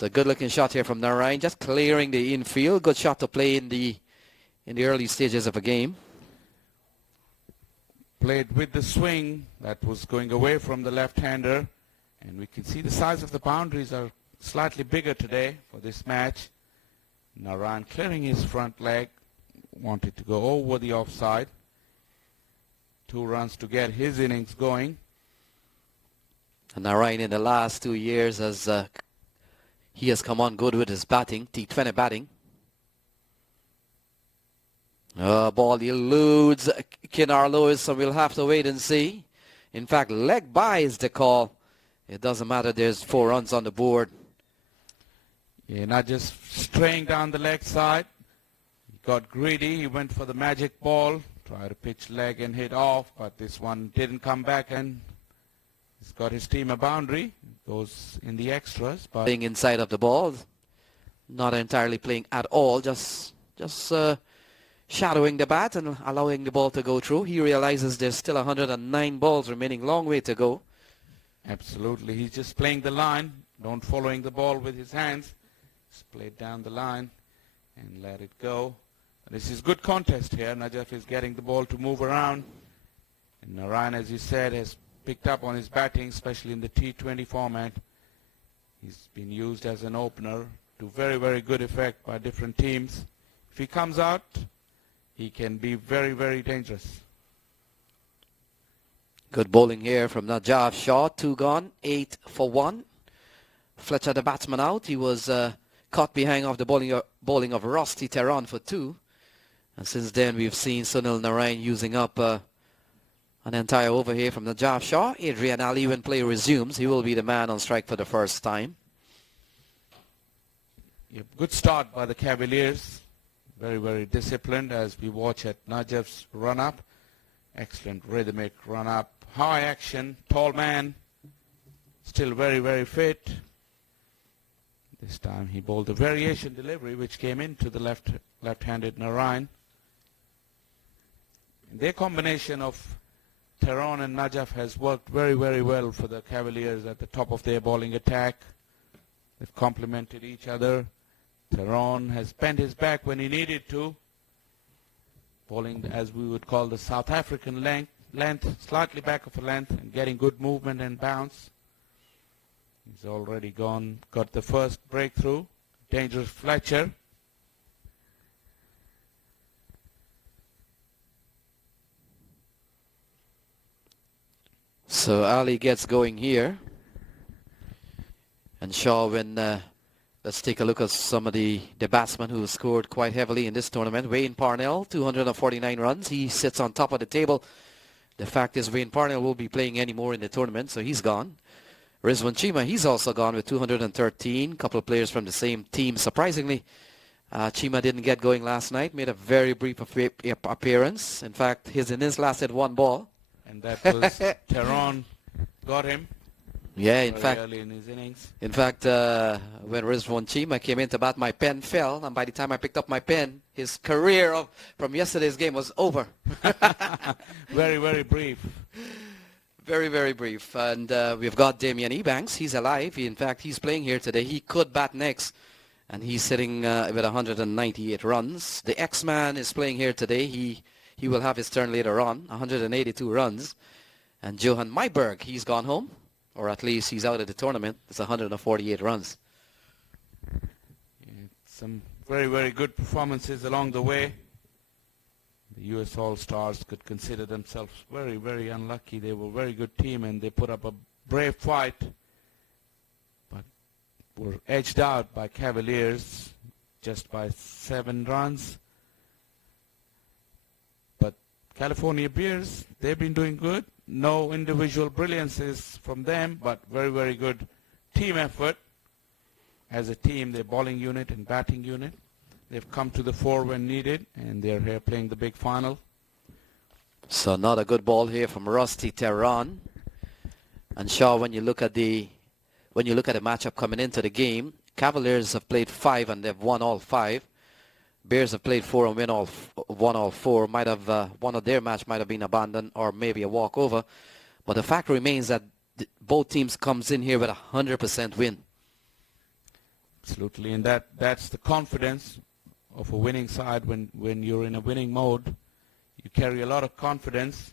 It's a good-looking shot here from Narayan, just clearing the infield. Good shot to play in the early stages of a game. Played with the swing that was going away from the left-hander, and we can see the size of the boundaries are slightly bigger today for this match. Narayan clearing his front leg, wanted to go over the offside. 2 runs to get his innings going. And Narayan in the last 2 years he has come on good with his batting, T20 batting. Ball eludes Kinar Lewis, so we'll have to wait and see. In fact, leg by is the call. It doesn't matter, there's 4 runs on the board. Yeah, not just straying down the leg side. He got greedy, he went for the magic ball, tried to pitch leg and hit off, but this one didn't come back, and he's got his team a boundary. Goes in the extras. But playing inside of the ball, not entirely playing at all, just shadowing the bat and allowing the ball to go through. He realizes there's still 109 balls remaining, long way to go. Absolutely, he's just playing the line, don't following the ball with his hands. Just play it down the line and let it go. This is good contest here. Najaf is getting the ball to move around. And Narayan, as you said, has picked up on his batting, especially in the T20 format. He's been used as an opener to very, very good effect by different teams. If he comes out, he can be very, very dangerous. Good bowling here from Najaf Shaw. 2 gone, 8 for 1. Fletcher, the batsman, out. He was caught behind of the bowling of Rusty Tehran for 2. And since then, we've seen Sunil Narayan using up an entire over here from Najaf Shaw. Adrian Ali, when play resumes, he will be the man on strike for the first time. Yep, good start by the Cavaliers. Very, very disciplined as we watch at Najaf's run-up. Excellent rhythmic run-up. High action, tall man. Still very, very fit. This time he bowled a variation delivery which came into the left-handed Narayan. Their combination of Tehran and Najaf has worked very, very well for the Cavaliers at the top of their bowling attack. They've complemented each other. Tehran has bent his back when he needed to, bowling as we would call the South African length, slightly back of a length, and getting good movement and bounce. He's already got the first breakthrough. Dangerous Fletcher. So Ali gets going here. And Shaw, let's take a look at some of the batsmen who scored quite heavily in this tournament. Wayne Parnell, 249 runs. He sits on top of the table. The fact is Wayne Parnell won't be playing anymore in the tournament, so he's gone. Rizwan Chima, he's also gone with 213. Couple of players from the same team. Surprisingly, Chima didn't get going last night. Made a very brief appearance. In fact, his innings lasted 1 ball. And that was Tehran got him. Yeah, in fact, early in his innings. In fact, when Rizwan Chima came in to bat, my pen fell, and by the time I picked up my pen, his career from yesterday's game was over. Very, very brief. Very, very brief. And we've got Damian Ebanks. He's alive. In fact, he's playing here today. He could bat next, and he's sitting with 198 runs. The X-Man is playing here today. He will have his turn later on, 182 runs. And Johan Myberg, he's gone home. Or at least he's out of the tournament. It's 148 runs. Yeah, some very, very good performances along the way. The U.S. All-Stars could consider themselves very, very unlucky. They were a very good team and they put up a brave fight. But were edged out by Cavaliers just by 7 runs. But California Bears, they've been doing good. No individual brilliances from them, but very, very good team effort. As a team, their bowling unit and batting unit, they've come to the fore when needed, and they're here playing the big final. So not a good ball here from Rusty Tehran. And Shaw, when you look at the matchup coming into the game, Cavaliers have played 5 and they've won all 5. Bears have played 4 and won all 4. Might have one of their match might have been abandoned or maybe a walkover. But the fact remains that both teams comes in here with 100% win. Absolutely, and that's the confidence of a winning side. When you're in a winning mode, you carry a lot of confidence.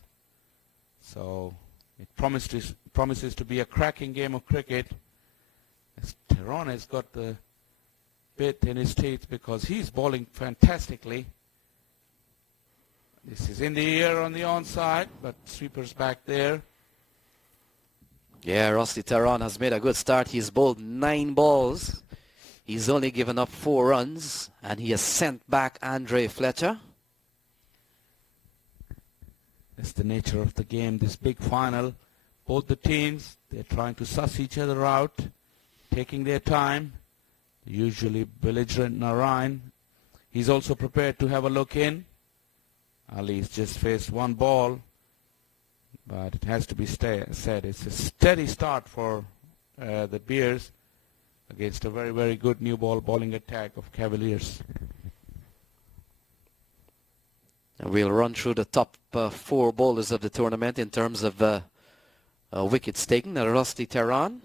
So it promises to be a cracking game of cricket. As Tehran has got the bit in his teeth because he's bowling fantastically. This is in the air on the onside, but sweeper's back there. Yeah, Rusty Tehran has made a good start. He's bowled 9 balls. He's only given up 4 runs, and he has sent back Andre Fletcher. That's the nature of the game, this big final. Both the teams, they're trying to suss each other out, taking their time. Usually belligerent Narayan. He's also prepared to have a look in. Ali's just faced 1 ball, but it has to be said, it's a steady start for the Bears against a very, very good new ball bowling attack of Cavaliers. And we'll run through the top 4 bowlers of the tournament in terms of wickets taken. Rusty Tehran.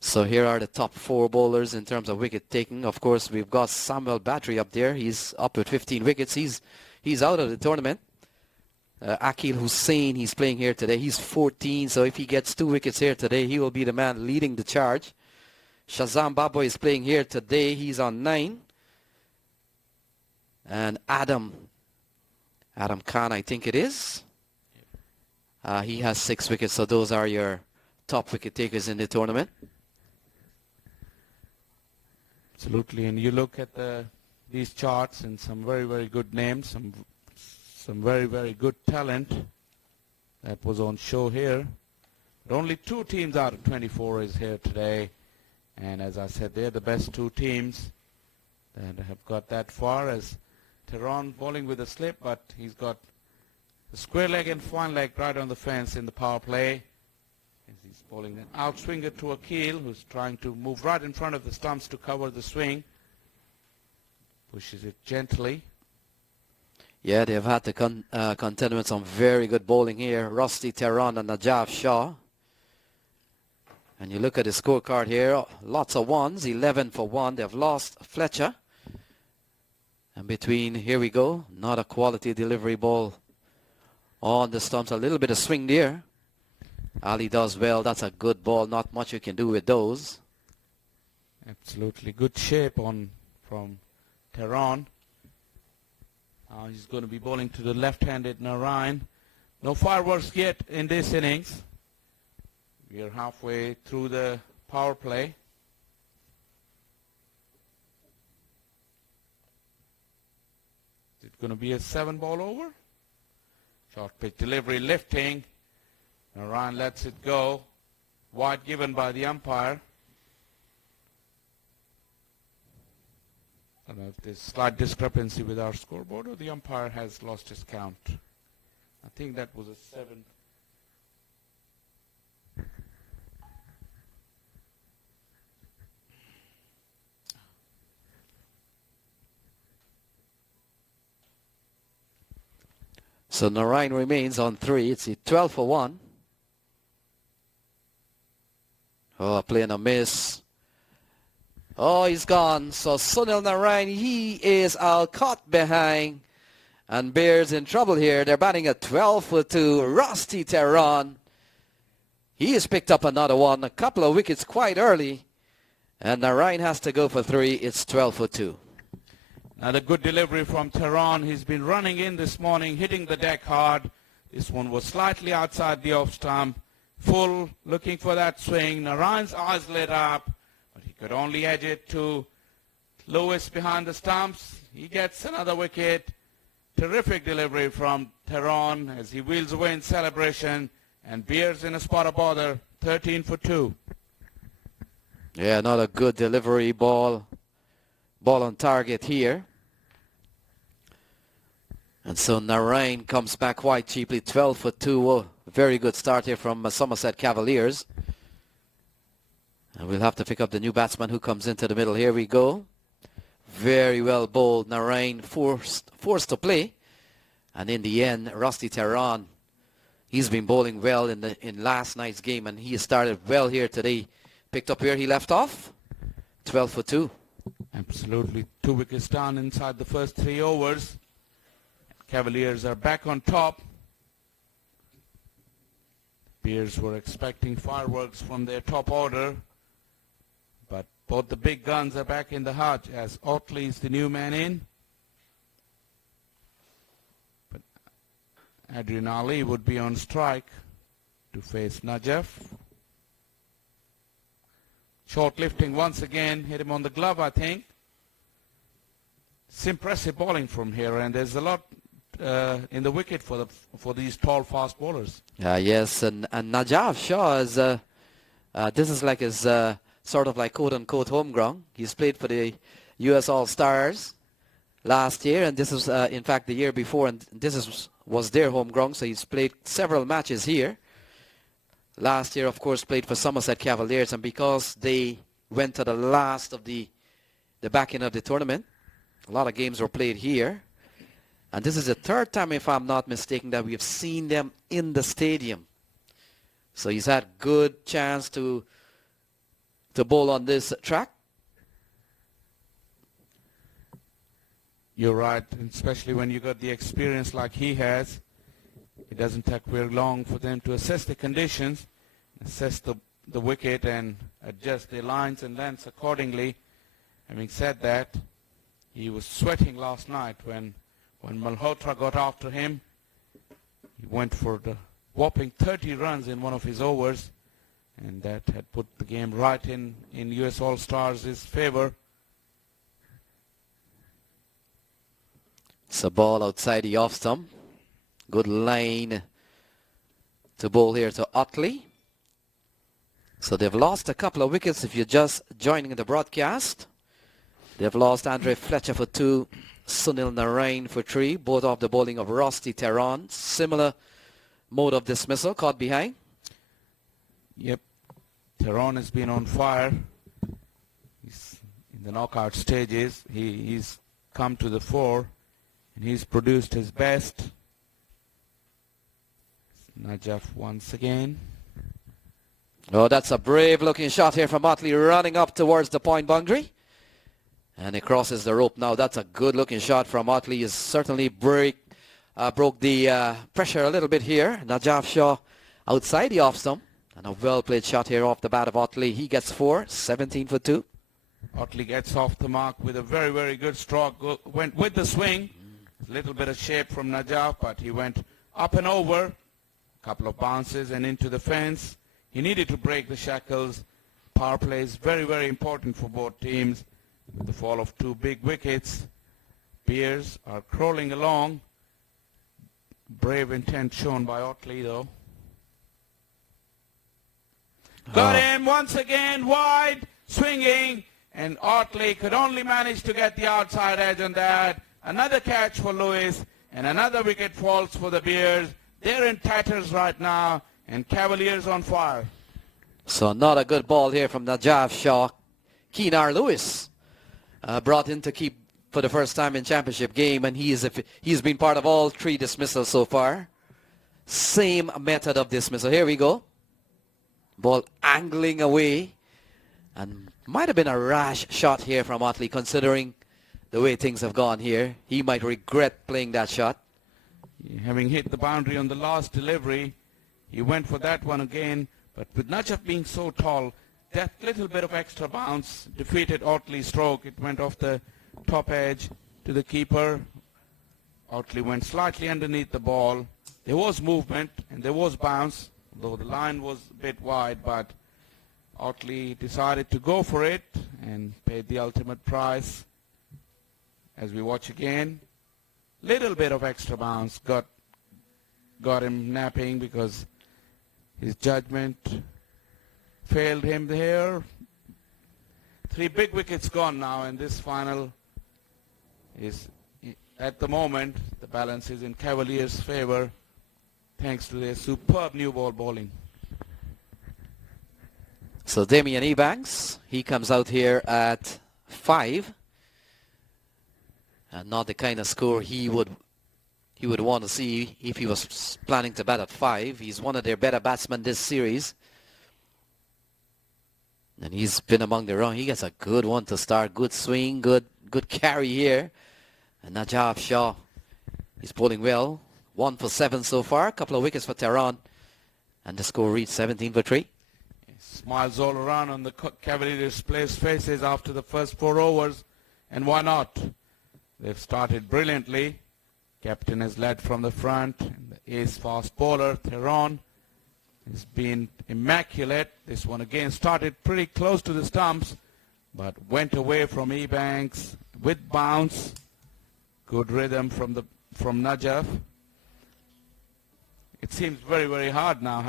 So here are the top 4 bowlers in terms of wicket taking. Of course, we've got Samuel Battery up there. He's up with 15 wickets. He's out of the tournament. Akil Hussain, he's playing here today. He's 14, so if he gets 2 wickets here today, he will be the man leading the charge. Shazam Babo is playing here today. He's on 9. And Adam Khan, I think it is. He has 6 wickets, so those are your top wicket takers in the tournament. Absolutely, and you look at these charts and some very, very good names, some very, very good talent that was on show here. But only 2 teams out of 24 is here today, and as I said, they're the best 2 teams that have got that far. As Tehran bowling with a slip, but he's got the square leg and fine leg right on the fence in the power play. As he's bowling an outswinger to Akil, who's trying to move right in front of the stumps to cover the swing. Pushes it gently. Yeah, they've had to contend with some very good bowling here. Rusty Tehran and Najaf Shah. And you look at the scorecard here, lots of 1s, 11 for 1. They've lost Fletcher. And between, here we go, not a quality delivery ball on the stumps. A little bit of swing there. Ali does well. That's a good ball. Not much you can do with those. Absolutely good shape from Tehran. He's going to be bowling to the left-handed Narayan. No fireworks yet in this innings. We are halfway through the power play. Is it going to be a 7-ball over? Short pitch delivery, lifting. Narayan lets it go. Wide given by the umpire. I don't know if there's slight discrepancy with our scoreboard or the umpire has lost his count. I think that was a 7. So Narayan remains on 3. It's a 12 for 1. Oh, playing a miss. Oh, he's gone. So Sunil Narayan, he is out, caught behind. And Bears in trouble here. They're batting at 12 for 2. Rusty Tehran. He has picked up another one. A couple of wickets quite early. And Narayan has to go for 3. It's 12 for 2. Another good delivery from Tehran. He's been running in this morning, hitting the deck hard. This one was slightly outside the off stump. Full, looking for that swing. Narayan's eyes lit up, but he could only edge it to Lewis behind the stumps. He gets another wicket. Terrific delivery from Tehran as he wheels away in celebration. And Beers in a spot of bother, 13 for 2. Yeah, another good delivery ball. Ball on target here. And so Narayan comes back quite cheaply, 12 for 2. Oh, very good start here from Somerset Cavaliers. And we'll have to pick up the new batsman who comes into the middle. Here we go. Very well bowled. Narayan forced to play. And in the end, Rusty Tehran He's been bowling well in last night's game, and he started well here today. Picked up where he left off. 12 for 2. Absolutely. 2 wickets down inside the first 3 overs. Cavaliers are back on top. Bears were expecting fireworks from their top order, but both the big guns are back in the hut as Utley is the new man in. But Adrian Ali would be on strike to face Najaf. Short lifting once again, hit him on the glove, I think. It's impressive bowling from here, and there's a lot in the wicket for these tall, fast bowlers. Yes, and Najaf Shah is this is like his sort of like quote-unquote home ground. He's played for the U.S. All-Stars last year, and this is in fact the year before, and this was their home ground, so he's played several matches here. Last year, of course, played for Somerset Cavaliers, and because they went to the last of the back end of the tournament, a lot of games were played here. And this is the third time, if I'm not mistaken, that we have seen them in the stadium. So he's had good chance to bowl on this track. You're right, especially when you got the experience like he has. It doesn't take very long for them to assess the conditions, assess the wicket and adjust their lines and lengths accordingly. Having said that, he was sweating last night when Malhotra got after him. He went for the whopping 30 runs in one of his overs, and that had put the game right in US All-Stars' favor. It's a ball outside the off stump. Good line to bowl here to Utley. So they've lost a couple of wickets if you're just joining the broadcast. They've lost Andre Fletcher for 2, Sunil Narain for 3, both off the bowling of Rusty Tehran. Similar mode of dismissal, caught behind. Yep, Tehran has been on fire. He's in the knockout stages. He's come to the fore, and he's produced his best. Najaf once again. Oh, that's a brave looking shot here from Utley, running up towards the point boundary. And he crosses the rope now. That's a good looking shot from Utley. He certainly broke the pressure a little bit here. Najaf Shah outside the off stump. And a well played shot here off the bat of Utley. He gets 4, 17 for 2. Utley gets off the mark with a very, very good stroke. Went with the swing. A little bit of shape from Najaf, but he went up and over. Couple of bounces and into the fence. He needed to break the shackles. Power play is very, very important for both teams. With the fall of 2 big wickets, Bears are crawling along. Brave intent shown by Utley, though. Got him once again, wide, swinging, and Utley could only manage to get the outside edge on that. Another catch for Lewis, and another wicket falls for the Bears. They're in tatters right now, and Cavaliers on fire. So not a good ball here from Najaf Shah. Keenar Lewis brought in to keep for the first time in championship game, and he's been part of all 3 dismissals so far. Same method of dismissal. Here we go. Ball angling away, and might have been a rash shot here from Utley considering the way things have gone here. He might regret playing that shot. Having hit the boundary on the last delivery, he went for that one again, but with Najaf being so tall, that little bit of extra bounce defeated Utley's stroke. It went off the top edge to the keeper. Utley went slightly underneath the ball. There was movement and there was bounce, though the line was a bit wide, but Utley decided to go for it and paid the ultimate price. As we watch again, little bit of extra bounce got him napping because his judgment failed him there. 3 big wickets gone now, and this final is, at the moment, the balance is in Cavaliers' favor thanks to their superb new ball bowling. So Damian Ebanks, he comes out here at 5. And not the kind of score he would he would want to see if he was planning to bat at 5. He's one of their better batsmen this series. And he's been among the run. He gets a good one to start. Good swing, good carry here. And Najaf Shah, he's bowling well. 1 for 7 so far. A couple of wickets for Tehran. And the score reached 17 for 3. Smiles all around on the Cavaliers' players' faces after the first 4 overs. And why not? They've started brilliantly. Captain has led from the front. And the ace fast bowler, Tehran, has been immaculate. This one again started pretty close to the stumps, but went away from Ebanks with bounce. Good rhythm from Najaf. It seems very, very hard now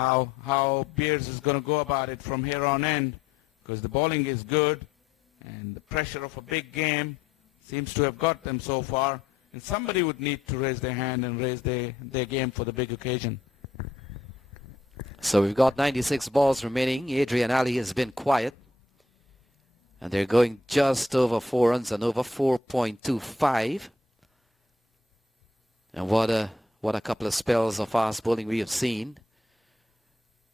how Beers is going to go about it from here on in, because the bowling is good and the pressure of a big game seems to have got them so far, and somebody would need to raise their hand and raise their game for the big occasion. So we've got 96 balls remaining. Adrian Ali has been quiet, and they're going just over 4 runs and over 4.25. And what a couple of spells of fast bowling we have seen.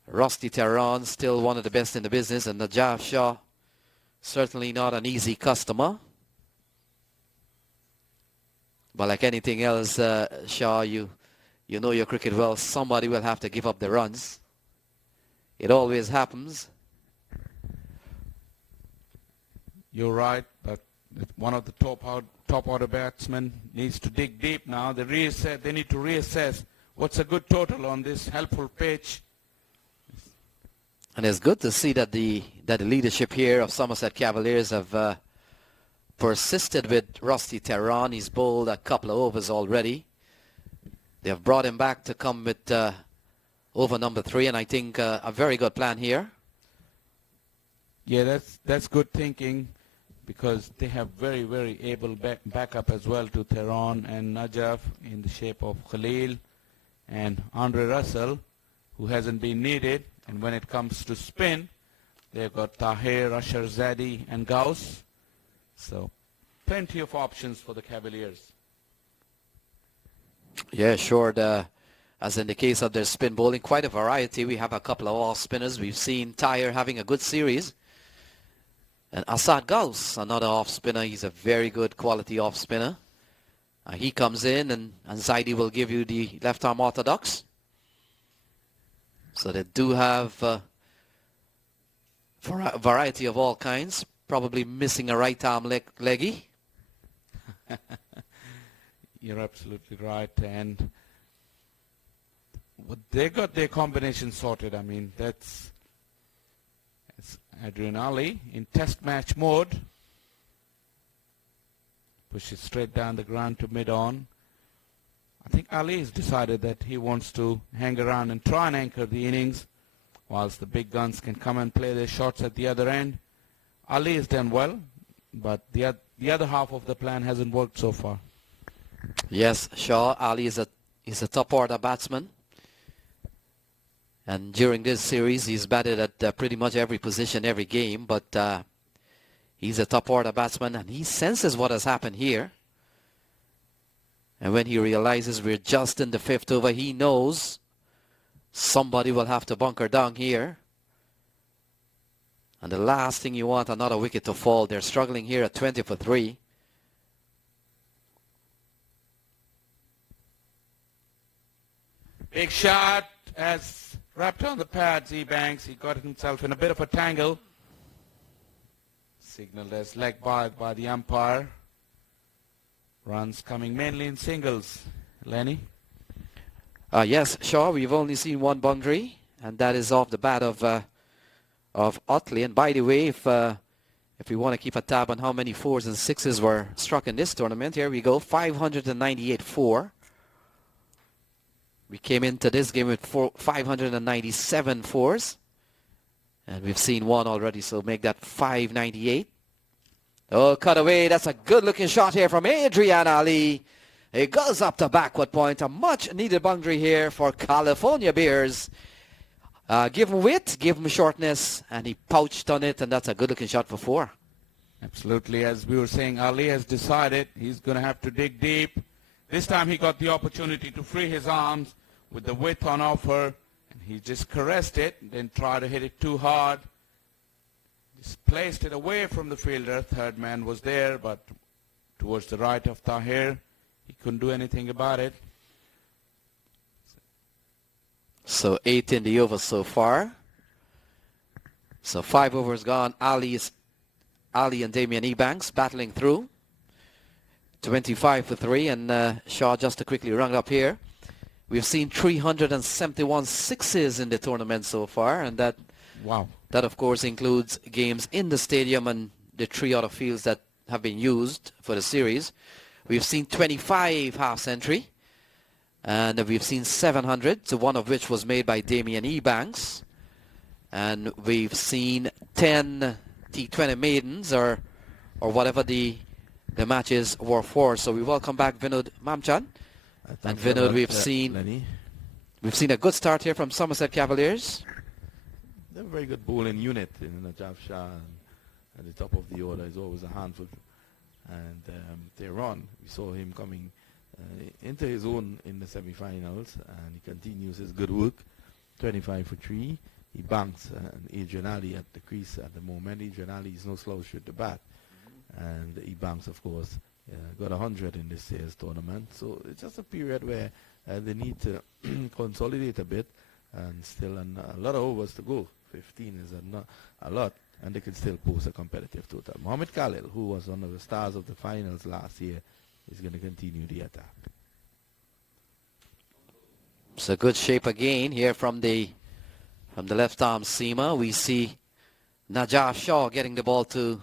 Rusty Tehran, still one of the best in the business, and Najaf Shah, certainly not an easy customer. But like anything else, Shah, you know your cricket well. Somebody will have to give up the runs. It always happens. You're right, but one of the top order batsmen needs to dig deep now. They need to reassess what's a good total on this helpful pitch. And it's good to see that the leadership here of Somerset Cavaliers have persisted with Rusty Tehran. He's bowled a couple of overs already. They have brought him back to come with over number 3, and I think a very good plan here. Yeah, that's good thinking, because they have very, very able backup as well to Tehran and Najaf in the shape of Khalil and Andre Russell, who hasn't been needed. And when it comes to spin, they've got Tahir, Asher Zadi and Gauss. So plenty of options for the Cavaliers. Yeah, sure. As in the case of their spin bowling, quite a variety. We have a couple of off spinners. We've seen Tahir having a good series. And Asad Gauss, another off spinner. He's a very good quality off spinner. He comes in, and Zaidi will give you the left arm orthodox. So they do have a variety of all kinds. Probably missing a right arm leggy. You're absolutely right. And they got their combination sorted. I mean, it's Adrian Ali in test match mode. Pushes straight down the ground to mid-on. I think Ali has decided that he wants to hang around and try and anchor the innings, whilst the big guns can come and play their shots at the other end. Ali has done well, but the other half of the plan hasn't worked so far. Yes, Shaw. Ali is a top order batsman. And during this series, he's batted at pretty much every position, every game. But he's a top order batsman, and he senses what has happened here. And when he realizes we're just in the 5th over, he knows somebody will have to bunker down here. And the last thing you want, another wicket to fall. They're struggling here at 20 for 3. Big shot as wrapped on the pads, Ebanks. He got himself in a bit of a tangle. Signaled as leg by the umpire. Runs coming mainly in singles. Lenny? Yes, Shaw, we've only seen one boundary, and that is off the bat of Utley. And by the way, if we want to keep a tab on how many 4s and 6s were struck in this tournament, here we go, 598 4. We came into this game with 597 4s, and we've seen one already, so make that 598. Oh, cut away. That's a good-looking shot here from Adrian Ali. It goes up the backward point. A much-needed boundary here for California Bears. Give him width, give him shortness, and he pouched on it, and that's a good-looking shot for 4. Absolutely. As we were saying, Ali has decided he's going to have to dig deep. This time he got the opportunity to free his arms with the width on offer, and he just caressed it, didn't try to hit it too hard. Just placed it away from the fielder. Third man was there, but towards the right of Tahir. He couldn't do anything about it. So 8 in the over so far. So 5 overs gone. Ali and Damien Ebanks battling through. 25 for 3, and Shaw just to quickly round up here. We've seen 371 sixes in the tournament so far, and that of course includes games in the stadium and the 3 other fields that have been used for the series. We've seen 25 half-century, and we've seen 700, so one of which was made by Damien Ebanks. And we've seen 10 T20 maidens or whatever the matches were for. So we welcome back Vinod Mamchan. And Vinod, we've seen a good start here from Somerset Cavaliers. They're a very good bowling unit in Najaf Shah, and at the top of the order is always a handful. And they're on. We saw him coming into his own in the semi-finals, and he continues his good work. 25 for 3. He banks Adrian Ali at the crease at the moment. Adrian Ali is no slouch with the bat. And he banks, of course, got 100 in this year's tournament. So it's just a period where they need to consolidate a bit, and still a lot of overs to go. 15 is not a lot, and they can still post a competitive total. Mohamed Khalil, who was one of the stars of the finals last year, is going to continue the attack. It's a good shape again here from the left arm seamer. We see Najaf Shaw getting the ball to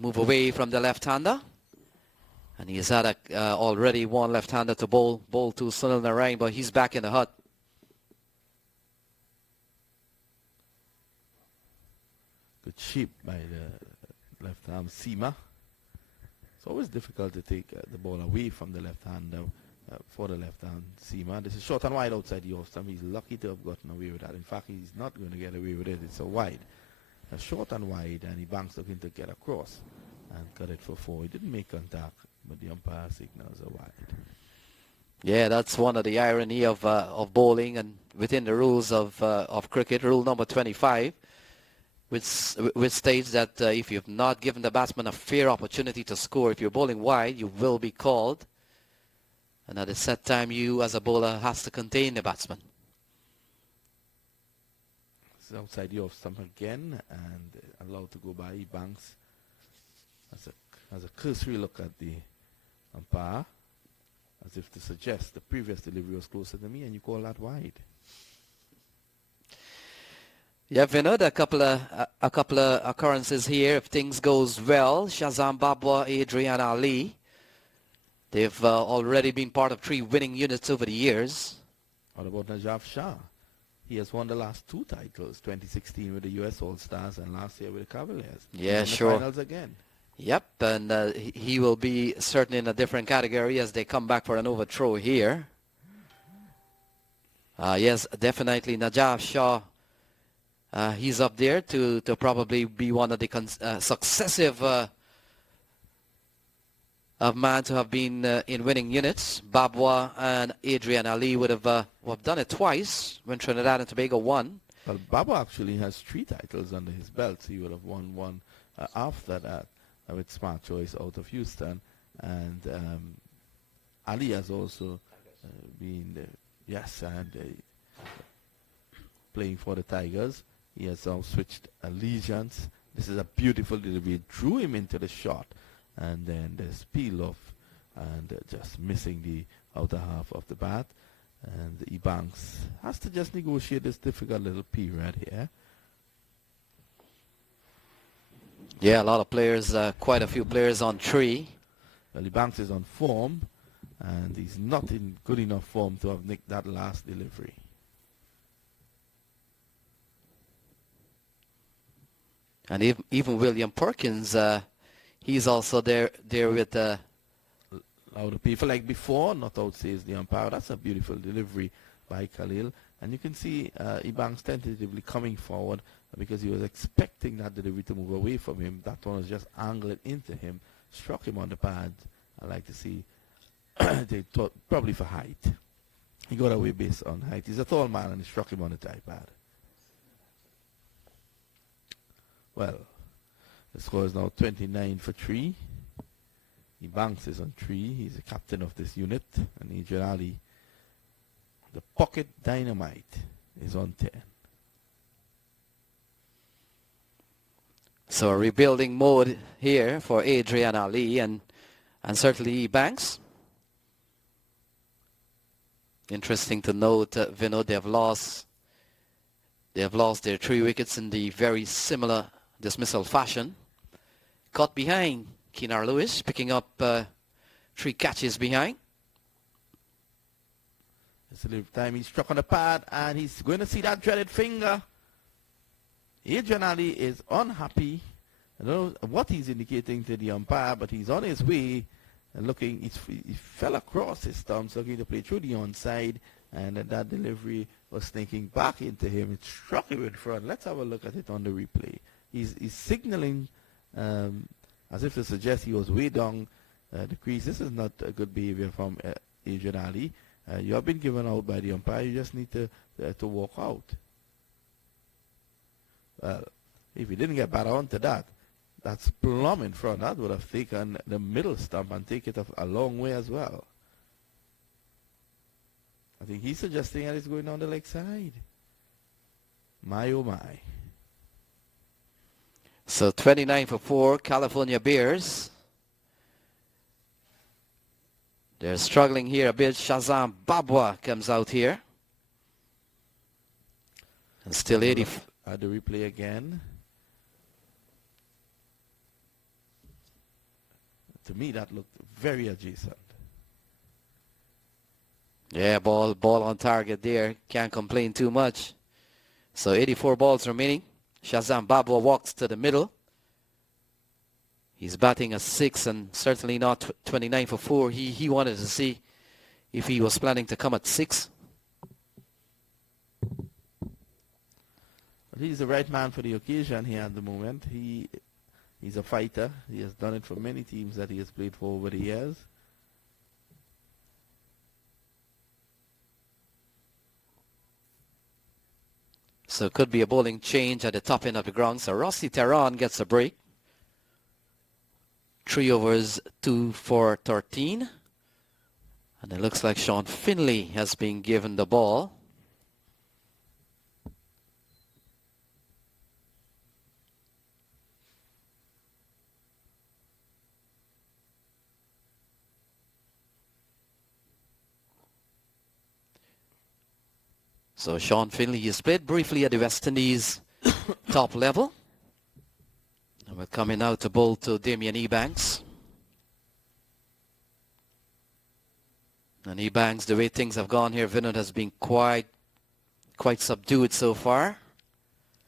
move away from the left-hander. And he's had already one left-hander to bowl to Sunil Narain, but he's back in the hut. Good shape by the left-arm seamer. It's always difficult to take the ball away from the left-hander for the left-hand seamer. This is short and wide outside the off-stump. He's lucky to have gotten away with that. In fact, he's not going to get away with it. It's a wide. Short and wide, and he banks looking to get across and cut it for 4. He didn't make contact, but the umpire signals a wide. Yeah, that's one of the irony of bowling and within the rules of cricket. Rule number 25, which states that if you've not given the batsman a fair opportunity to score, if you're bowling wide, you will be called. And at the set time, you as a bowler has to contain the batsman. It's outside the off stump again, and allowed to go by Banks. As a cursory look at the umpire, as if to suggest the previous delivery was closer to me, and you call that wide. Yeah, Vinod, a couple of occurrences here. If things goes well, Shazam Babwa, Adrian Ali, they've already been part of 3 winning units over the years. What about Najaf Shah? He has won the last 2 titles, 2016 with the US All-Stars and last year with the Cavaliers. Yeah, in sure. the finals again. Yep, and he will be certainly in a different category as they come back for an overthrow here. Yes, definitely Najaf Shah. He's up there to probably be one of the successive of man to have been in winning units. Babwa and Adrian Ali would have done it twice when Trinidad and Tobago won. Well, Babwa actually has 3 titles under his belt, so he would have won one after that with Smart Choice out of Houston. And Ali has also been, playing for the Tigers. He has now switched allegiance. This is a beautiful delivery. It drew him into the shot, and then there's peel off and just missing the outer half of the bat. And Ebanks has to just negotiate this difficult little period here. Yeah, a lot of players, quite a few players on 3. Well, Ebanks is on form, and he's not in good enough form to have nicked that last delivery. And even William Perkins, he's also there with Louder people like before, not out says the umpire. That's a beautiful delivery by Khalil. And you can see Ebanks tentatively coming forward because he was expecting that delivery to move away from him. That one was just angled into him, struck him on the pad. I like to see they thought probably for height. He got away based on height. He's a tall man and he struck him on the tripod. Well, the score is now 29 for 3. He bounces on 3. He's the captain of this unit. And Adrian Ali, the pocket dynamite, is on 10. So rebuilding mode here for Adrian Ali and certainly Banks. Interesting to note, Vinod, they've lost their 3 wickets in the very similar dismissal fashion. Caught behind, Keenar Lewis picking up 3 catches behind. It's a little time he struck on the pad and he's going to see that dreaded finger. Adrian Ali is unhappy. I don't know what he's indicating to the umpire, but he's on his way and looking. He fell across his stumps looking to play through the onside, and that delivery was sneaking back into him. It struck him in front. Let's have a look at it on the replay. He's signaling as if to suggest he was way down the crease. This is not a good behavior from Adrian Ali. You have been given out by the umpire. You just need to walk out. Well, if he didn't get back onto that, that's plumb in front. That would have taken the middle stump and take it a long way as well. I think he's suggesting that it's going down the leg side. My oh my. So 29 for 4, California Bears. They're struggling here a bit. Shazam Babwa comes out here. And still 80. At the replay again. To me, that looked very adjacent. Yeah, ball on target there. Can't complain too much. So 84 balls remaining. Shazam Babwa walks to the middle. He's batting a 6 and certainly not 29 for 4. He wanted to see if he was planning to come at 6. But he's the right man for the occasion here at the moment. He's a fighter. He has done it for many teams that he has played for over the years. So it could be a bowling change at the top end of the ground. So Rossi Tehran gets a break. 3 overs, 2 for 13. And it looks like Sean Finley has been given the ball. So Sean Finley, has played briefly at the West Indies top level. And we're coming out to bowl to Damian Ebanks. And Ebanks, the way things have gone here, Vinod, has been quite subdued so far.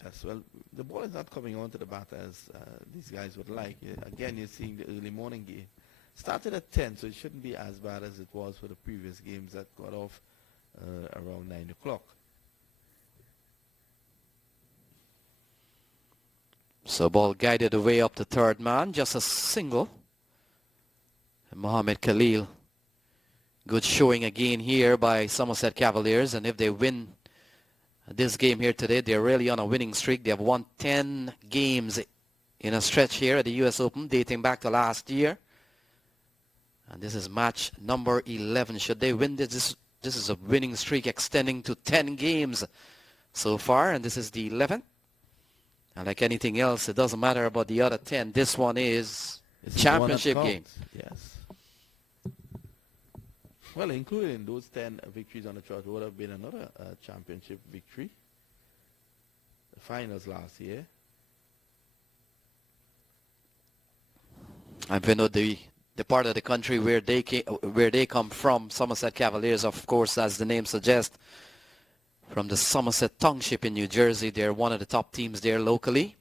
Yes, well, the ball is not coming onto the bat as these guys would like. Again, you're seeing the early morning game. Started at 10, so it shouldn't be as bad as it was for the previous games that got off around 9 o'clock. So ball guided away up the third man, just a single. And Mohammed Khalil. Good showing again here by Somerset Cavaliers, and if they win this game here today, they're really on a winning streak. They have won 10 games in a stretch here at the US Open, dating back to last year. And this is match number 11. Should they win this is a winning streak extending to 10 games so far, and this is the 11th. And like anything else, it doesn't matter about the other 10. This one is championship game. Yes. Well, including those 10 victories on the trot, would have been another championship victory. The finals last year. And we know the part of the country where they come from, Somerset Cavaliers, of course, as the name suggests, from the Somerset Township in New Jersey. They're one of the top teams there locally.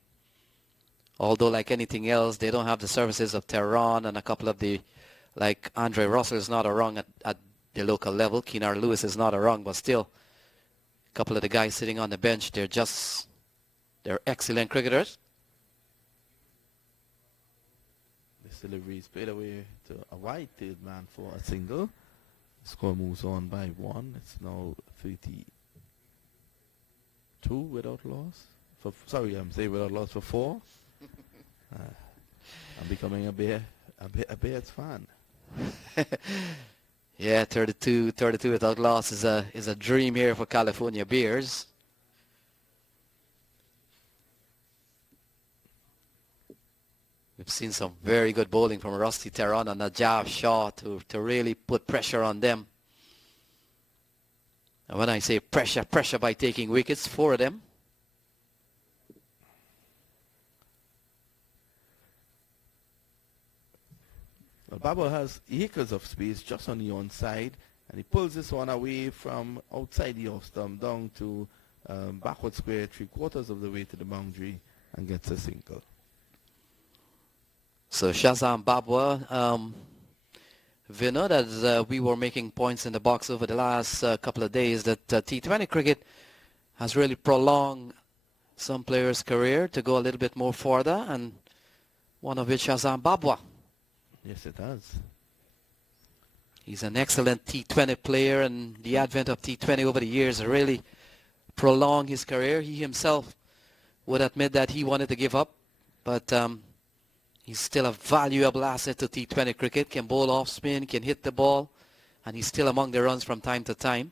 Although, like anything else, they don't have the services of Tehran and a couple of the, like Andre Russell is not around at the local level. Keenar Lewis is not around, but still, a couple of the guys sitting on the bench, they're excellent cricketers. The This delivery is played away to a wide-tailed man for a single. The score moves on by 1. It's now 32 without loss. Sorry, I'm saying without loss for 4. I'm becoming a Bears fan. Yeah, 32 without loss is a dream here for California Bears. We've seen some very good bowling from Rusty Terran and Najaf Shah to really put pressure on them. And when I say pressure by taking wickets, 4 of them. Well, Baba has acres of space just on the onside, and he pulls this one away from outside the off stump down to backward square, 3/4 of the way to the boundary, and gets a single. So Shazam Babwa, Vinod, as we were making points in the box over the last couple of days, that T20 cricket has really prolonged some players' career to go a little bit more further, and one of which Shazam Babwa. Yes, it has. He's an excellent T20 player, and the advent of T20 over the years really prolonged his career. He himself would admit that he wanted to give up, but he's still a valuable asset to T20 cricket, can bowl off spin, can hit the ball, and he's still among the runs from time to time.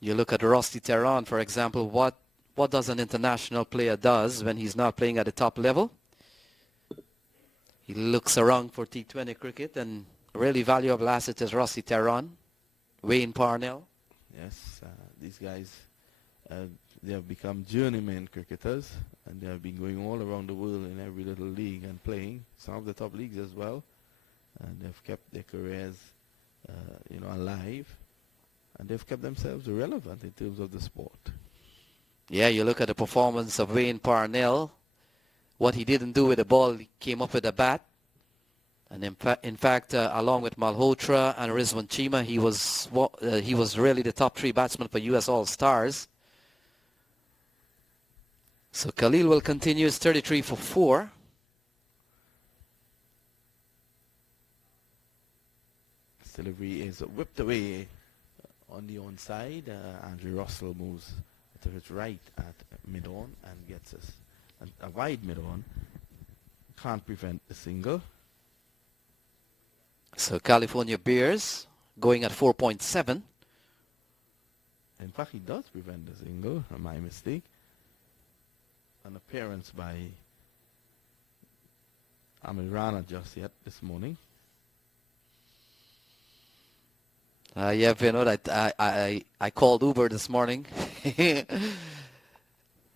You look at Rusty Terran, for example, what does an international player does when he's not playing at the top level? He looks around for T20 cricket, and really valuable asset is Rusty Terran, Wayne Parnell. Yes, these guys, they have become journeyman cricketers, and they have been going all around the world in every little league and playing, some of the top leagues as well, and they've kept their careers, alive, and they've kept themselves relevant in terms of the sport. Yeah, you look at the performance of Wayne Parnell. What he didn't do with the ball, he came up with a bat. And in fact, along with Malhotra and Rizwan Chima, he was really the top 3 batsmen for US All-Stars. So Khalil will continue his 33 for 4. This delivery is whipped away on the onside. Andrew Russell moves to his right at mid-on and gets us a wide mid-on. Can't prevent the single. So California Bears going at 4.7. In fact, he does prevent the single, my mistake. An appearance by Amir Rana just yet this morning. Yeah, Vinod, I called Uber this morning.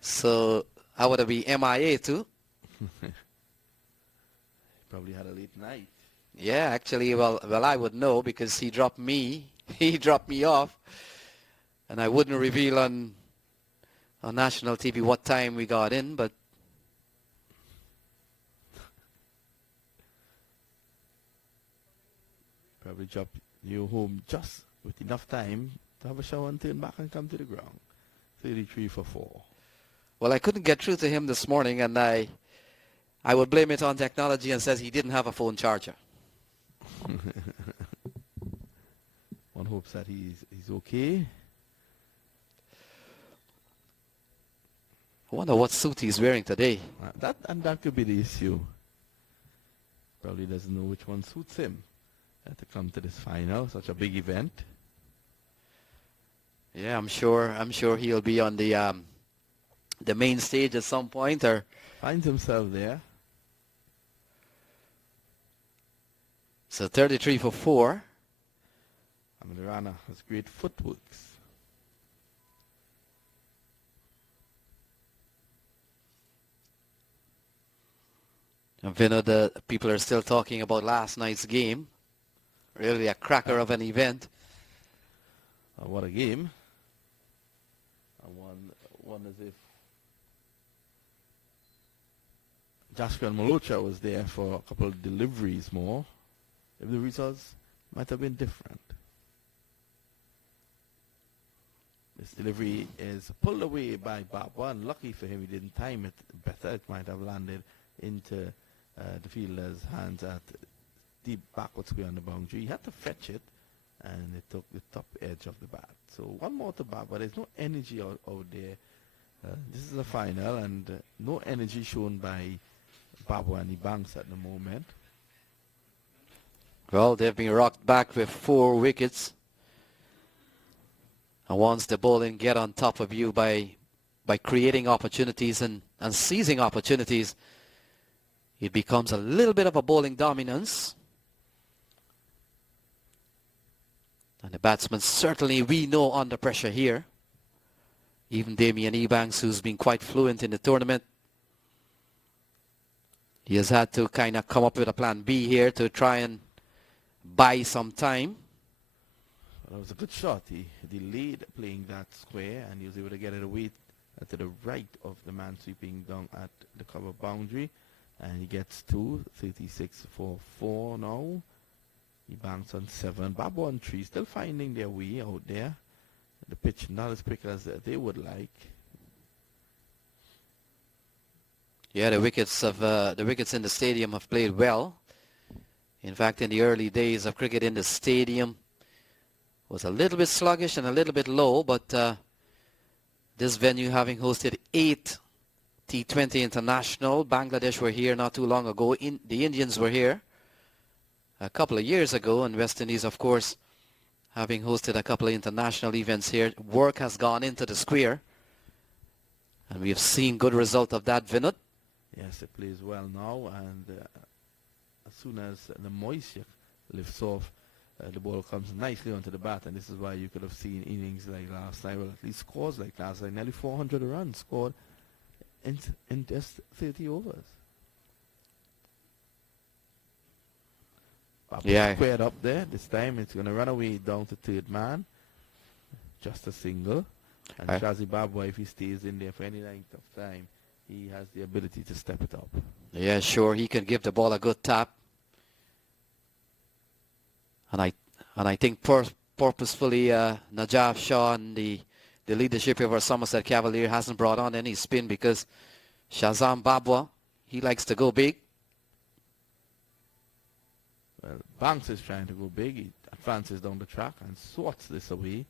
So I would be MIA too. Probably had a late night. Yeah, actually, well, I would know because he dropped me off, and I wouldn't reveal on national TV what time we got in, but Probably dropped you home just with enough time to have a shower and turn back and come to the ground. 33 for 4. well, I couldn't get through to him this morning, and I would blame it on technology and says he didn't have a phone charger. One hopes that he's okay. I wonder what suit he's wearing today. That could be the issue. Probably doesn't know which one suits him to come to this final, such a big event. Yeah, I'm sure he'll be on the main stage at some point, or Finds himself there. so 33 for 4. Amir Rana has great footworks. And Vinod, the people are still talking about last night's game. Really a cracker of an event. What a game. One as if Joshua Malocha was there for a couple of deliveries more, if the results might have been different. This delivery is pulled away by Babwa, and lucky for him he didn't time it better. It might have landed into the fielder's hands at deep backward square on the boundary. He had to fetch it, and it took the top edge of the bat. So one more to Babwa. There's no energy out there. This is the final, and no energy shown by Babwa and the Banks at the moment. Well, they've been rocked back with 4 wickets. And once the bowling get on top of you by creating opportunities and seizing opportunities, it becomes a little bit of a bowling dominance. And the batsmen certainly, we know, under pressure here. Even Damian Ebanks, who's been quite fluent in the tournament, he has had to kind of come up with a plan B here to try and buy some time. Well, that was a good shot. He delayed playing that square, and he was able to get it away to the right of the man sweeping down at the cover boundary. And he gets 2, 36 for 4 now. He banks on 7. Babwa on 3, still finding their way out there. The pitch not as quick as they would like. Yeah, the wickets in the stadium have played well. In fact, in the early days of cricket in the stadium, was a little bit sluggish and a little bit low, but this venue having hosted 8 T20 International. Bangladesh were here not too long ago. The Indians were here a couple of years ago, and West Indies, of course, having hosted a couple of international events here. Work has gone into the square, and we have seen good result of that, Vinod. Yes, it plays well now, and as soon as the moisture lifts off, the ball comes nicely onto the bat, and this is why you could have seen innings like last night, well, at least scores like last night, nearly 400 runs scored in just 30 overs. Yeah. Squared up there. This time it's going to run away down to third man. Just a single. And Shazzy Babwa, if he stays in there for any length of time, he has the ability to step it up. Yeah, sure. He can give the ball a good tap. And I think purposefully Najaf Shah and the leadership of our Somerset Cavalier hasn't brought on any spin, because Shazam Babwa, he likes to go big. Well, Banks is trying to go big. He advances down the track and swats this away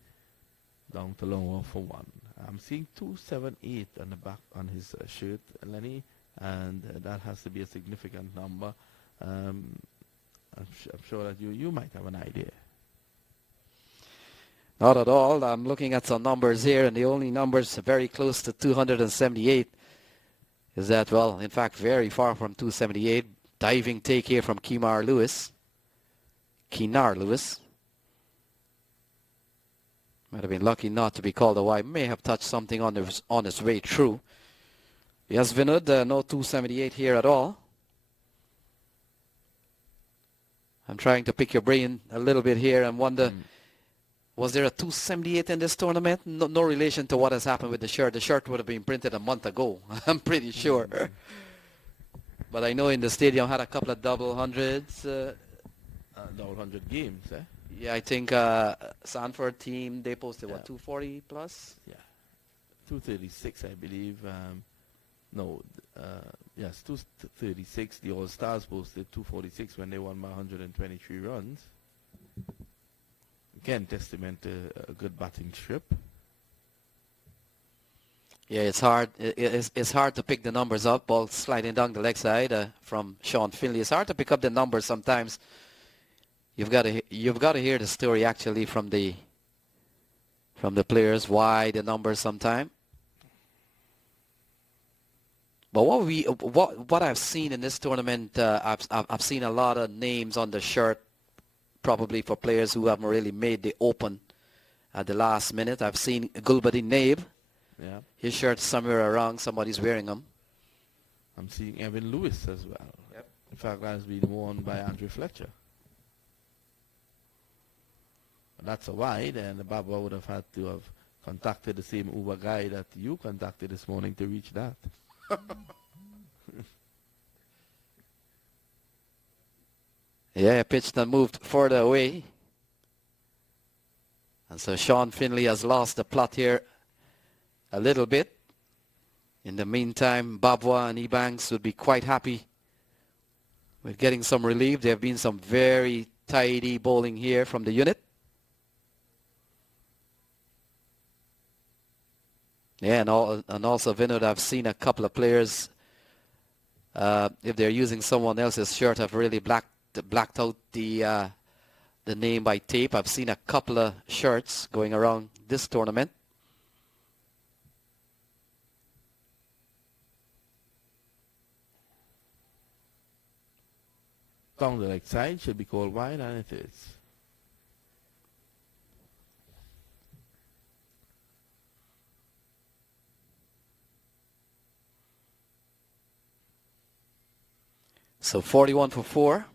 down to long for 1. I'm seeing 278 on the back on his shirt, Lenny, and that has to be a significant number. I'm sure that you might have an idea. Not at all. I'm looking at some numbers here, and the only numbers very close to 278 is that, well, in fact, very far from 278. Diving take here from Keenar Lewis. Might have been lucky not to be called a wide. May have touched something on his way through. Yes, Vinod, no 278 here at all. I'm trying to pick your brain a little bit here and wonder, was there a 278 in this tournament? No relation to what has happened with the shirt. The shirt would have been printed a month ago, I'm pretty sure. But I know in the stadium had a couple of double hundreds. Double 100 games, eh? Yeah, I think Sanford team, they posted, what, 240 plus? Yeah. 236, I believe. Yes, 236. The All-Stars posted 246 when they won by 123 runs. Again, testament to a good batting strip. Yeah, it's hard. It's hard to pick the numbers up. Ball sliding down the leg side from Sean Finley. It's hard to pick up the numbers sometimes. You've got to hear the story actually from the players, why the numbers sometimes. But what I've seen in this tournament, I've seen a lot of names on the shirt, probably for players who haven't really made the open at the last minute. I've seen Gulbadi Naib. Yeah. His shirt's somewhere around. Somebody's wearing them. I'm seeing Evan Lewis as well. Yep. In fact, that's been worn by Andrew Fletcher. That's a wide, and the Babwa would have had to have contacted the same Uber guy that you contacted this morning to reach that. Yeah, pitched and moved further away. And so Sean Finley has lost the plot here a little bit. In the meantime, Babwa and Ebanks would be quite happy with getting some relief. There have been some very tidy bowling here from the unit. Yeah, and also, Vinod, I've seen a couple of players, if they're using someone else's shirt, have really blacked out the name by tape. I've seen a couple of shirts going around this tournament. Down the leg side should be called wide, and it is. So 41 for 4.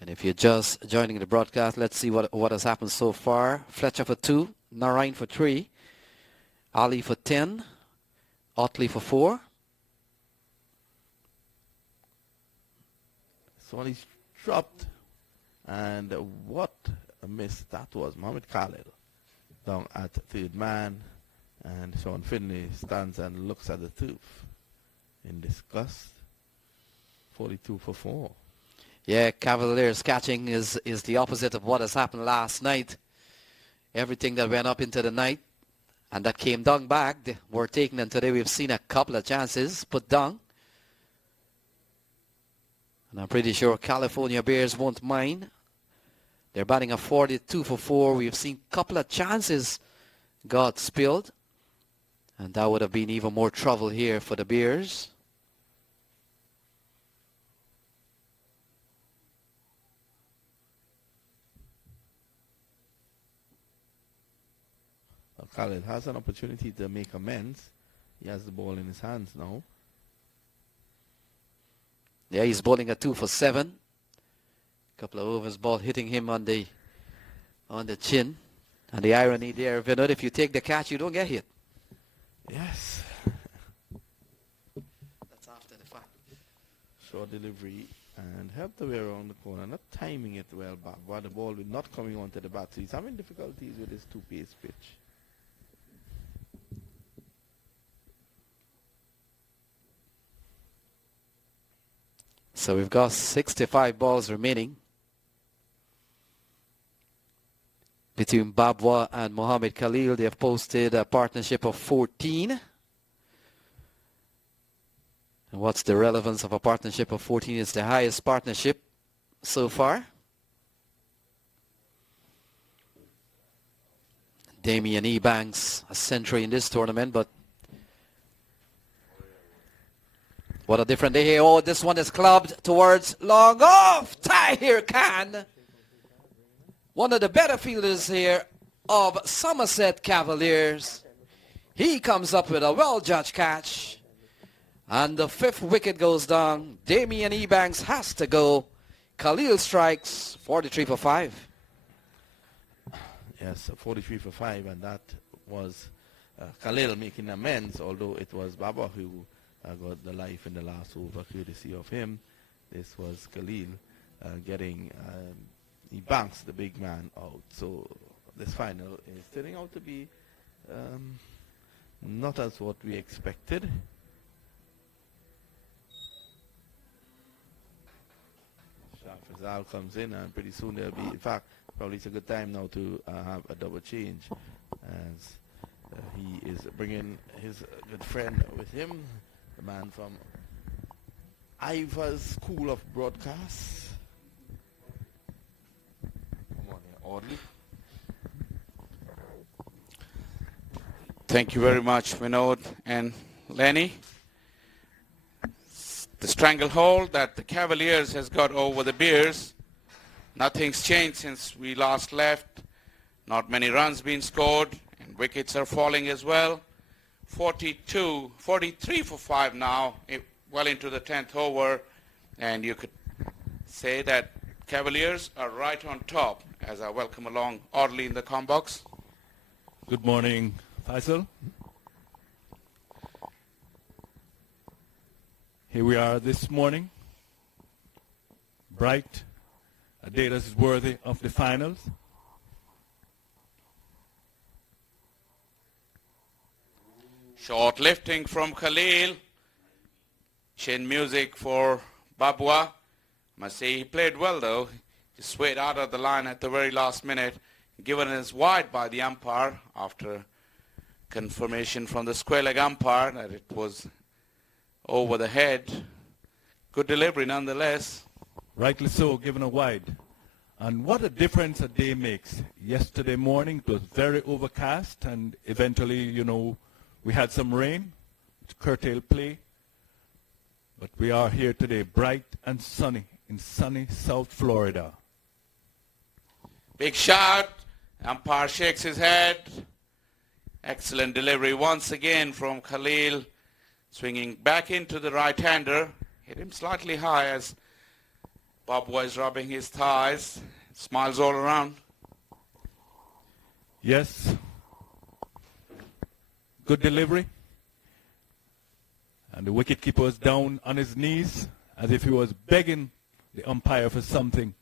And if you're just joining the broadcast, let's see what has happened so far. Fletcher for 2, Narain for 3, Ali for 10, Utley for 4. So he's dropped, and what a miss that was. Mohamed Khalil down at third man, and Sean Finley stands and looks at the turf in disgust. 42 for 4. Yeah, Cavaliers catching is the opposite of what has happened last night. Everything that went up into the night and that came down back were taken, and today we've seen a couple of chances put down. And I'm pretty sure California Bears won't mind. They're batting a 42 for 4. We've seen a couple of chances got spilled, and that would have been even more trouble here for the Bears. Khalil has an opportunity to make amends. He has the ball in his hands now. Yeah, he's bowling a 2 for 7. Couple of overs, ball hitting him on the chin. And the irony there, Vinod, if you take the catch, you don't get hit. Yes. That's after the fact. Short delivery and helped the way around the corner. Not timing it well back, but the ball was not coming onto the bat. So he's having difficulties with his 2-pace pitch. So we've got 65 balls remaining between Babwa and Mohamed Khalil. They have posted a partnership of 14. And what's the relevance of a partnership of 14? It's the highest partnership so far. Damian Ebanks, a century in this tournament, but what a different day here. Oh, this one is clubbed towards long off. Tahir Khan, one of the better fielders here of Somerset Cavaliers. He comes up with a well-judged catch. And the 5th wicket goes down. Damian Ebanks has to go. Khalil strikes 43 for 5. Yes, 43 for 5, and that was Khalil making amends, although it was Baba who got the life in the last over, courtesy of him. This was Khalil getting Ebanks, the big man, out. So this final is turning out to be not as what we expected. Shafazal comes in, and pretty soon there'll be, in fact, probably it's a good time now to have a double change, as he is bringing his good friend with him, the man from Iva's School of Broadcast. Come on here, Audley. Thank you very much, Vinod and Lenny. The stranglehold that the Cavaliers has got over the Bears, nothing's changed since we last left. Not many runs being scored, and wickets are falling as well. 43 for 5 now, well into the 10th over, and you could say that Cavaliers are right on top. As I welcome along Audley in the comm box. Good morning, Faisal. Here we are this morning, bright, a day that is worthy of the finals. Short lifting from Khalil. Chin music for Babua. Must say he played well though. He swayed out of the line at the very last minute, given as wide by the umpire after confirmation from the square leg umpire that it was over the head. Good delivery nonetheless. Rightly so, given a wide. And what a difference a day makes. Yesterday morning it was very overcast, and eventually, you know, we had some rain, curtailed play. But we are here today, bright and sunny, in sunny South Florida. Big shot. Umpire shakes his head. Excellent delivery once again from Khalil. Swinging back into the right-hander. Hit him slightly high as Babua is rubbing his thighs. Smiles all around. Yes. Good delivery. And the wicketkeeper was down on his knees as if he was begging the umpire for something.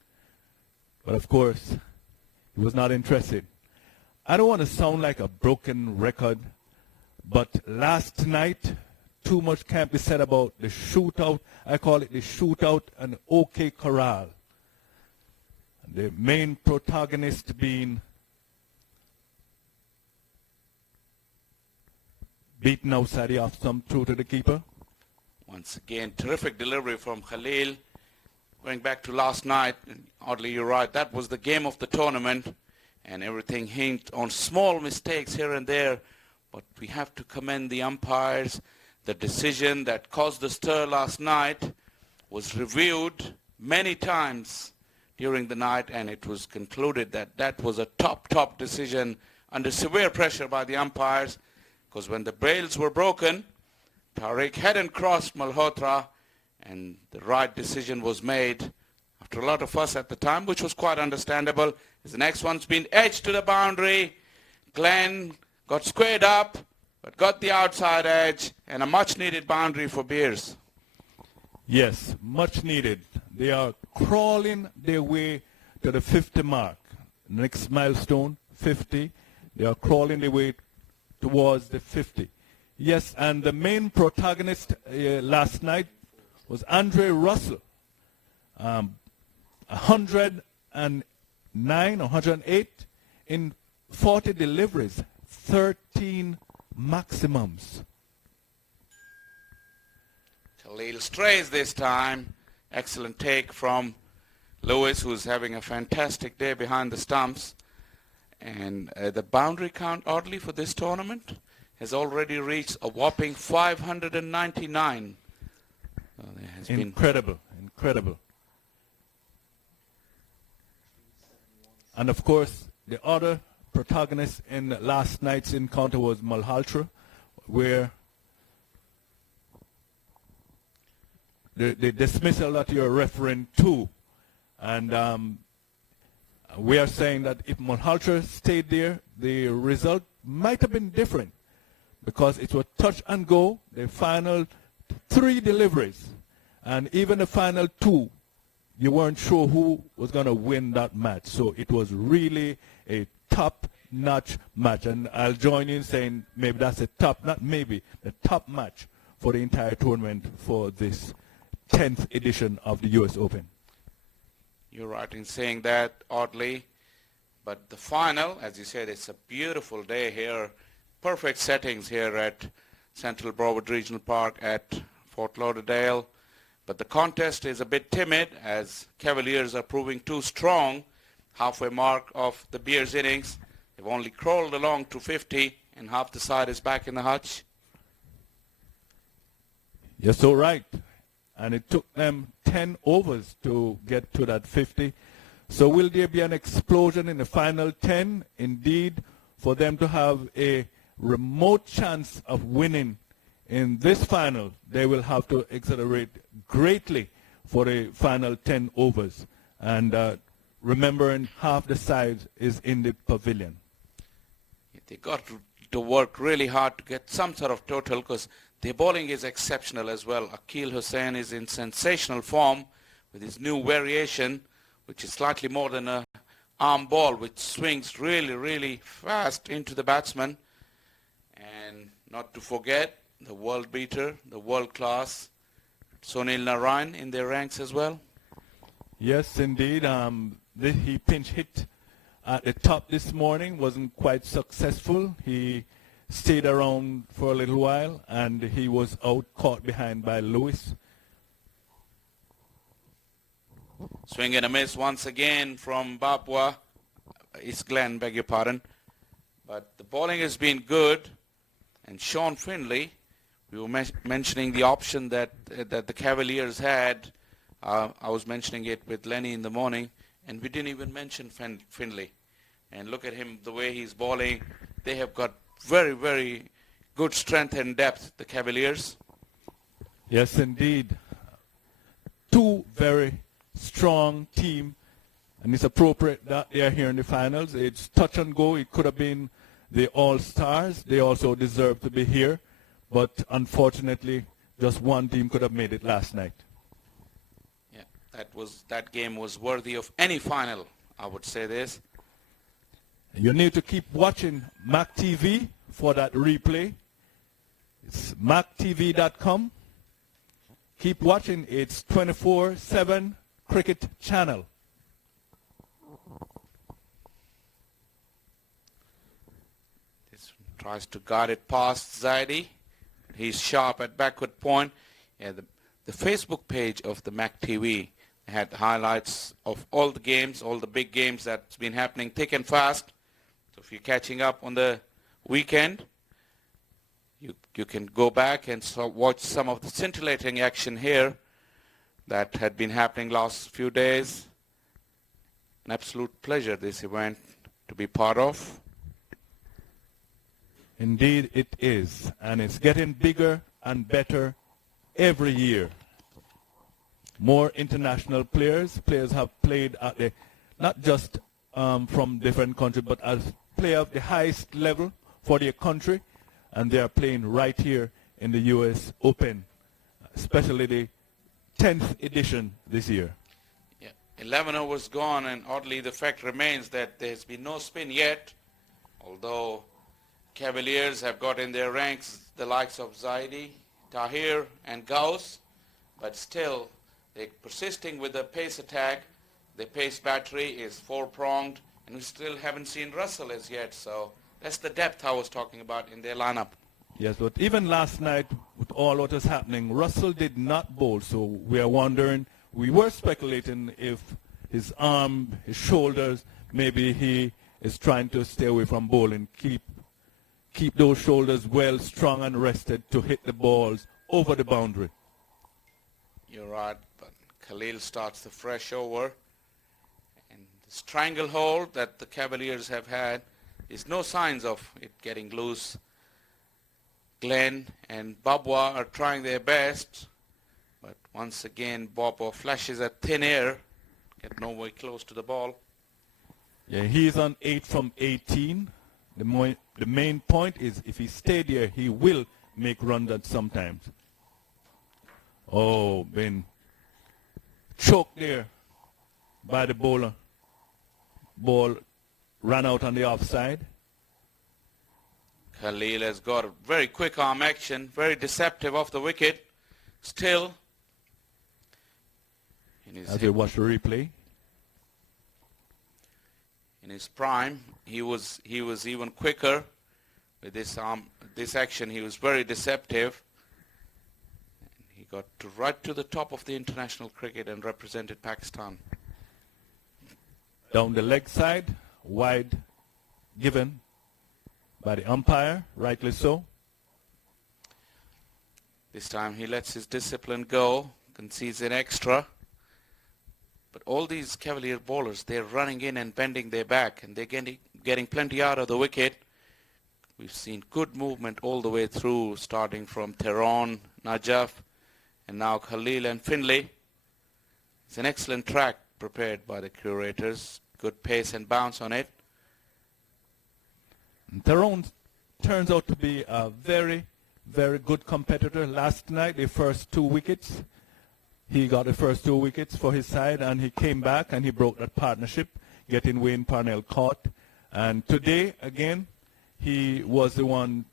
But of course, he was not interested. I don't want to sound like a broken record, but last night, too much can't be said about the shootout. I call it the shootout and OK Corral. The main protagonist being beaten outside the off stump through to the keeper. Once again, terrific delivery from Khalil. Going back to last night, and oddly you're right, that was the game of the tournament, and everything hinged on small mistakes here and there. But we have to commend the umpires. The decision that caused the stir last night was reviewed many times during the night, and it was concluded that that was a top decision under severe pressure by the umpires, because when the bails were broken, Tariq hadn't crossed Malhotra, and the right decision was made after a lot of fuss at the time, which was quite understandable. As the next one's been edged to the boundary. Glenn got squared up, but got the outside edge, and a much-needed boundary for Beers. Yes, much needed. They are crawling their way to the 50 mark. Next milestone, 50. They are crawling their way towards the 50. Yes, and the main protagonist last night was Andre Russell. 109, 108 in 40 deliveries, 13 maximums. Khalil strays this time. Excellent take from Lewis, who's having a fantastic day behind the stumps. And the boundary count, oddly, for this tournament has already reached a whopping 599. There has Incredible. And of course, the other protagonist in last night's encounter was Malhotra, where the dismissal that you're referring to. And we are saying that if Malhotra stayed there, the result might have been different, because it was touch and go, the final 3 deliveries. And even the final 2, you weren't sure who was going to win that match. So it was really a top-notch match. And I'll join you in saying maybe that's the top match for the entire tournament for this 10th edition of the U.S. Open. You're right in saying that, oddly. But the final, as you said, it's a beautiful day here. Perfect settings here at Central Broward Regional Park at Fort Lauderdale. But the contest is a bit timid as Cavaliers are proving too strong. Halfway mark of the Beers innings. They've only crawled along to 50 and half the side is back in the hutch. You're so right. And it took them 10 overs to get to that 50. So will there be an explosion in the final 10? Indeed, for them to have a remote chance of winning in this final, they will have to accelerate greatly for the final 10 overs. And remembering half the side is in the pavilion. They got to work really hard to get some sort of total, because their bowling is exceptional as well. Akil Hussain is in sensational form with his new variation, which is slightly more than a arm ball, which swings really, really fast into the batsman. And not to forget the world beater, the world class Sunil Narayan in their ranks as well. Yes, indeed. He pinch hit at the top this morning, wasn't quite successful. He stayed around for a little while, and he was out caught behind by Lewis. Swing and a miss once again from Babwa. It's Glenn, beg your pardon. But the bowling has been good. And Sean Finley, we were mentioning the option that the Cavaliers had. I was mentioning it with Lenny in the morning, and we didn't even mention Finley. And look at him, the way he's bowling. They have got very, very good strength and depth, the Cavaliers. Yes, indeed. Two very strong team, and it's appropriate that they are here in the finals. It's touch and go. It could have been the All-Stars. They also deserve to be here, but unfortunately, just one team could have made it last night. Yeah, that game was worthy of any final, I would say this. You need to keep watching maqtv for that replay. It's maqtv.com. Keep watching. It's 24/7 cricket channel. This tries to guard it past Zaidi. He's sharp at backward point. Yeah, the Facebook page of the maqtv had highlights of all the games, all the big games that's been happening thick and fast. So if you're catching up on the weekend, you can go back and watch some of the scintillating action here that had been happening last few days. An absolute pleasure, this event, to be part of. Indeed it is, and it's getting bigger and better every year. More international players have played at the, not just from different countries, but as player of the highest level for their country, and they are playing right here in the U.S. Open, especially the 10th edition this year. Yeah, 11 overs gone, and oddly the fact remains that there's been no spin yet, although Cavaliers have got in their ranks the likes of Zaidi, Tahir and Gauss, but still they're persisting with the pace attack. The pace battery is four-pronged, and we still haven't seen Russell as yet, so that's the depth I was talking about in their lineup. Yes, but even last night, with all what is happening, Russell did not bowl, so we are wondering, we were speculating if his arm, his shoulders, maybe he is trying to stay away from bowling, keep those shoulders well, strong and rested to hit the balls over the boundary. You're right, but Khalil starts the fresh over, and the stranglehold that the Cavaliers have had is no signs of it getting loose. Glenn and Babwa are trying their best, but once again Babwa flashes at thin air, get nowhere close to the ball. Yeah, he's on 8 from 18. The main point is if he stayed there, he will make runs at sometimes. Oh, been choked there by the bowler. Ball ran out on the offside. Khalil has got a very quick arm action, very deceptive off the wicket. Still, as we watch the replay, in his prime, he was even quicker with this arm, this action. He was very deceptive. He got right to the top of the international cricket and represented Pakistan. Down the leg side, wide given by the umpire, rightly so. This time he lets his discipline go, concedes an extra. But all these Cavalier bowlers, they're running in and bending their back, and they're getting plenty out of the wicket. We've seen good movement all the way through, starting from Tehran, Najaf, and now Khalil and Finley. It's an excellent track prepared by the curators. Good pace and bounce on it. Tehran turns out to be a very, very good competitor. Last night, the first 2 wickets, he got the first 2 wickets for his side, and he came back and he broke that partnership, getting Wayne Parnell caught. And today, again, he was the one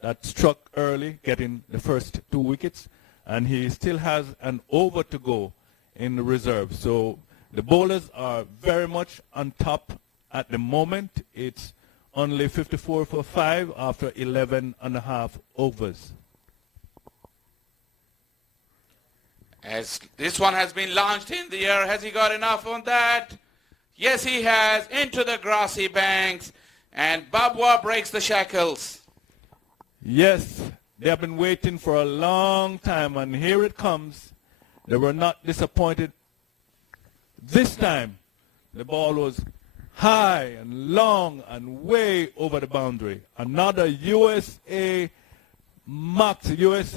that struck early, getting the first 2 wickets, and he still has an over to go in the reserve. So the bowlers are very much on top at the moment. It's only 54 for 5 after 11.5 overs. As this one has been launched in the air, has he got enough on that? Yes, he has. Into the grassy banks, and Babwa breaks the shackles. Yes, they have been waiting for a long time, and here it comes. They were not disappointed. This time, the ball was high and long and way over the boundary. Another USA Max, US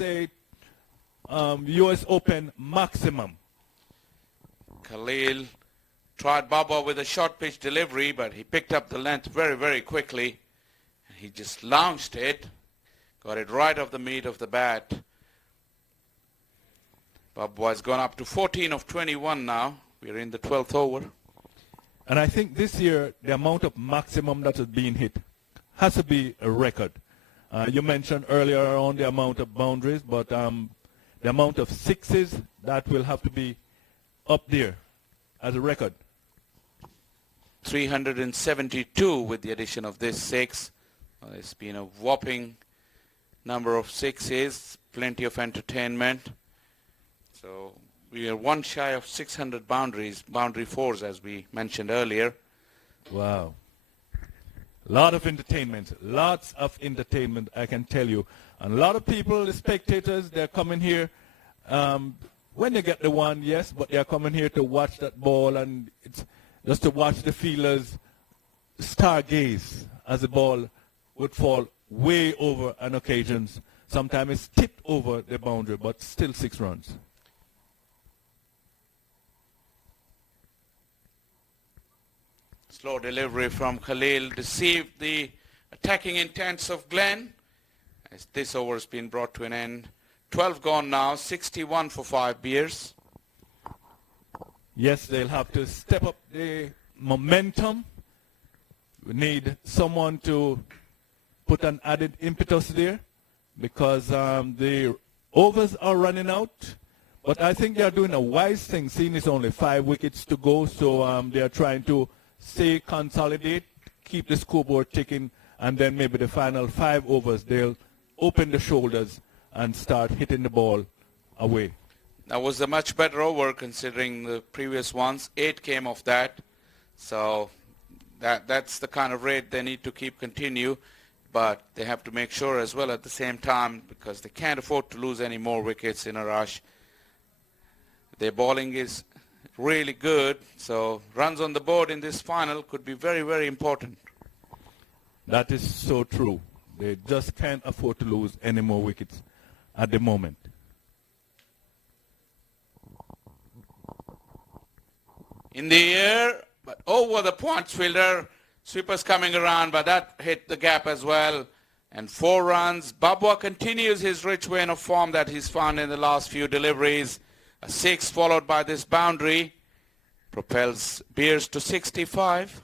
Open maximum. Khalil tried Babwa with a short pitch delivery, but he picked up the length very, very quickly. He just launched it, got it right off the meat of the bat. Babwa has gone up to 14 of 21 now. We're in the 12th over. And I think this year, the amount of maximum that is being hit has to be a record. You mentioned earlier on the amount of boundaries, but the amount of sixes, that will have to be up there as a record. 372 with the addition of this 6. It's been a whopping number of 6s, plenty of entertainment. So we are one shy of 600 boundaries, boundary 4s as we mentioned earlier. Wow. Lot of entertainment, lots of entertainment, I can tell you. And a lot of people, the spectators, they're coming here. When they get the one, yes, but they're coming here to watch that ball, and it's just to watch the fielders stargaze as the ball would fall way over on occasions. Sometimes it's tipped over the boundary, but still 6 runs. Slow delivery from Khalil deceived the attacking intents of Glenn, as this over has been brought to an end. 12 gone now, 61 for 5 beers. Yes, they'll have to step up the momentum. We need someone to put an added impetus there, because the overs are running out. But I think they are doing a wise thing, seeing it's only 5 wickets to go, so they are trying to stay consolidate, keep the scoreboard ticking, and then maybe the final 5 overs, they'll open the shoulders and start hitting the ball away. That was a much better over considering the previous ones. 8 came off that. So that's the kind of rate they need to continue. But they have to make sure as well at the same time, because they can't afford to lose any more wickets in a rush. Their bowling is really good. So runs on the board in this final could be very, very important. That is so true. They just can't afford to lose any more wickets at the moment. In the air, but over the points fielder. Sweepers coming around, but that hit the gap as well. And 4 runs. Babwa continues his rich vein of form that he's found in the last few deliveries. A 6 followed by this boundary propels Beers to 65.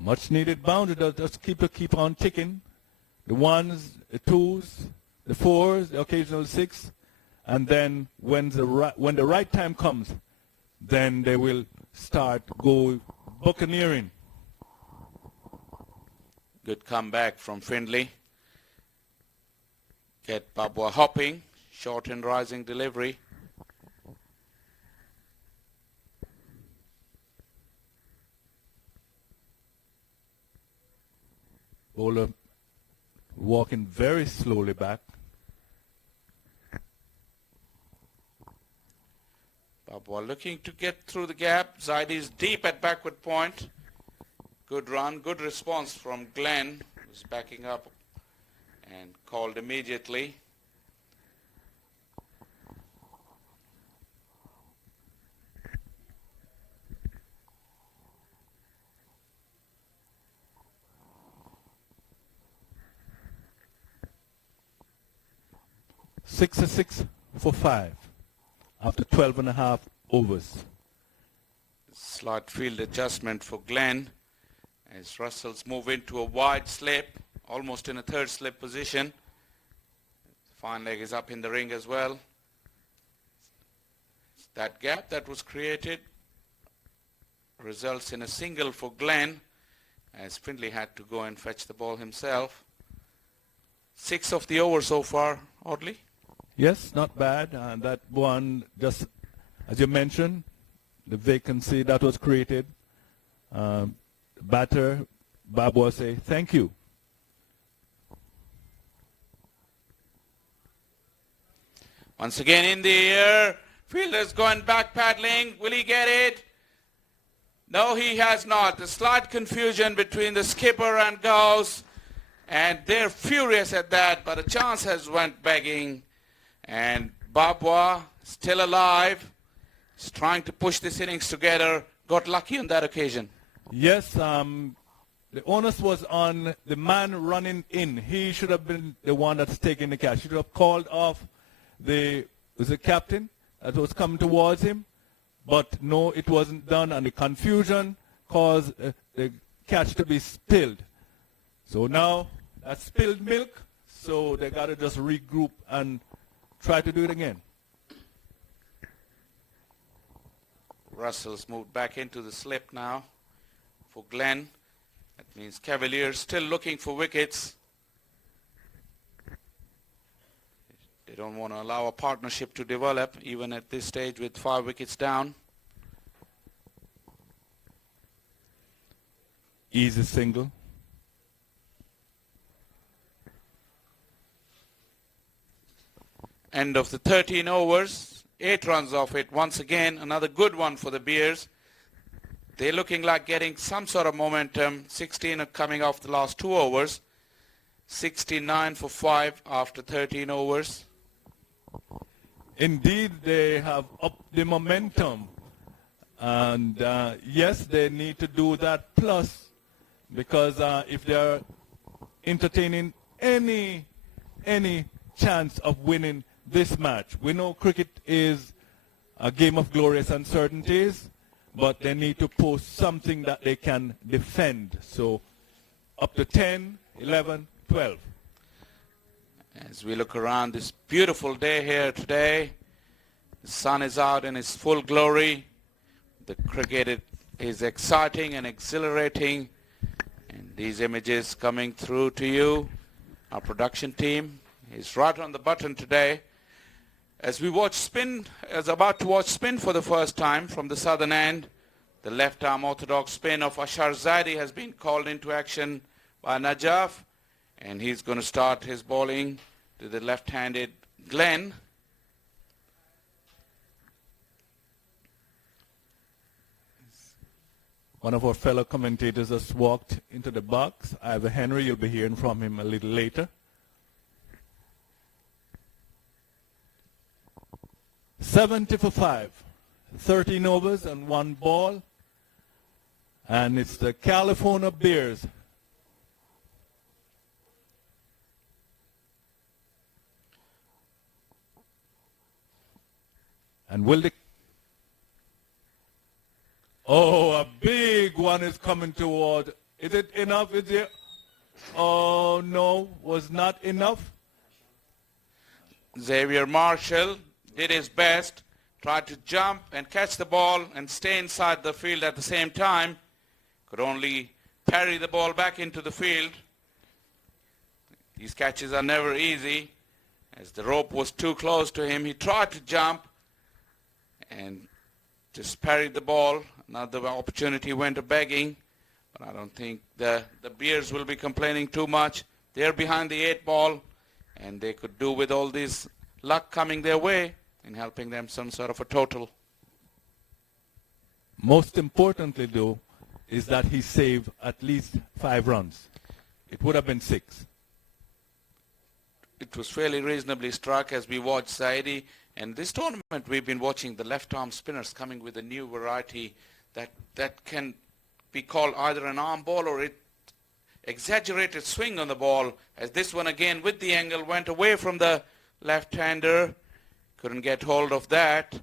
Much needed boundary. Just keep on ticking. The 1s, the 2s, the 4s, the occasional 6, and then when the right time comes, then they will start go buccaneering. Good comeback from Findlay. Get Babwa hopping. Short and rising delivery. Bowler walking very slowly back. Babwa looking to get through the gap. Zaidi's deep at backward point. Good run, good response from Glenn, who's backing up and called immediately. Six for 5 after 12 and a half overs. Slight field adjustment for Glenn as Russell's move into a wide slip, almost in a third slip position. Fine leg is up in the ring as well. That gap that was created results in a single for Glenn as Findlay had to go and fetch the ball himself. 6 of the over so far, Audley. Yes, not bad. And that one, just as you mentioned, the vacancy that was created. Batter, Babwa say, thank you. Once again in the air. Fielder's going back paddling. Will he get it? No, he has not. The slight confusion between the skipper and Gauss. And they're furious at that, but a chance has went begging. And Babwa, still alive, is trying to push this innings together. Got lucky on that occasion. Yes, the onus was on the man running in. He should have been the one that's taking the catch. He should have called off the captain that was coming towards him. But no, it wasn't done, and the confusion caused the catch to be spilled. So now, that's spilled milk, so they got to just regroup and try to do it again. Russell's moved back into the slip now for Glenn. That means Cavaliers still looking for wickets. They don't want to allow a partnership to develop, even at this stage with 5 wickets down. Easy single. End of the 13 overs. 8 runs off it. Once again, another good one for the Bears. They're looking like getting some sort of momentum. 16 are coming off the last 2 overs. 69 for 5 after 13 overs. Indeed, they have upped the momentum. And yes, they need to do that plus, because if they are entertaining any chance of winning this match. We know cricket is a game of glorious uncertainties, but they need to post something that they can defend. So up to 10, 11, 12. As we look around this beautiful day here today, the sun is out in its full glory. The cricket is exciting and exhilarating. And these images coming through to you. Our production team is right on the button today. As we watch spin, as about to watch spin for the first time from the southern end, the left arm orthodox spin of Ashar Zaidi has been called into action by Najaf, and he's going to start his bowling to the left-handed Glenn. One of our fellow commentators has walked into the box. Ivor Henry, you'll be hearing from him a little later. 70 for 5. 13 overs and 1 ball. And it's the California Bears. And will the... Oh, a big one is coming toward. Is it enough? Is it? Oh, no, was not enough. Xavier Marshall did his best, tried to jump and catch the ball and stay inside the field at the same time. Could only parry the ball back into the field. These catches are never easy. As the rope was too close to him, he tried to jump and just parried the ball. Another opportunity went a begging, but I don't think the Bears will be complaining too much. They're behind the 8 ball, and they could do with all this luck coming their way in helping them some sort of a total. Most importantly, though, is that he saved at least 5 runs. It would have been 6. It was fairly reasonably struck as we watched Zaidi. And this tournament, we've been watching the left-arm spinners coming with a new variety that can be called either an arm ball or exaggerated swing on the ball. As this one again with the angle went away from the left-hander. Couldn't get hold of that.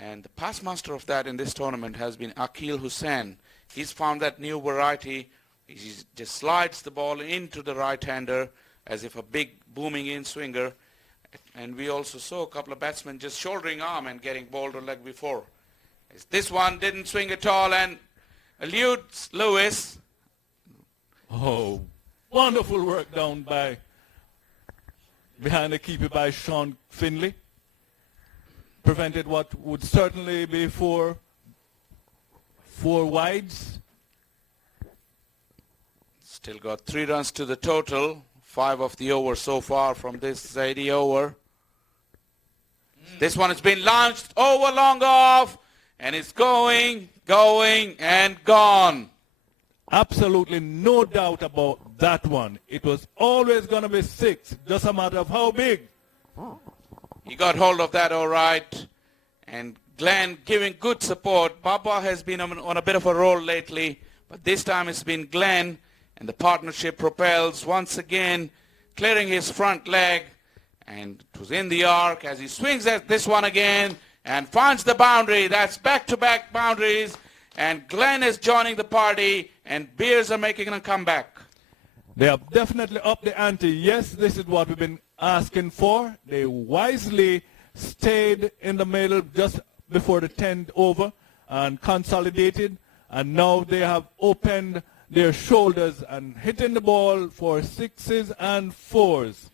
And the past master of that in this tournament has been Akil Hussain. He's found that new variety. He just slides the ball into the right-hander as if a big booming in swinger. And we also saw a couple of batsmen just shouldering arm and getting ball to leg before. This one didn't swing at all and eludes Lewis. Oh, wonderful work down behind the keeper by Sean Finley. Prevented what would certainly be four wides. Still got 3 runs to the total. 5 of the over so far from this Zaidi over. This one has been launched over long off and it's going and gone. Absolutely no doubt about that one. It was always going to be 6, just a matter of how big. He got hold of that all right. And Glenn giving good support. Baba has been on a bit of a roll lately, but this time it's been Glenn. And the partnership propels once again, clearing his front leg. And it was in the arc as he swings at this one again and finds the boundary. That's back-to-back boundaries. And Glenn is joining the party and Bears are making a comeback. They have definitely upped the ante. Yes, this is what we've been asking for. They wisely stayed in the middle just before the 10th over and consolidated. And now they have opened their shoulders and hitting the ball for 6s and 4s.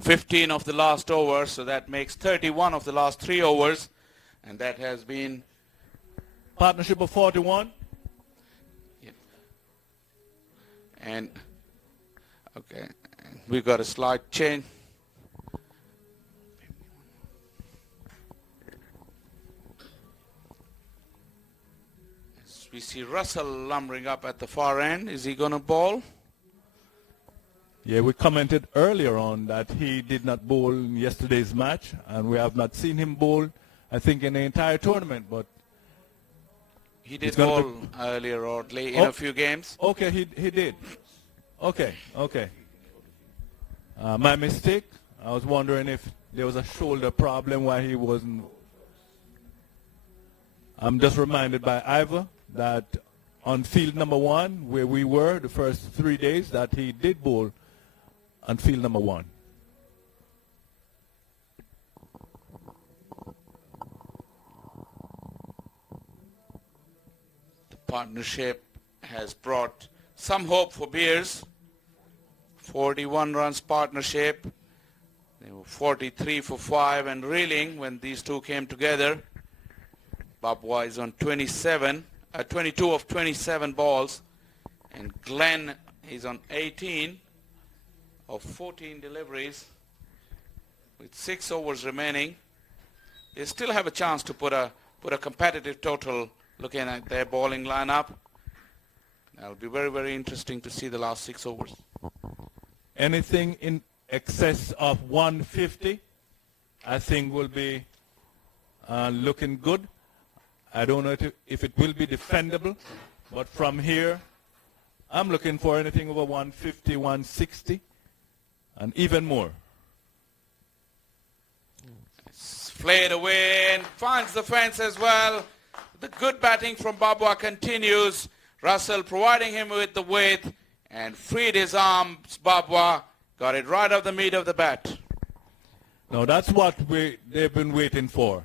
15 of the last over, so that makes 31 of the last 3 overs. And that has been partnership of 41. Yeah. And okay, we got a slight change. We see Russell lumbering up at the far end. Is he going to bowl? Yeah, we commented earlier on that he did not bowl in yesterday's match, and we have not seen him bowl, I think, in the entire tournament. But he did bowl earlier or late in a few games. Okay, he did. Okay. My mistake. I was wondering if there was a shoulder problem why he wasn't. I'm just reminded by Ivor that on field number 1, where we were the first 3 days, that he did bowl on field number 1. The partnership has brought some hope for Bears. 41 runs partnership. They were 43 for 5 and reeling when these two came together. Babwa is on 22 of 27 balls, and Glenn is on 18 of 14 deliveries with 6 overs remaining. They still have a chance to put a competitive total looking at their bowling lineup. That'll be very, very interesting to see the last 6 overs. Anything in excess of 150, I think will be looking good. I don't know if it will be defendable, but from here, I'm looking for anything over 150, 160, and even more. It's flayed away and finds the fence as well. The good batting from Babwa continues. Russell providing him with the width and freed his arms. Babwa got it right off the meat of the bat. Now that's what they've been waiting for.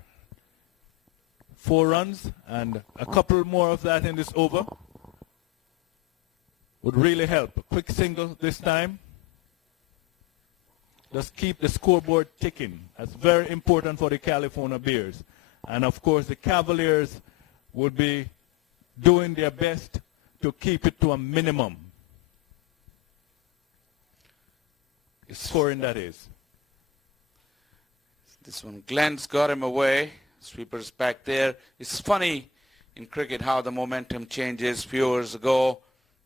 4 runs and a couple more of that in this over would really help. A quick single this time. Just keep the scoreboard ticking. That's very important for the California Bears. And of course the Cavaliers would be doing their best to keep it to a minimum. Scoring, that is. This one, Glenn's got him away. Sweeper's back there. It's funny in cricket how the momentum changes. Few years ago,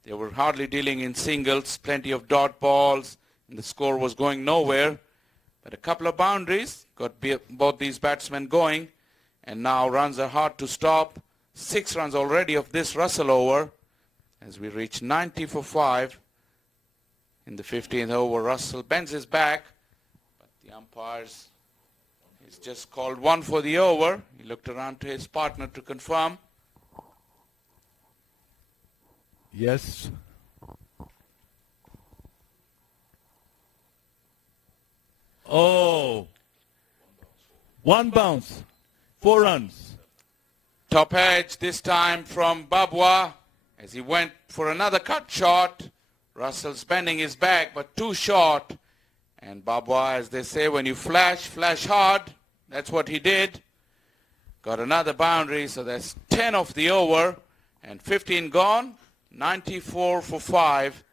they were hardly dealing in singles, plenty of dot balls, and the score was going nowhere. But a couple of boundaries got both these batsmen going, and now runs are hard to stop. 6 runs already of this Russell over as we reach 90 for 5 in the 15th over. Russell bends his back, but the umpires is just called one for the over. He looked around to his partner to confirm. Yes. Oh. One bounce. 4 runs. Top edge this time from Babwa as he went for another cut shot. Russell's bending his back, but too short. And Babwa, as they say, when you flash hard. That's what he did. Got another boundary, so that's 10 off the over. And 15 gone. 94 for 5.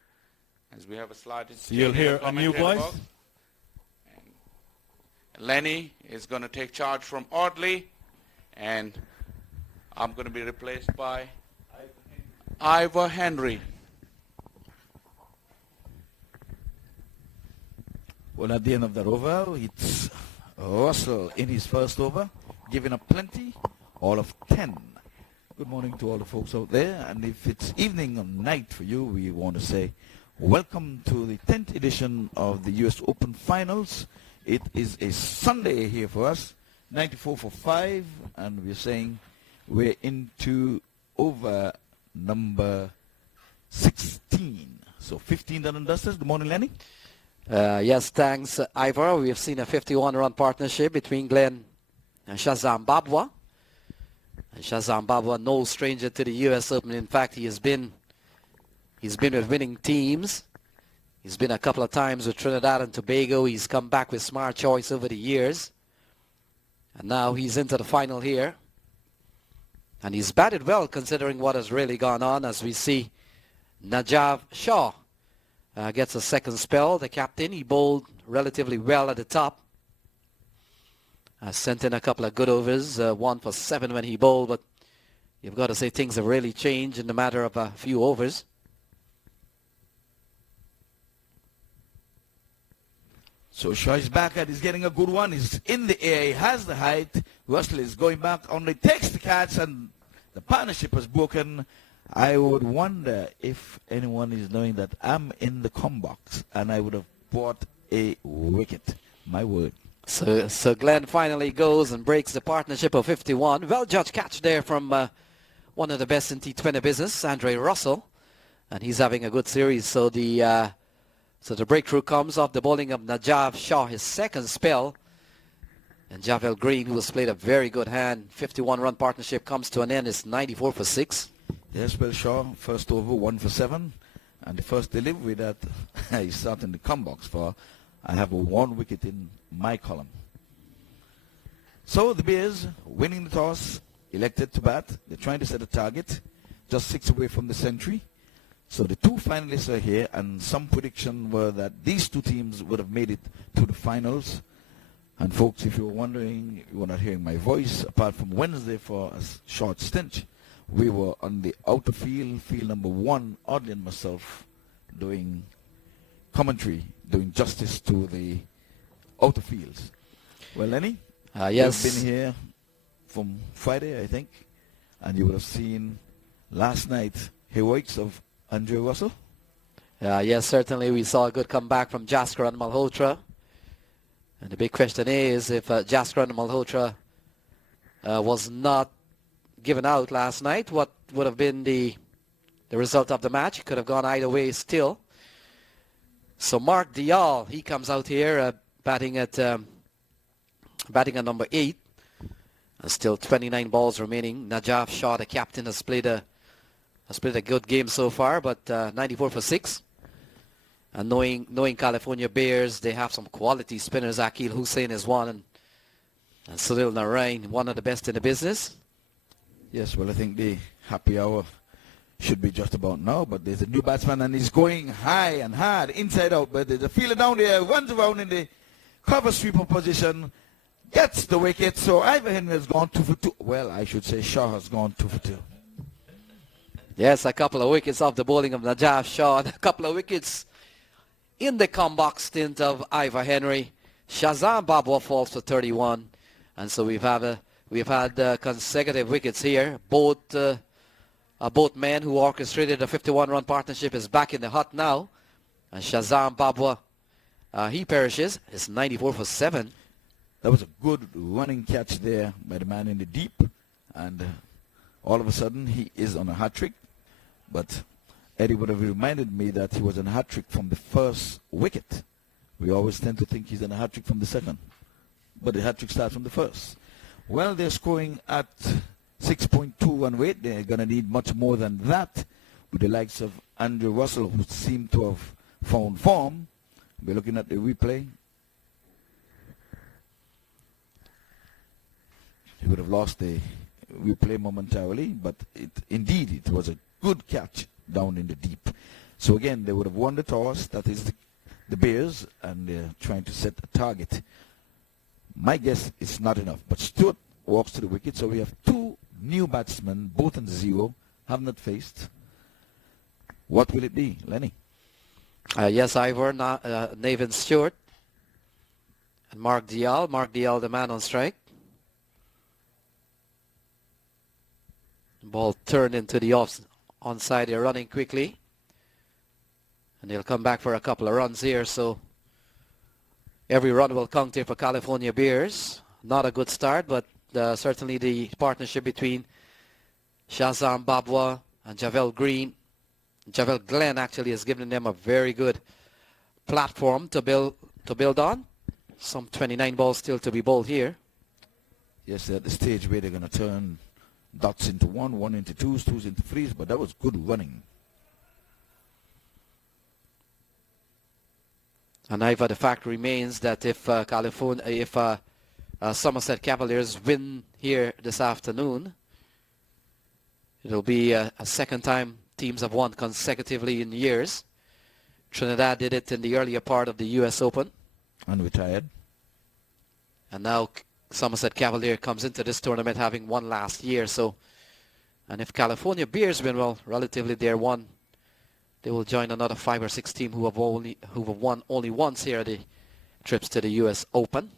As we have a slight So you'll hear a new voice. Lenny is going to take charge from Utley. And I'm going to be replaced by Ivor Henry. Well, at the end of that over, it's Russell in his first over, giving up plenty, all of 10. Good morning to all the folks out there, and if it's evening or night for you, we want to say welcome to the 10th edition of the US Open Finals. It is a Sunday here for us, 94 for 5, and we're saying we're into over number 16. So 15 done and dusted. Good morning, Lenny. Yes, thanks, Ivor. We have seen a 51-run partnership between Glenn and Shazam Babwa. And Shazam Babwa, no stranger to the U.S. Open. In fact, he's been with winning teams. He's been a couple of times with Trinidad and Tobago. He's come back with smart choice over the years. And now he's into the final here. And he's batted well considering what has really gone on, as we see Najav Shah gets a second spell. The captain, he bowled relatively well at the top. Sent in a couple of good overs, 1 for 7 when he bowled, but you've got to say things have really changed in the matter of a few overs. So Shaw is back and he's getting a good one. He's in the air. He has the height. Russell is going back. Only takes the catch and the partnership has broken. I would wonder if anyone is knowing that I'm in the com box and I would have bought a wicket. My word. So Glenn finally goes and breaks the partnership of 51. Well judged catch there from one of the best in T20 business, Andre Russell. And he's having a good series. So the breakthrough comes off the bowling of Najav Shah, his second spell. And Javel Green, who has played a very good hand, 51-run partnership comes to an end. It's 94 for 6. Yes, well, Shaw, first over, 1 for 7. And the first delivery that I start in the com box for, I have a 1 wicket in my column. So the Bears, winning the toss, elected to bat. They're trying to set a target, just 6 away from the century. So the 2 finalists are here, and some prediction were that these 2 teams would have made it to the finals. And folks, if you were wondering, you were not hearing my voice, apart from Wednesday for a short stint, we were on the outer field, field number 1, Audley and myself, doing commentary, doing justice to the outer fields. Well, Lenny, yes. you've been here from Friday, I think, and you would have seen last night heroics of Andre Russell. Yes, certainly we saw a good comeback from Jasker and Malhotra. And the big question is if Jasker and Malhotra was not given out last night, what would have been the result of the match? It could have gone either way still. So Mark Dial, he comes out here batting at number 8. And still 29 balls remaining. Najaf Shah, the captain, has played a good game so far, but 94 for 6. And knowing California Bears, they have some quality spinners. Akil Hussain is one, and Sunil Narain, one of the best in the business. Yes, well, I think the happy hour should be just about now, but there's a new batsman and he's going high and hard, inside out, but there's a fielder down there, runs around in the cover sweeper position, gets the wicket, so Ivor Henry has gone 2 for 2. Well, I should say Shaw has gone 2 for 2. Yes, a couple of wickets off the bowling of Najaf Shah, and a couple of wickets in the comeback stint of Ivor Henry. Shazam Babwa falls for 31, and so we've had consecutive wickets here. Both men who orchestrated a 51-run partnership is back in the hut now, and Shazam Babwa he perishes. It's 94 for 7. That was a good running catch there by the man in the deep. And all of a sudden, he is on a hat-trick. But Eddie would have reminded me that he was on a hat-trick from the first wicket. We always tend to think he's on a hat-trick from the second. But the hat-trick starts from the first. Well, they're scoring at 6.21 rate. They're going to need much more than that with the likes of Andrew Russell, who seemed to have found form. We're looking at the replay. He would have lost the replay momentarily, but indeed it was a good catch down in the deep. So again, they would have won the toss. That is the Bears, and they're trying to set a target. My guess is not enough, but Stewart walks to the wicket, so we have two new batsmen, both on zero, have not faced. What will it be, Lenny? Yes, Ivor, Nathan Stewart and Mark Dial. Mark Dial, the man on strike. Ball turned into the onside. They're running quickly. And they'll come back for a couple of runs here. So every run will count here for California Bears. Not a good start, but certainly the partnership between Shazam Babwa and Javel Glenn actually has given them a very good platform to build on. Some 29 balls still to be bowled here. Yes, they're at the stage where they're going to turn dots into one into twos into threes, but that was good running. And Ivor, the fact remains that if Somerset Cavaliers win here this afternoon, it'll be a second time teams have won consecutively in years. Trinidad did it in the earlier part of the U.S. Open. And retired. And now Somerset Cavalier comes into this tournament having won last year. So, and if California Bears win, well, relatively they're one. They will join another 5 or 6 teams who have won only once here the trips to the U.S. Open.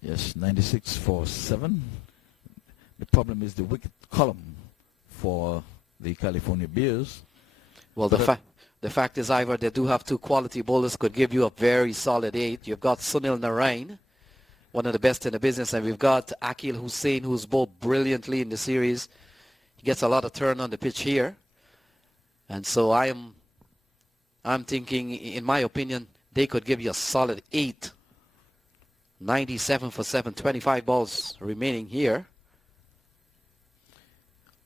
Yes, 96 for 7. The problem is the wicket column for the California Bears. Well, the fact is, Ivor, they do have two quality bowlers could give you a very solid 8. You've got Sunil Narain, one of the best in the business, and we've got Akil Hussain, who's bowled brilliantly in the series. He gets a lot of turn on the pitch here. And so I'm thinking, in my opinion, they could give you a solid 8. 97 for 7, 25 balls remaining here.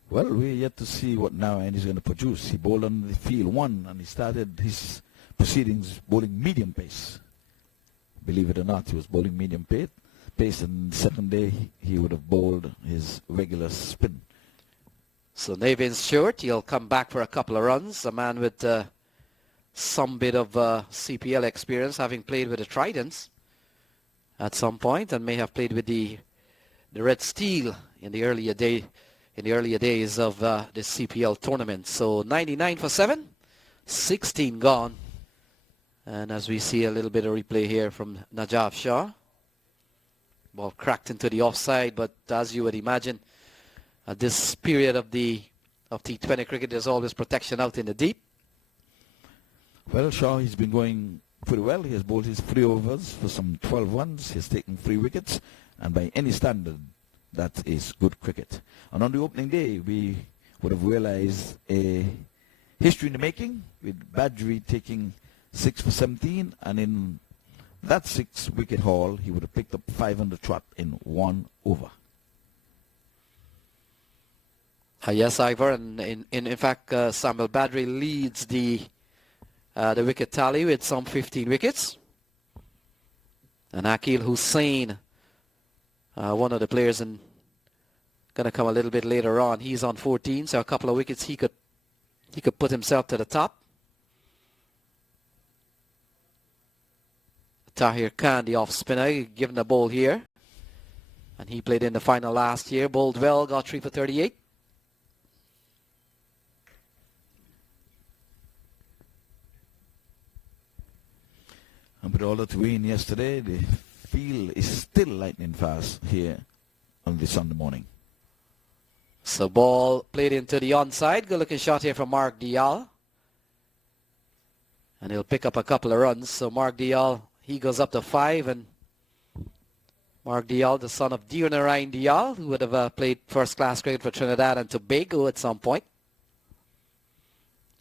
Well, we're yet to see what Narayan is going to produce. He bowled on the field 1, and he started his proceedings bowling medium pace. Believe it or not, he was bowling medium pace, and the second day he would have bowled his regular spin. So Navin Stewart, he'll come back for a couple of runs. A man with some bit of CPL experience, having played with the Tridents at some point, and may have played with the Red Steel in the earlier days of the CPL tournament. So 99 for 7, 16 gone. And as we see a little bit of replay here from Najaf Shah. Ball cracked into the offside, but as you would imagine, at this period of T20 cricket, there's always protection out in the deep. Well, Shaw, he's been going pretty well. He has bowled his 3 overs for some 12 runs. He's taken 3 wickets, and by any standard, that is good cricket. And on the opening day, we would have realized a history in the making, with Badri taking 6 for 17, and in that 6-wicket haul, he would have picked up 500 trot in 1 over. Yes, Ivor, and in fact, Samuel Badri leads the wicket tally with some 15 wickets. And Akil Hussain, one of the players, and going to come a little bit later on, he's on 14, so a couple of wickets he could put himself to the top. Tahir Khan, the off spinner, given the ball here, and he played in the final last year, bowled well, got 3 for 38. And with all that rain yesterday, the field is still lightning fast here on this Sunday morning. So ball played into the onside. Good looking shot here from Mark Dial. And he'll pick up a couple of runs. So Mark Dial, he goes up to 5. And Mark Dial, the son of Dion Dial, who would have played first-class cricket for Trinidad and Tobago at some point.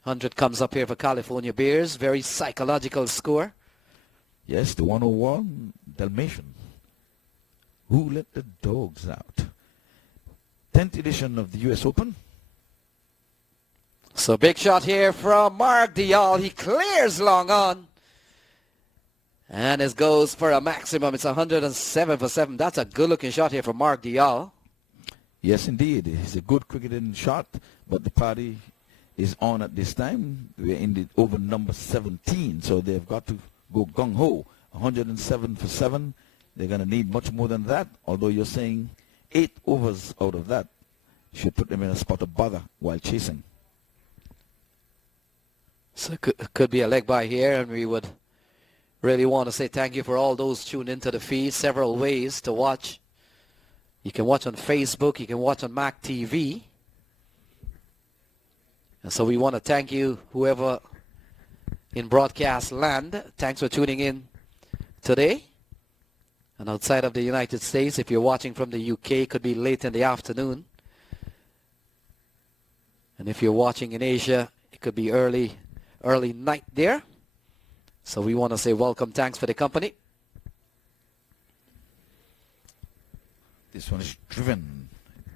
100 comes up here for California Bears. Very psychological score. Yes, the 101 Dalmatian. Who let the dogs out? 10th edition of the U.S. Open. So big shot here from Mark Dial. He clears long on. And it goes for a maximum. It's 107 for 7. That's a good-looking shot here from Mark Dial. Yes, indeed. He's a good cricketing shot, but the party is on at this time. We're in the over number 17, so they've got to go gung-ho. 107 for 7. They're going to need much more than that, although you're saying 8 overs out of that should put them in a spot of bother while chasing. So it could be a leg by here, and we would really want to say thank you for all those tuned into the feed. Several ways to watch. You can watch on Facebook. You can watch on maqtv. And so we want to thank you, whoever in broadcast land. Thanks for tuning in today. And outside of the United States, if you're watching from the UK, it could be late in the afternoon. And if you're watching in Asia, it could be early night there. So we want to say welcome. Thanks for the company. This one is driven.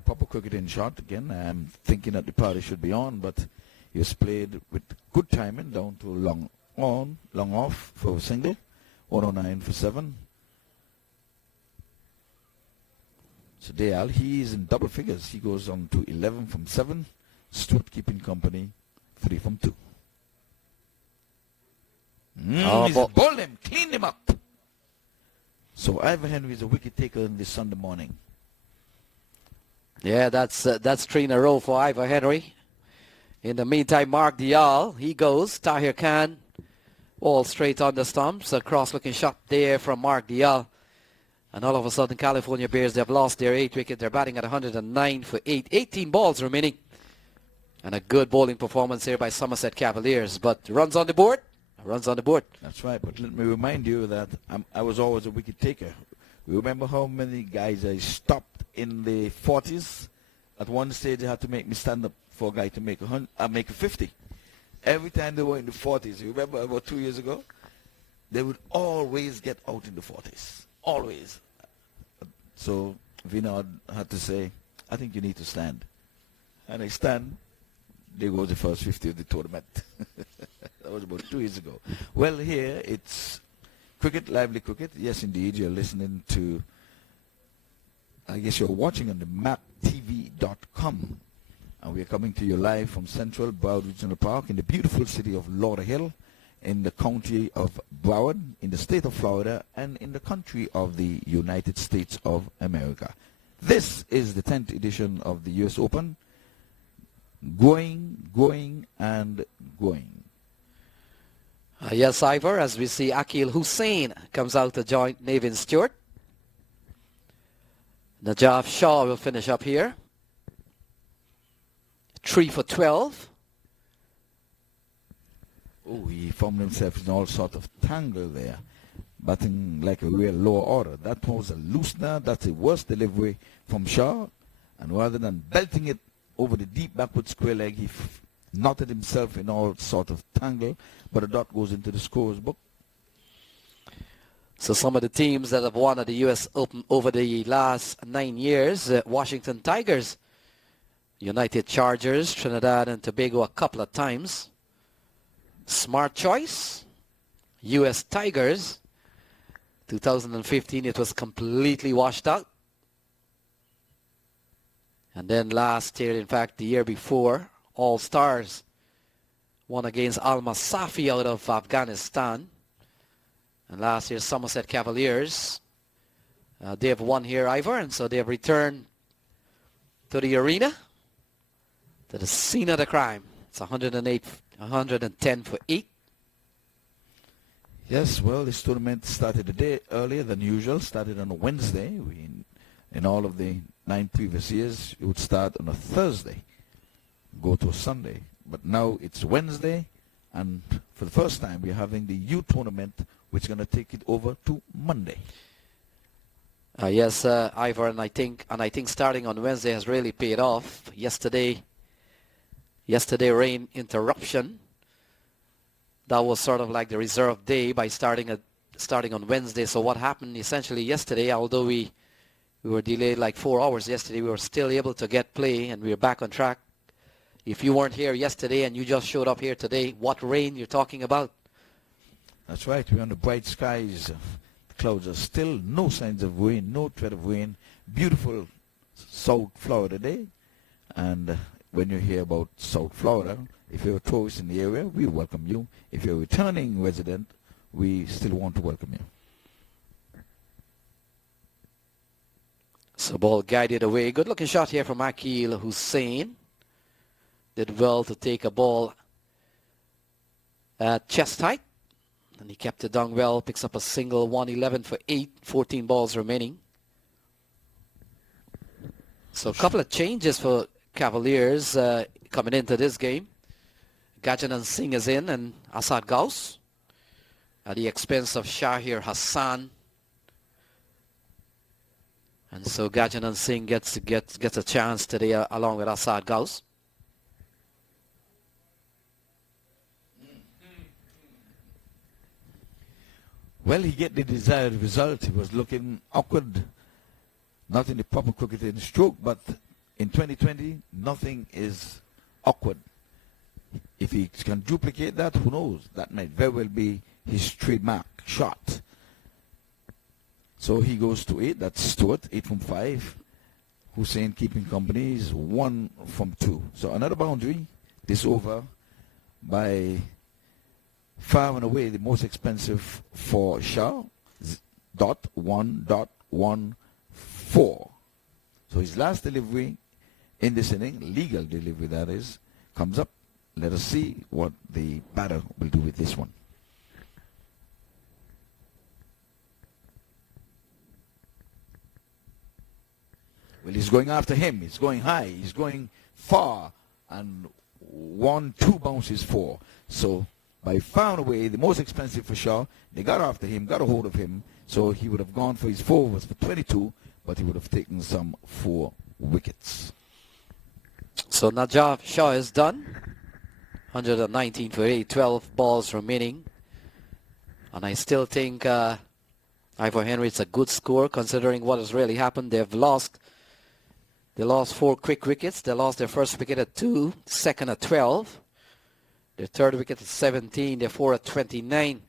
Proper cricketing shot again. I'm thinking that the party should be on, but he was played with good timing down to long off for a single. 109 for 7. So Dale, he is in double figures. He goes on to 11 from 7. Stewart keeping company, 3 from 2. He's bowled him, cleaned him up. So Ivor Henry is a wicket taker in this Sunday morning. Yeah, that's 3 in a row for Ivor Henry. In the meantime, Mark Dial, he goes. Tahir Khan, all straight on the stumps. A cross-looking shot there from Mark Dial. And all of a sudden, California Bears, they've lost their 8th wicket. They're batting at 109 for 8. 18 balls remaining. And a good bowling performance here by Somerset Cavaliers. But runs on the board. Runs on the board. That's right. But let me remind you that I was always a wicket taker. Remember how many guys I stopped in the 40s? At one stage, they had to make me stand up for a guy to make a 50. Every time they were in the 40s, you remember about 2 years ago? They would always get out in the 40s. Always. So Vinod had to say, I think you need to stand. And I stand. There goes the first 50 of the tournament. That was about 2 years ago. Well, here it's cricket, lively cricket. Yes, indeed, you're listening to, I guess you're watching on the maqtv.com. And we're coming to you live from Central Broward Regional Park in the beautiful city of Lauderhill, in the county of Broward, in the state of Florida, and in the country of the United States of America. This is the 10th edition of the U.S. Open. Going, and going. Yes, Ivor, as we see Akil Hussain comes out to join Navin Stewart. Najaf Shah will finish up here. 3 for 12. Oh, he found himself in all sort of tangle there, batting like a real lower order. That was a loosener. That's a worse delivery from Shaw. And rather than belting it over the deep backward square leg, he knotted himself in all sort of tangle. But a dot goes into the scorer's book. So some of the teams that have won at the U.S. Open over the last 9 years, Washington Tigers, United Chargers, Trinidad and Tobago a couple of times. Smart choice, U.S. Tigers. 2015, it was completely washed out. And then last year, in fact, the year before, All Stars won against Al Masafi out of Afghanistan. And last year, Somerset Cavaliers, they have won here, Ivor, and so they have returned to the arena, to the scene of the crime. It's 110 for 8. Yes, well, this tournament started a day earlier than usual. Started on a Wednesday. In all of the 9 previous years, it would start on a Thursday, go to a Sunday. But now it's Wednesday And for the first time, we're having the youth tournament, which is going to take it over to Monday. Yes, Ivor, and I think starting on Wednesday has really paid off. Yesterday rain interruption. That was sort of like the reserve day by starting on Wednesday. So what happened essentially yesterday, although we were delayed like 4 hours yesterday, we were still able to get play and we were back on track. If you weren't here yesterday and you just showed up here today, what rain you're talking about? That's right. We're under bright skies. The clouds are still no signs of rain, no threat of rain. Beautiful South Florida day. And when you hear about South Florida, if you're a tourist in the area, we welcome you. If you're a returning resident, we still want to welcome you. So ball guided away. Good looking shot here from Akil Hussein. Did well to take a ball at chest height. And he kept it down well. Picks up a single, 111 for 8. 14 balls remaining. So a couple of changes for Cavaliers coming into this game. Gajanan Singh is in and Asad Gauss at the expense of Shahir Hassan. And so Gajanan Singh gets a chance today along with Asad Gauss. Well, he get the desired result. He was looking awkward, not in the proper cricketing stroke, but in 2020, nothing is awkward. If he can duplicate that, who knows? That might very well be his trademark shot. So he goes to 8. That's Stewart, 8 from 5. Hussein keeping company is 1 from 2. So another boundary. This over by far and away the most expensive for Shah. .1.14. So his last delivery in this inning, legal delivery that is, comes up. Let us see what the batter will do with this one. Well, he's going after him. He's going high. He's going far. And 1-2 bounces 4. So by far and away the most expensive for Shaw. They got after him, got a hold of him. So he would have gone for his 4 overs for 22, but he would have taken some 4 wickets. So Najaf Shah is done. 119 for 8, 12 balls remaining. And I still think Ivor Henry, it's a good score considering what has really happened. They lost 4 quick wickets. They lost their first wicket at 2, second at 12. Their third wicket at 17, their 4 at 29.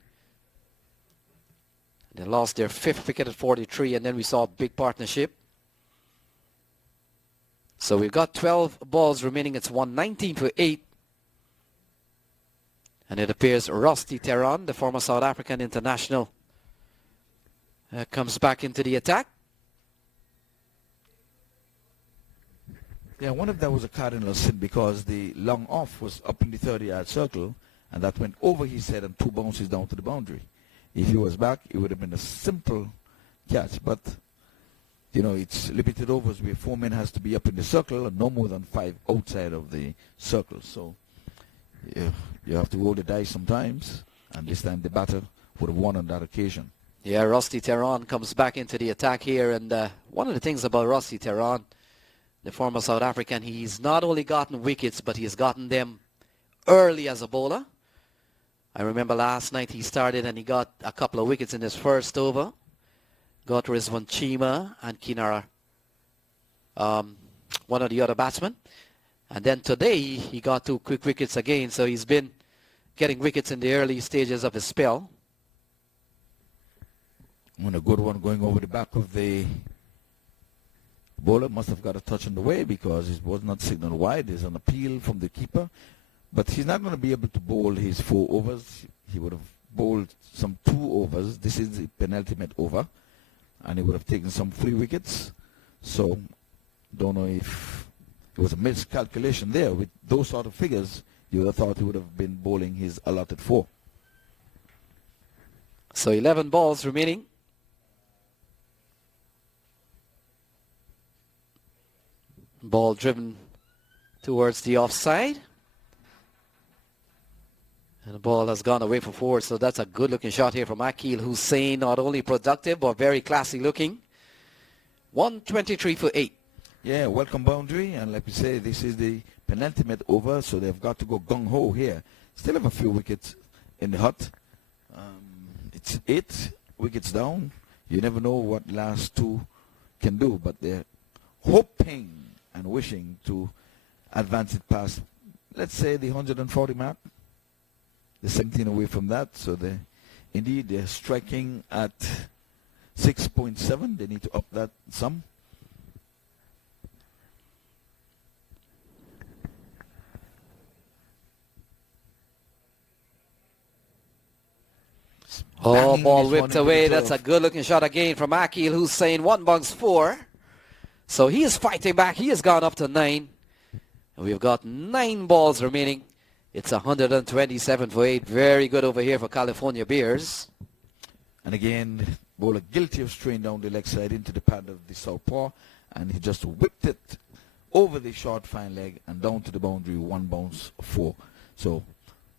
They lost their 5th wicket at 43, and then we saw a big partnership. So we've got 12 balls remaining. It's 119 for 8. And it appears Rusty Tehran, the former South African international, comes back into the attack. Yeah, I wonder if that was a cardinal sin because the long off was up in the 30-yard circle and that went over his head and 2 bounces down to the boundary. If he was back, it would have been a simple catch. But, you know, it's limited overs where 4 men has to be up in the circle and no more than 5 outside of the circle. So you have to roll the dice sometimes. And this time the batter would have won on that occasion. Yeah, Rusty Tehran comes back into the attack here. And one of the things about Rusty Tehran, the former South African, he's not only gotten wickets, but he's gotten them early as a bowler. I remember last night he started and he got a couple of wickets in his first over. Got Rizwan Chima and Kinara, one of the other batsmen. And then today he got 2 quick wickets again. So he's been getting wickets in the early stages of his spell. And a good one going over the back of the bowler. Must have got a touch on the way because it was not signaled wide. There's an appeal from the keeper. But he's not going to be able to bowl his 4 overs. He would have bowled some 2 overs. This is the penultimate over. And he would have taken some 3 wickets. So, don't know if it was a miscalculation there. With those sort of figures, you would have thought he would have been bowling his allotted 4. So 11 balls remaining. Ball driven towards the offside. And the ball has gone away for 4, so that's a good-looking shot here from Akil Hussain. Not only productive, but very classy-looking. 123 for 8. Yeah, welcome boundary, and like we say, this is the penultimate over, so they've got to go gung-ho here. Still have a few wickets in the hut. It's 8 wickets down. You never know what last 2 can do, but they're hoping and wishing to advance it past, let's say, the 140 mark. They're 17 away from that, so they're striking at 6.7. They need to up that some. Oh, Banging ball this whipped one into away. the That's a turf. good-looking shot again from Akil Hussain. 1 bunks 4. So he is fighting back. He has gone up to 9. And we've got 9 balls remaining. It's 127 for 8. Very good over here for California Bears. And again, bowler guilty of straying down the leg side into the pad of the southpaw, and he just whipped it over the short fine leg and down to the boundary. 1 bounce 4. So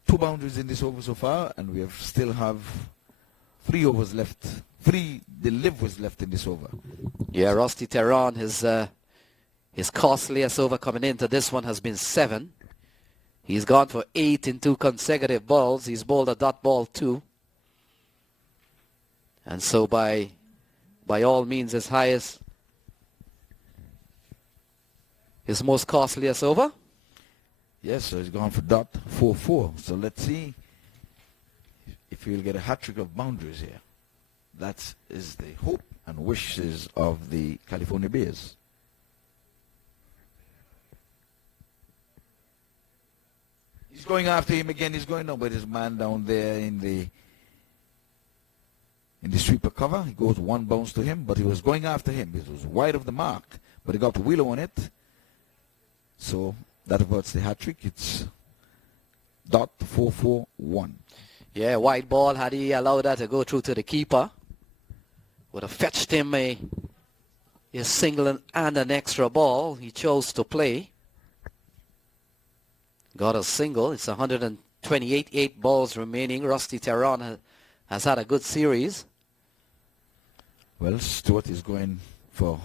2 boundaries in this over so far, and we still have 3 overs left. 3 deliveries left in this over. Yeah, Rusty Tehran, his costliest over coming into this one has been 7. He's gone for 8 in 2 consecutive balls. He's bowled a dot ball 2. And so by all means, his most costliest over. Yes, so he's gone for dot 4-4. So let's see if he'll get a hat-trick of boundaries here. That is the hope and wishes of the California Bears. He's going after him again. He's going over his man down there in the sweeper cover. He goes 1 bounce to him, but he was going after him. It was wide of the mark, but he got the willow on it. So that averts the hat-trick. It's dot 4-4-1. Yeah, wide ball. Had he allowed that to go through to the keeper, would have fetched him a single and an extra ball. He chose to play. Got a single. It's 128, 8 balls remaining. Rusty Tehran has had a good series. Well, Stewart is going for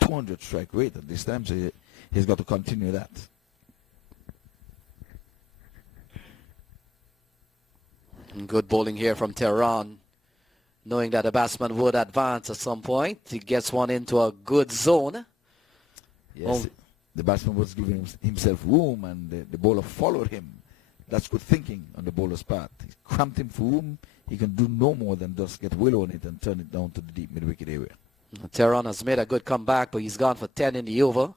200 strike rate at this time, so he's got to continue that. Good bowling here from Tehran. Knowing that the batsman would advance at some point. He gets one into a good zone. Yes, the batsman was giving himself room, and the bowler followed him. That's good thinking on the bowler's part. He cramped him for room. He can do no more than just get willow on it and turn it down to the deep mid-wicket area. Tehran has made a good comeback, but he's gone for 10 in the over.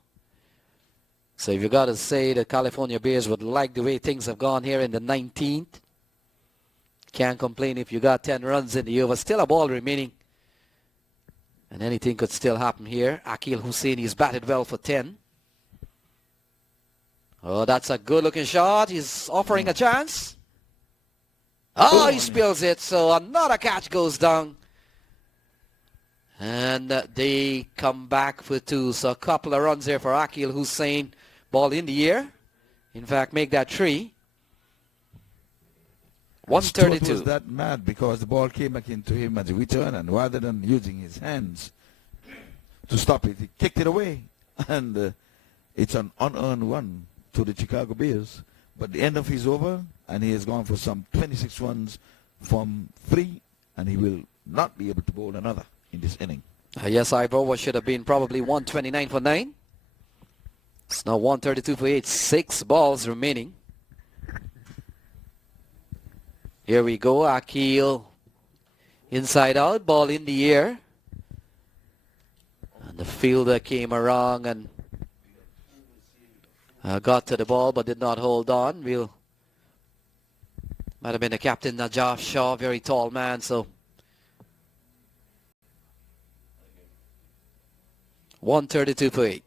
So if you got to say the California Bears would like the way things have gone here in the 19th, can't complain if you got 10 runs in the over. Still a ball remaining. And anything could still happen here. Akil Hussain, he's batted well for 10. Oh, that's a good-looking shot. He's offering a chance. Oh, he spills it. So another catch goes down. And they come back for 2. So a couple of runs here for Akil Hussain. Ball in the air. In fact, make that 3. 132. Stewart was that mad because the ball came back into him as a return, and rather than using his hands to stop it, he kicked it away. And it's an unearned run to the Chicago Bears. But the end of his over, and he has gone for some 26 runs from 3, and he will not be able to bowl another in this inning. Yes, Ivor should have been probably 129 for 9. It's now 132 for 8. 6 balls remaining. Here we go. Akil inside out. Ball in the air. And the fielder came around and got to the ball but did not hold on. Might have been the captain, Najaf Shah, very tall man. So 132 for 8.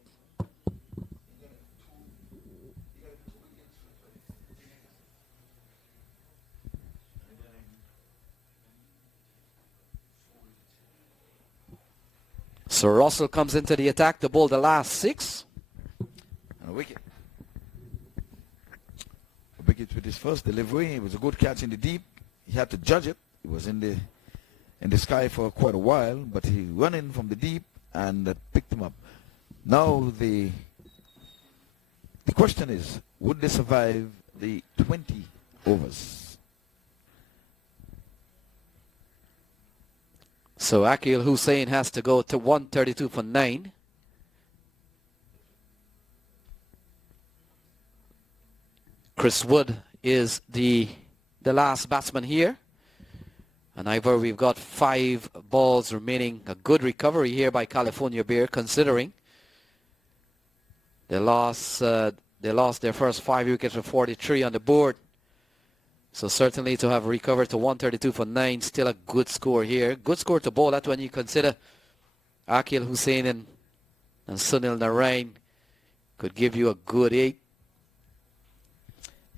So Russell comes into the attack to bowl the last 6. And a wicket wicket with his first delivery. It was a good catch in the deep. He had to judge it. It was in the sky for quite a while, but he run in from the deep and picked him up. Now the question is, would they survive the 20 overs? So Akil Hussain has to go to 132 for 9. Chris Wood is the last batsman here. And Ivor, we've got 5 balls remaining. A good recovery here by California Beer, considering they lost their first 5 wickets with 43 on the board. So certainly to have recovered to 132 for 9, still a good score here. Good score to bowl. That's when you consider Akil Hussain and Sunil Narain could give you a good 8.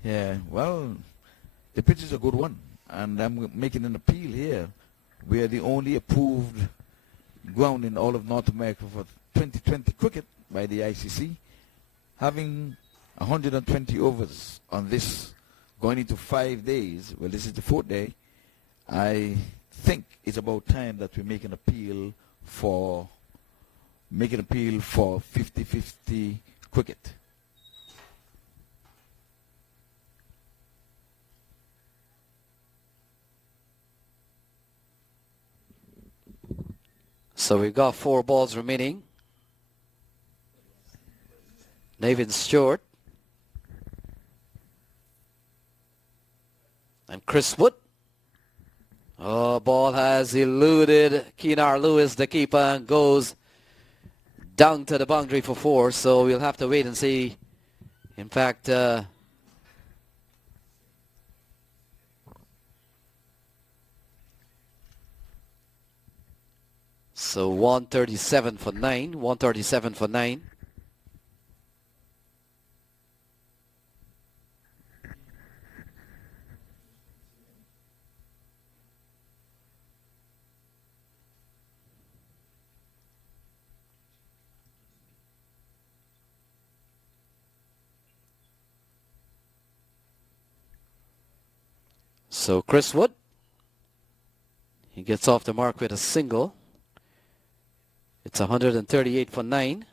Yeah, well, the pitch is a good one. And I'm making an appeal here. We are the only approved ground in all of North America for 2020 cricket by the ICC. Having 120 overs on this going into 5 days, well, this is the 4th day, I think it's about time that we make an appeal for 50-50 cricket. So we've got 4 balls remaining. Navin Stewart. And Chris Wood. Oh, ball has eluded Keenar Lewis, the keeper, and goes down to the boundary for 4. So we'll have to wait and see. In fact, so 137 for 9. 137 for 9. So Chris Wood, he gets off the mark with a single. It's 138 for 9.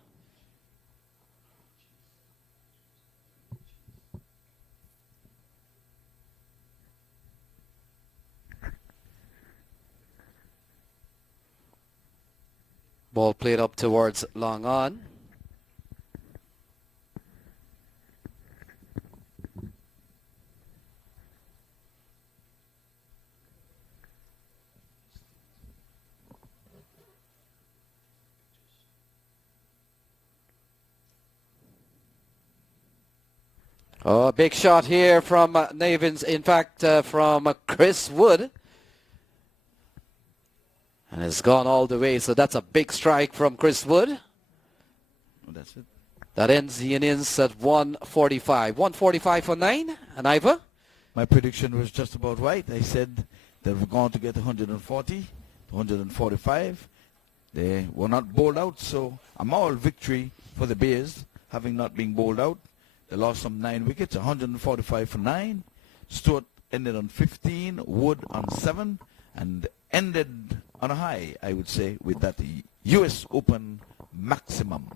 Ball played up towards long on. Oh, big shot here from Navins, in fact, from Chris Wood. And it's gone all the way, so that's a big strike from Chris Wood. Oh, that's it. That ends the innings at 145. 145 for 9, and Ivor? My prediction was just about right. I said that we're going to get 140, 145. They were not bowled out, so a moral victory for the Bears, having not been bowled out. They lost some 9 wickets, 145 for 9. Stewart ended on 15, Wood on 7, and ended on a high, I would say, with that U.S. Open maximum.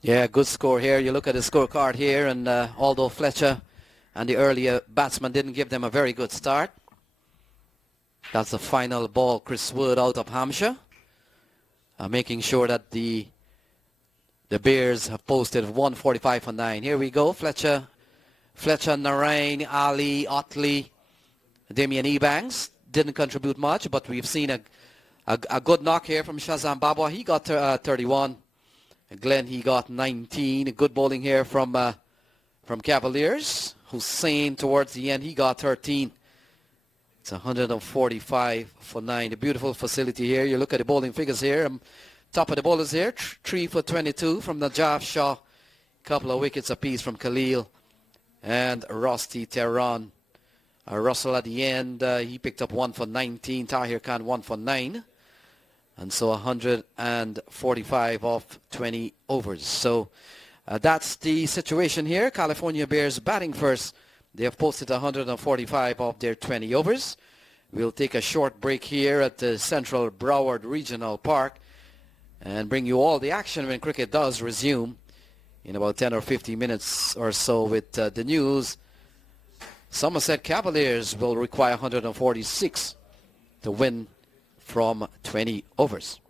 Yeah, good score here. You look at the scorecard here, and although Fletcher and the earlier batsman didn't give them a very good start, that's the final ball. Chris Wood out of Hampshire, making sure that the Bears have posted 145 for 9. Here we go. Fletcher, Narain, Ali, Utley, Damien Ebanks didn't contribute much, but we've seen a good knock here from Shazam Babwa. He got 31. Glenn, he got 19. Good bowling here from Cavaliers. Hussain towards the end, he got 13. It's 145 for 9. A beautiful facility here. You look at the bowling figures here. Top of the bowlers here, 3 for 22 from Najaf Shah. Couple of wickets apiece from Khalil and Rusty Tehran. Russell at the end, he picked up 1 for 19. Tahir Khan 1 for 9. And so 145 off 20 overs. So That's the situation here. California Bears batting first. They have posted 145 of their 20 overs. We'll take a short break here at the Central Broward Regional Park and bring you all the action when cricket does resume in about 10 or 15 minutes or so with the news. Somerset Cavaliers will require 146 to win from 20 overs.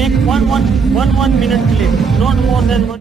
make 1 minute clip, not more than 1.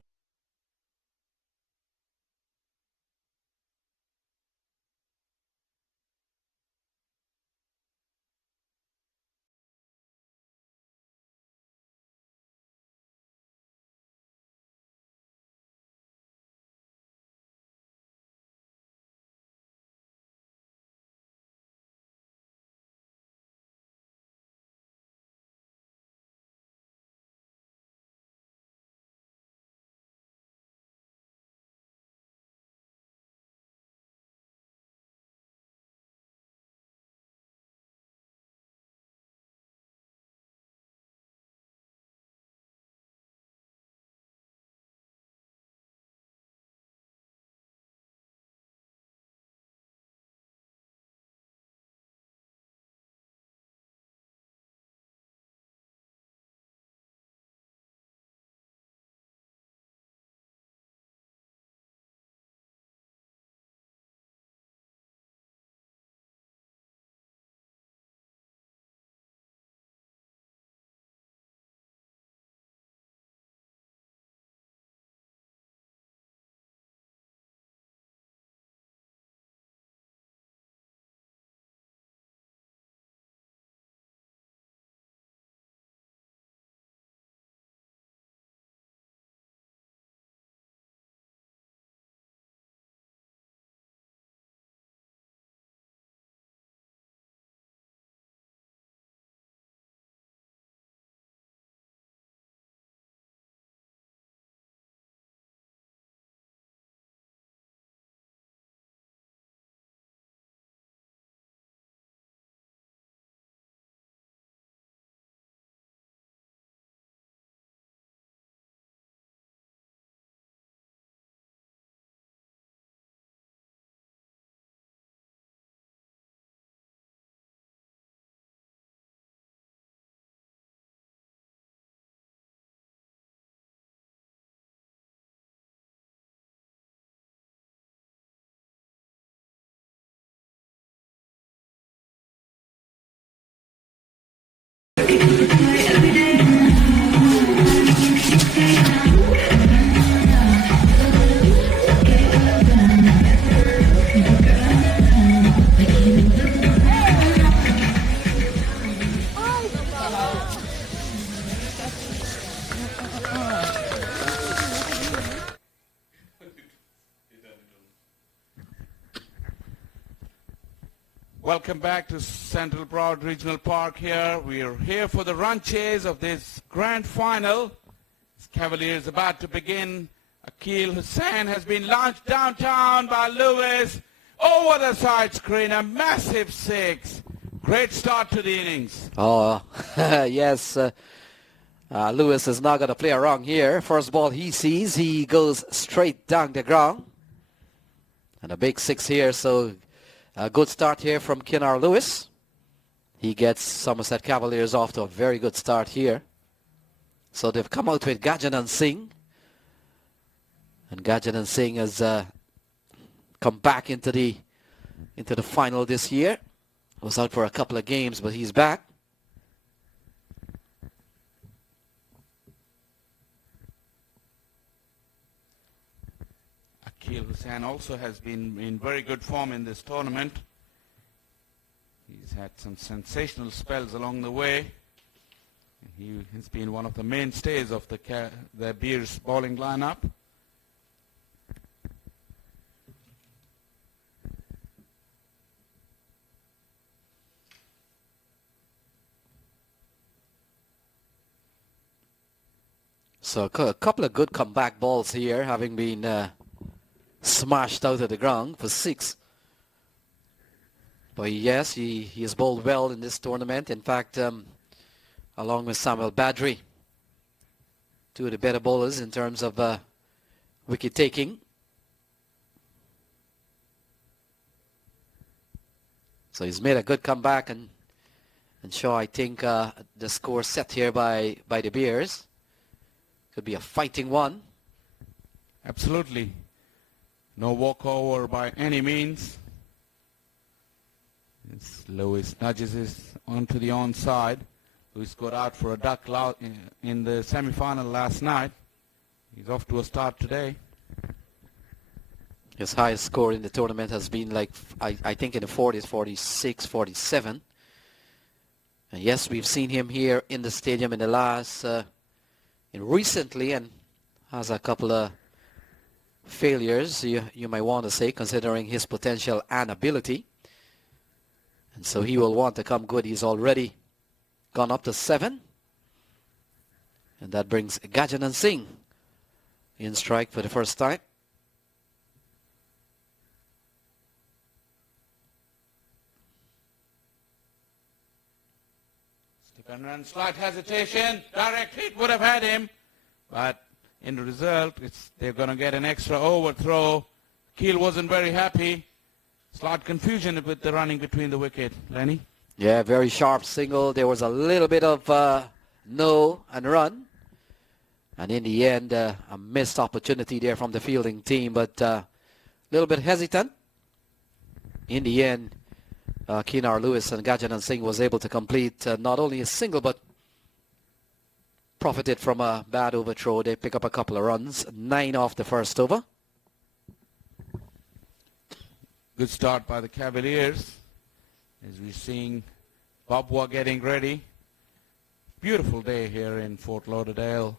Welcome back to Central Broward Regional Park here. We are here for the run chase of this grand final. Cavaliers about to begin. Akil Hussain has been launched downtown by Lewis. Over the side screen, a massive six. Great start to the innings. Oh, yes. Lewis is not going to play around here. First ball he sees, he goes straight down the ground. And a big six here, so a good start here from Kinar Lewis. He gets Somerset Cavaliers off to a very good start here. So they've come out with Gajanan Singh. And Gajanan Singh has come back into the final this year. Was out for a couple of games, but he's back. Akil Hussain also has been in very good form in this tournament. He's had some sensational spells along the way. He has been one of the mainstays of the Beers bowling lineup. So a couple of good comeback balls here, having been smashed out of the ground for six. But yes, he has bowled well in this tournament. In fact, along with Samuel Badri, two of the better bowlers in terms of wicket taking. So he's made a good comeback, and so I think the score set here by the Bears could be a fighting one. Absolutely. No walkover by any means. As Lewis nudges it onto the onside. who scored out for a duck in the semi-final last night. He's off to a start today. His highest score in the tournament has been like, I think in the 40s, 46, 47. And yes, we've seen him here in the stadium in the last, recently, and has a couple of failures, you might want to say, considering his potential and ability. And so he will want to come good. He's already gone up to 7. And that brings Gajanan Singh in strike for the first time. Stephen run, slight hesitation, direct hit would have had him, but in the result, they're going to get an extra overthrow. Keel wasn't very happy. Slight confusion with the running between the wicket. Lenny? Yeah, very sharp single. There was a little bit of no and run. And in the end, a missed opportunity there from the fielding team, but a little bit hesitant. In the end, Kinar Lewis and Gajanan Singh was able to complete not only a single, but profited from a bad overthrow. They pick up a couple of runs, 9 off the first over. Good start by the Cavaliers as we're seeing Babwa getting ready. Beautiful day here in Fort Lauderdale.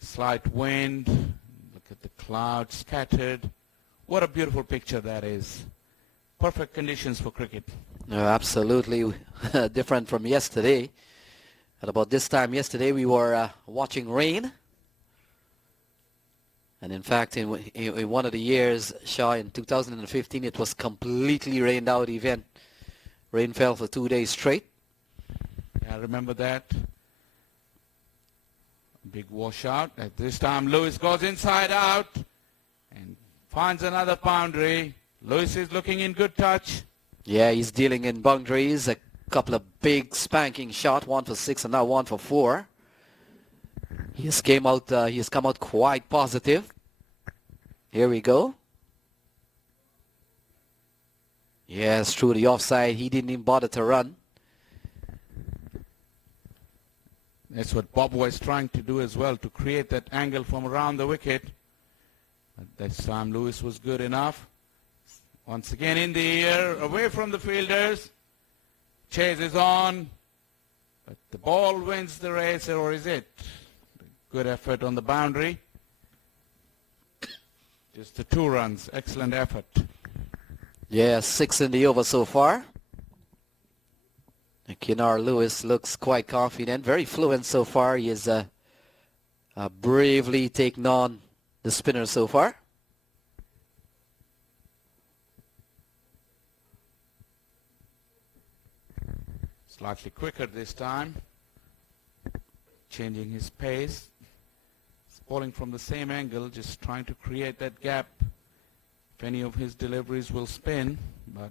Slight wind. Look at the clouds scattered. What a beautiful picture that is. Perfect conditions for cricket. Absolutely different from yesterday. At about this time yesterday, we were watching rain. And in fact, in one of the years, Shaw, in 2015, it was completely rained out event. Rain fell for 2 days straight. Yeah, I remember that. Big washout. At this time, Lewis goes inside out and finds another boundary. Lewis is looking in good touch. Yeah, he's dealing in boundaries. A couple of big spanking shots, 1 for 6 and now 1 for 4. He's come out quite positive. Here we go. Yes, through the offside. He didn't even bother to run. That's what Bob was trying to do as well, to create that angle from around the wicket. But this time Lewis was good enough. Once again in the air, away from the fielders. Chase is on. But the ball wins the race, or is it? Good effort on the boundary. Just the 2 runs. Excellent effort. Yeah, 6 in the over so far. Kinar Lewis looks quite confident, very fluent so far. He is bravely taken on the spinner so far. Slightly quicker this time. Changing his pace. He's bowling from the same angle, just trying to create that gap. If any of his deliveries will spin, but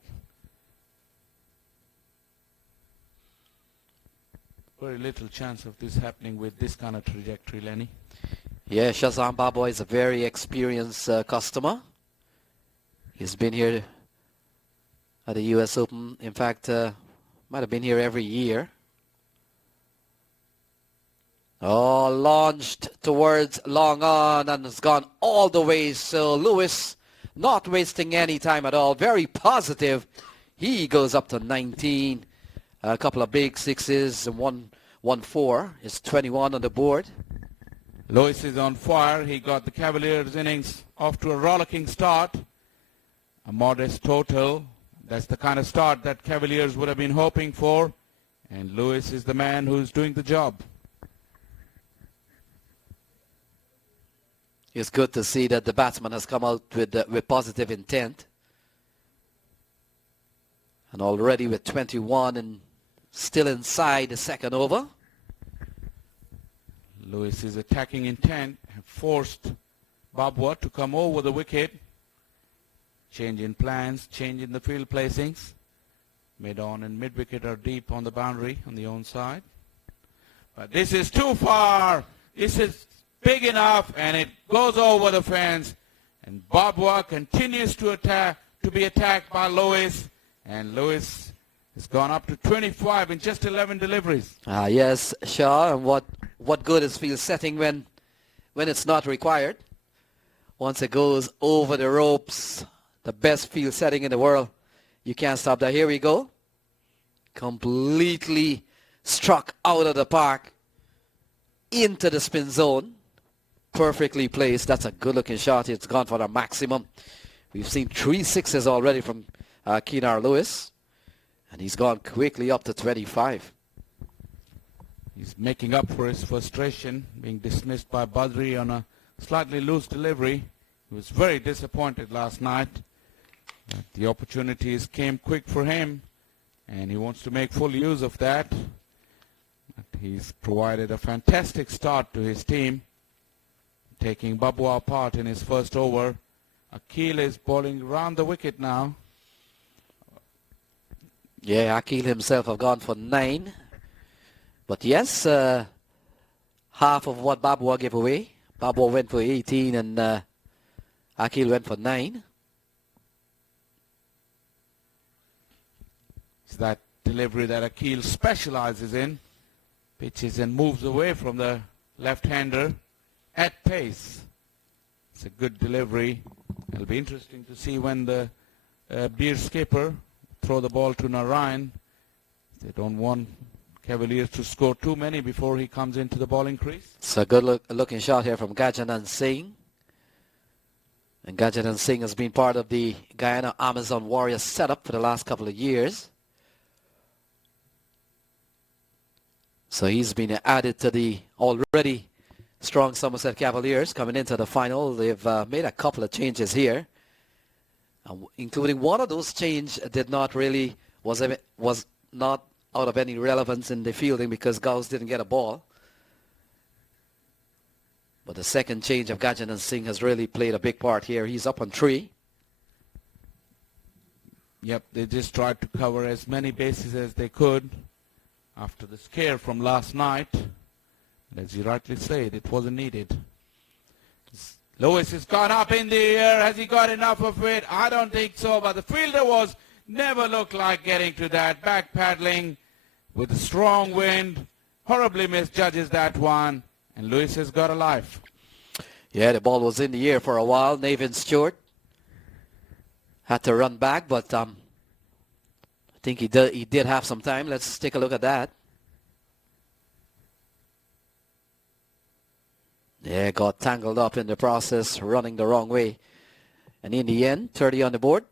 very little chance of this happening with this kind of trajectory, Lenny. Yeah, Shazam Babwa is a very experienced customer. He's been here at the US Open. In fact, might have been here every year. Oh, launched towards long on and has gone all the way. So Lewis not wasting any time at all. Very positive. He goes up to 19. A couple of big 6s and 1-4 is 21 on the board. Lewis is on fire. He got the Cavaliers innings off to a rollicking start. A modest total. That's the kind of start that Cavaliers would have been hoping for. And Lewis is the man who's doing the job. It's good to see that the batsman has come out with positive intent. And already with 21 and still inside the second over. Lewis' attacking intent forced Babwa to come over the wicket. Change in plans, change in the field placings. Mid-on and mid-wicket are deep on the boundary on the own side. But this is too far. This is big enough, and it goes over the fence. And Babwa continues to be attacked by Lewis. And Lewis It's gone up to 25 in just 11 deliveries. Yes, Shaw, and what good is field setting when it's not required? Once it goes over the ropes, the best field setting in the world, you can't stop that. Here we go. Completely struck out of the park into the spin zone. Perfectly placed. That's a good-looking shot. It's gone for the maximum. We've seen 3 sixes already from Keenar Lewis, and he's gone quickly up to 25. He's making up for his frustration, being dismissed by Badri on a slightly loose delivery. He was very disappointed last night. But the opportunities came quick for him, and he wants to make full use of that. But he's provided a fantastic start to his team, taking Babua apart in his first over. Akil is bowling round the wicket now. Yeah, Akil himself have gone for 9. But yes, half of what Babua gave away. Babua went for 18 and Akil went for 9. It's that delivery that Akil specializes in. Pitches and moves away from the left-hander at pace. It's a good delivery. It'll be interesting to see when the Beer skipper throw the ball to Narayan. They don't want Cavaliers to score too many before he comes into the bowling crease. It's a good looking shot here from Gajanan Singh. And Gajanan Singh has been part of the Guyana Amazon Warriors setup for the last couple of years. So he's been added to the already strong Somerset Cavaliers coming into the final. They've made a couple of changes here, including one of those changes did not really was not out of any relevance in the fielding because Gauss didn't get a ball. But the second change of Gajanan Singh has really played a big part here. He's up on 3. Yep, they just tried to cover as many bases as they could after the scare from last night. As you rightly said, it wasn't needed. Lewis has gone up in the air. Has he got enough of it? I don't think so, but the fielder never looked like getting to that. Back paddling with a strong wind. Horribly misjudges that one. And Lewis has got a life. Yeah, the ball was in the air for a while. Nathan Stewart had to run back, but I think he did have some time. Let's take a look at that. Yeah, got tangled up in the process, running the wrong way. And in the end, 30 on the board.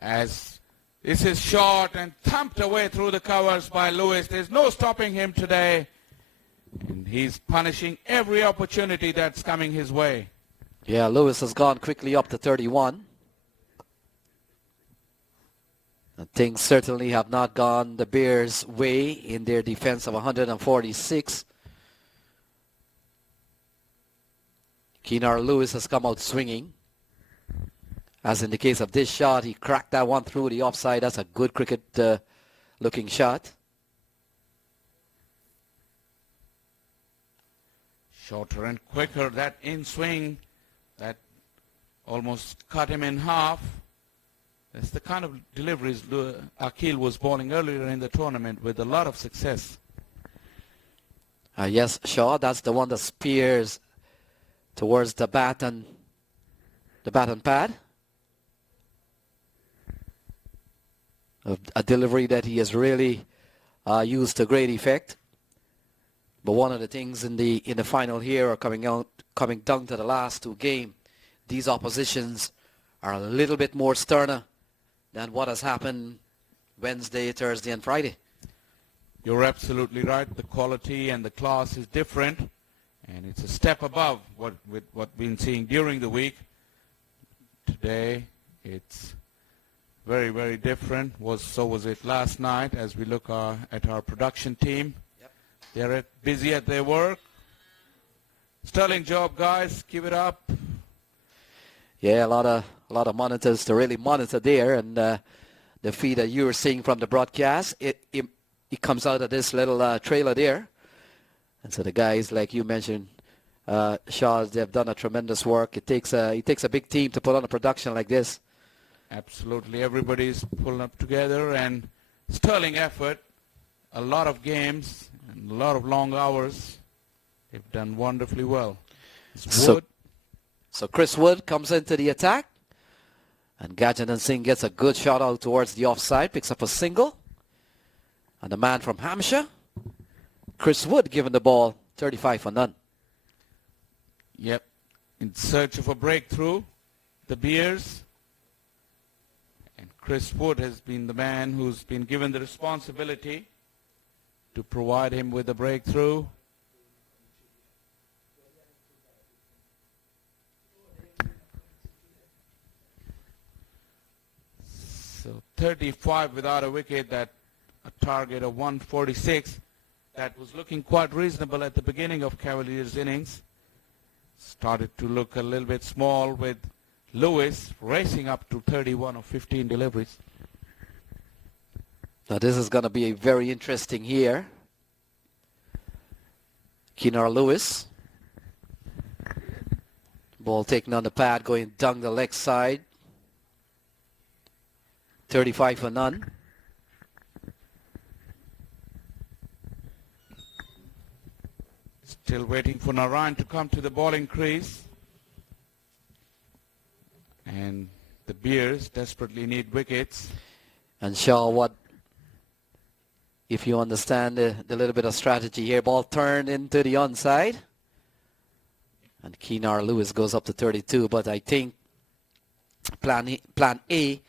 As this is short and thumped away through the covers by Lewis. There's no stopping him today. And he's punishing every opportunity that's coming his way. Yeah, Lewis has gone quickly up to 31. And things certainly have not gone the Bears' way in their defense of 146. Keenar Lewis has come out swinging. As in the case of this shot, he cracked that one through the offside. That's a good cricket looking shot. Shorter and quicker, that in swing that almost cut him in half. That's the kind of deliveries Akil was bowling earlier in the tournament with a lot of success. Yes, Shaw, that's the one that spears towards the bat and pad. A delivery that he has really used to great effect. But one of the things in the final here are coming down to the last 2 games. These oppositions are a little bit more sterner than what has happened Wednesday, Thursday, and Friday. You're absolutely right. The quality and the class is different, and it's a step above what we've been seeing during the week. Today, it's very, very different. So was it last night as we look at our production team. Yep. They're busy at their work. Sterling job, guys. Keep it up. Yeah, a lot of monitors to really monitor there, and the feed that you were seeing from the broadcast, it comes out of this little trailer there. And so the guys, like you mentioned, Shaw, they've done a tremendous work. It takes a big team to put on a production like this. Absolutely. Everybody's pulling up together and sterling effort. A lot of games and a lot of long hours. They've done wonderfully well. It's Wood. So Chris Wood comes into the attack. And Gajanan Singh gets a good shot out towards the offside. Picks up a single. And the man from Hampshire, Chris Wood, given the ball 35 for none. Yep. In search of a breakthrough, the Bears. And Chris Wood has been the man who's been given the responsibility to provide him with a breakthrough. So 35 without a wicket, that a target of 146. That was looking quite reasonable at the beginning of Cavaliers' innings. Started to look a little bit small with Lewis racing up to 31 of 15 deliveries. Now this is going to be a very interesting here. Keenar Lewis. Ball taken on the pad, going down the leg side. 35 for none. Still waiting for Narayan to come to the bowling crease. And the Bears desperately need wickets. And Shaw, if you understand the little bit of strategy here, ball turned into the onside. And Keenar Lewis goes up to 32. But I think plan A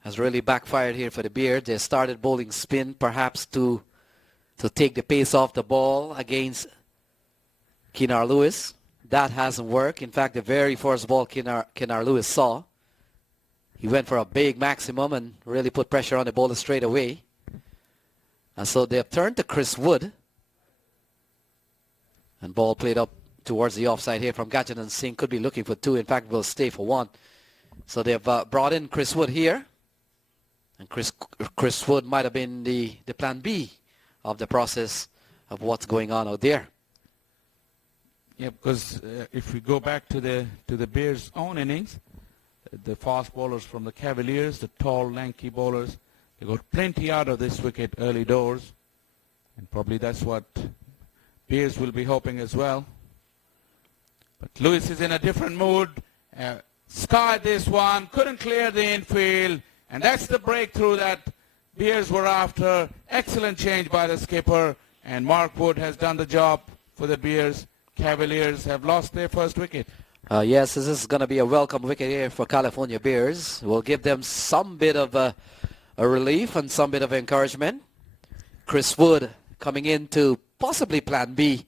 has really backfired here for the Bears. They started bowling spin, perhaps to take the pace off the ball against Keenar Lewis. That hasn't worked. In fact, the very first ball Keenar Lewis saw, he went for a big maximum and really put pressure on the bowler straight away. And so they have turned to Chris Wood. And ball played up towards the offside here from Gajanan Singh. Could be looking for two. In fact, will stay for one. So they've brought in Chris Wood here. And Chris Wood might have been the plan B of the process of what's going on out there. Yeah, because if we go back to the Bears' own innings, the fast bowlers from the Cavaliers, the tall, lanky bowlers, they got plenty out of this wicket early doors. And probably that's what Bears will be hoping as well. But Lewis is in a different mood. Skied this one, couldn't clear the infield. And that's the breakthrough that Bears were after. Excellent change by the skipper. And Mark Wood has done the job for the Bears. Cavaliers have lost their first wicket. Yes, this is going to be a welcome wicket here for California Bears. We'll give them some bit of a relief and some bit of encouragement. Chris Wood coming into possibly plan B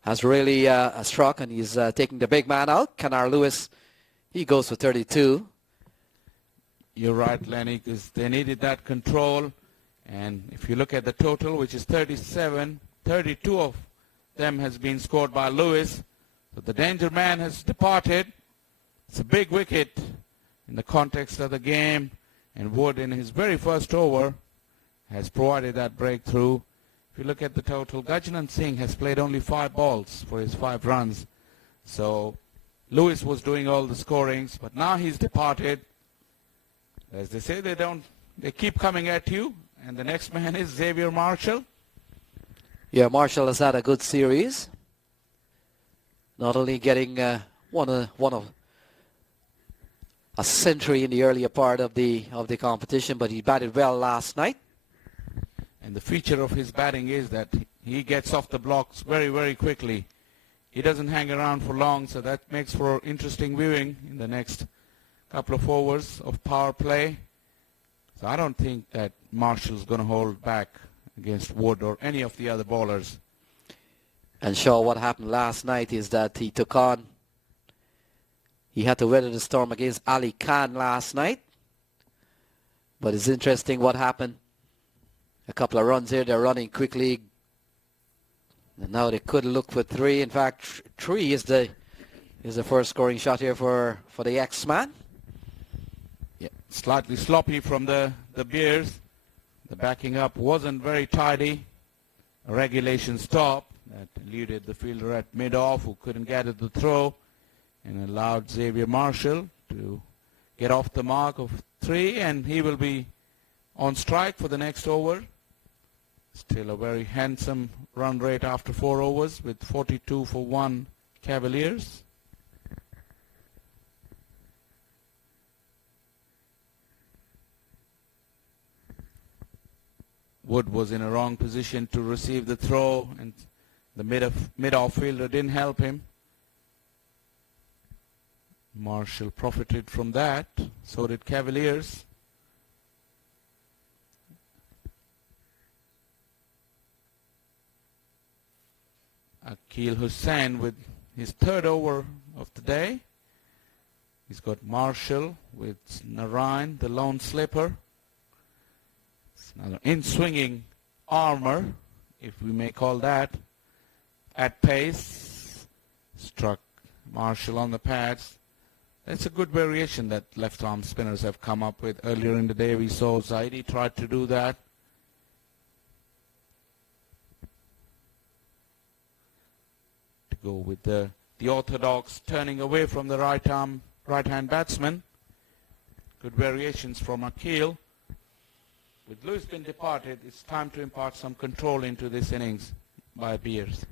has really struck, and he's taking the big man out. Keenar Lewis, he goes for 32. You're right, Lenny, because they needed that control. And if you look at the total, which is 37, 32 of them has been scored by Lewis. So the danger man has departed. It's a big wicket in the context of the game. And Wood, in his very first over, has provided that breakthrough. If you look at the total, Gajanan Singh has played only 5 balls for his 5 runs. So Lewis was doing all the scorings, but now he's departed. As they say, they keep coming at you. And the next man is Xavier Marshall. Yeah, Marshall has had a good series. Not only getting one of a century in the earlier part of the competition, but he batted well last night. And the feature of his batting is that he gets off the blocks very, very quickly. He doesn't hang around for long, so that makes for interesting viewing in the next couple of overs of power play. So I don't think that Marshall's going to hold back against Wood or any of the other bowlers. And Shaw, what happened last night is that he had to weather the storm against Ali Khan last night. But it's interesting what happened. A couple of runs here, they're running quickly. And now they could look for 3. In fact, 3 is the first scoring shot here for the X-Man. Yeah, slightly sloppy from the Bears. The backing up wasn't very tidy. A regulation stop that eluded the fielder at mid-off who couldn't get at the throw and allowed Xavier Marshall to get off the mark of 3, and he will be on strike for the next over. Still a very handsome run rate after 4 overs with 42 for 1 Cavaliers. Wood was in a wrong position to receive the throw, and the mid-off fielder didn't help him. Marshall profited from that. So did Cavaliers. Akil Hussain with his 3rd over of the day. He's got Marshall with Narayan, the lone slipper. Another in-swinging armor, if we may call that, at pace. Struck Marshall on the pads. That's a good variation that left-arm spinners have come up with. Earlier in the day we saw Zaidi tried to do that. To go with the orthodox turning away from the right-hand batsman. Good variations from Akil. With Lewis been departed, it's time to impart some control into this innings by Beers.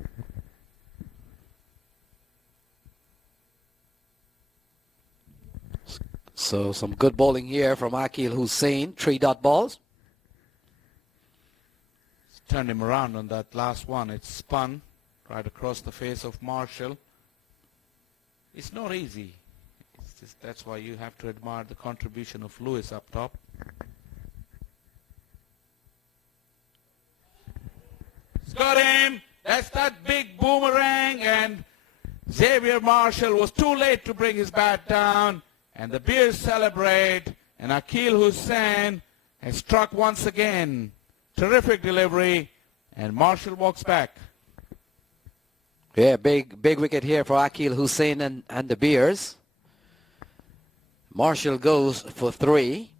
So some good bowling here from Akil Hussain. 3 dot balls. Turned him around on that last one. It spun right across the face of Marshall. It's not easy. It's just, that's why you have to admire the contribution of Lewis up top. It's got him. That's that big boomerang, and Xavier Marshall was too late to bring his bat down, and the Bears celebrate, and Akil Hussain has struck once again. Terrific delivery, and Marshall walks back. Yeah, big wicket here for Akil Hussain and the Bears. Marshall goes for 3.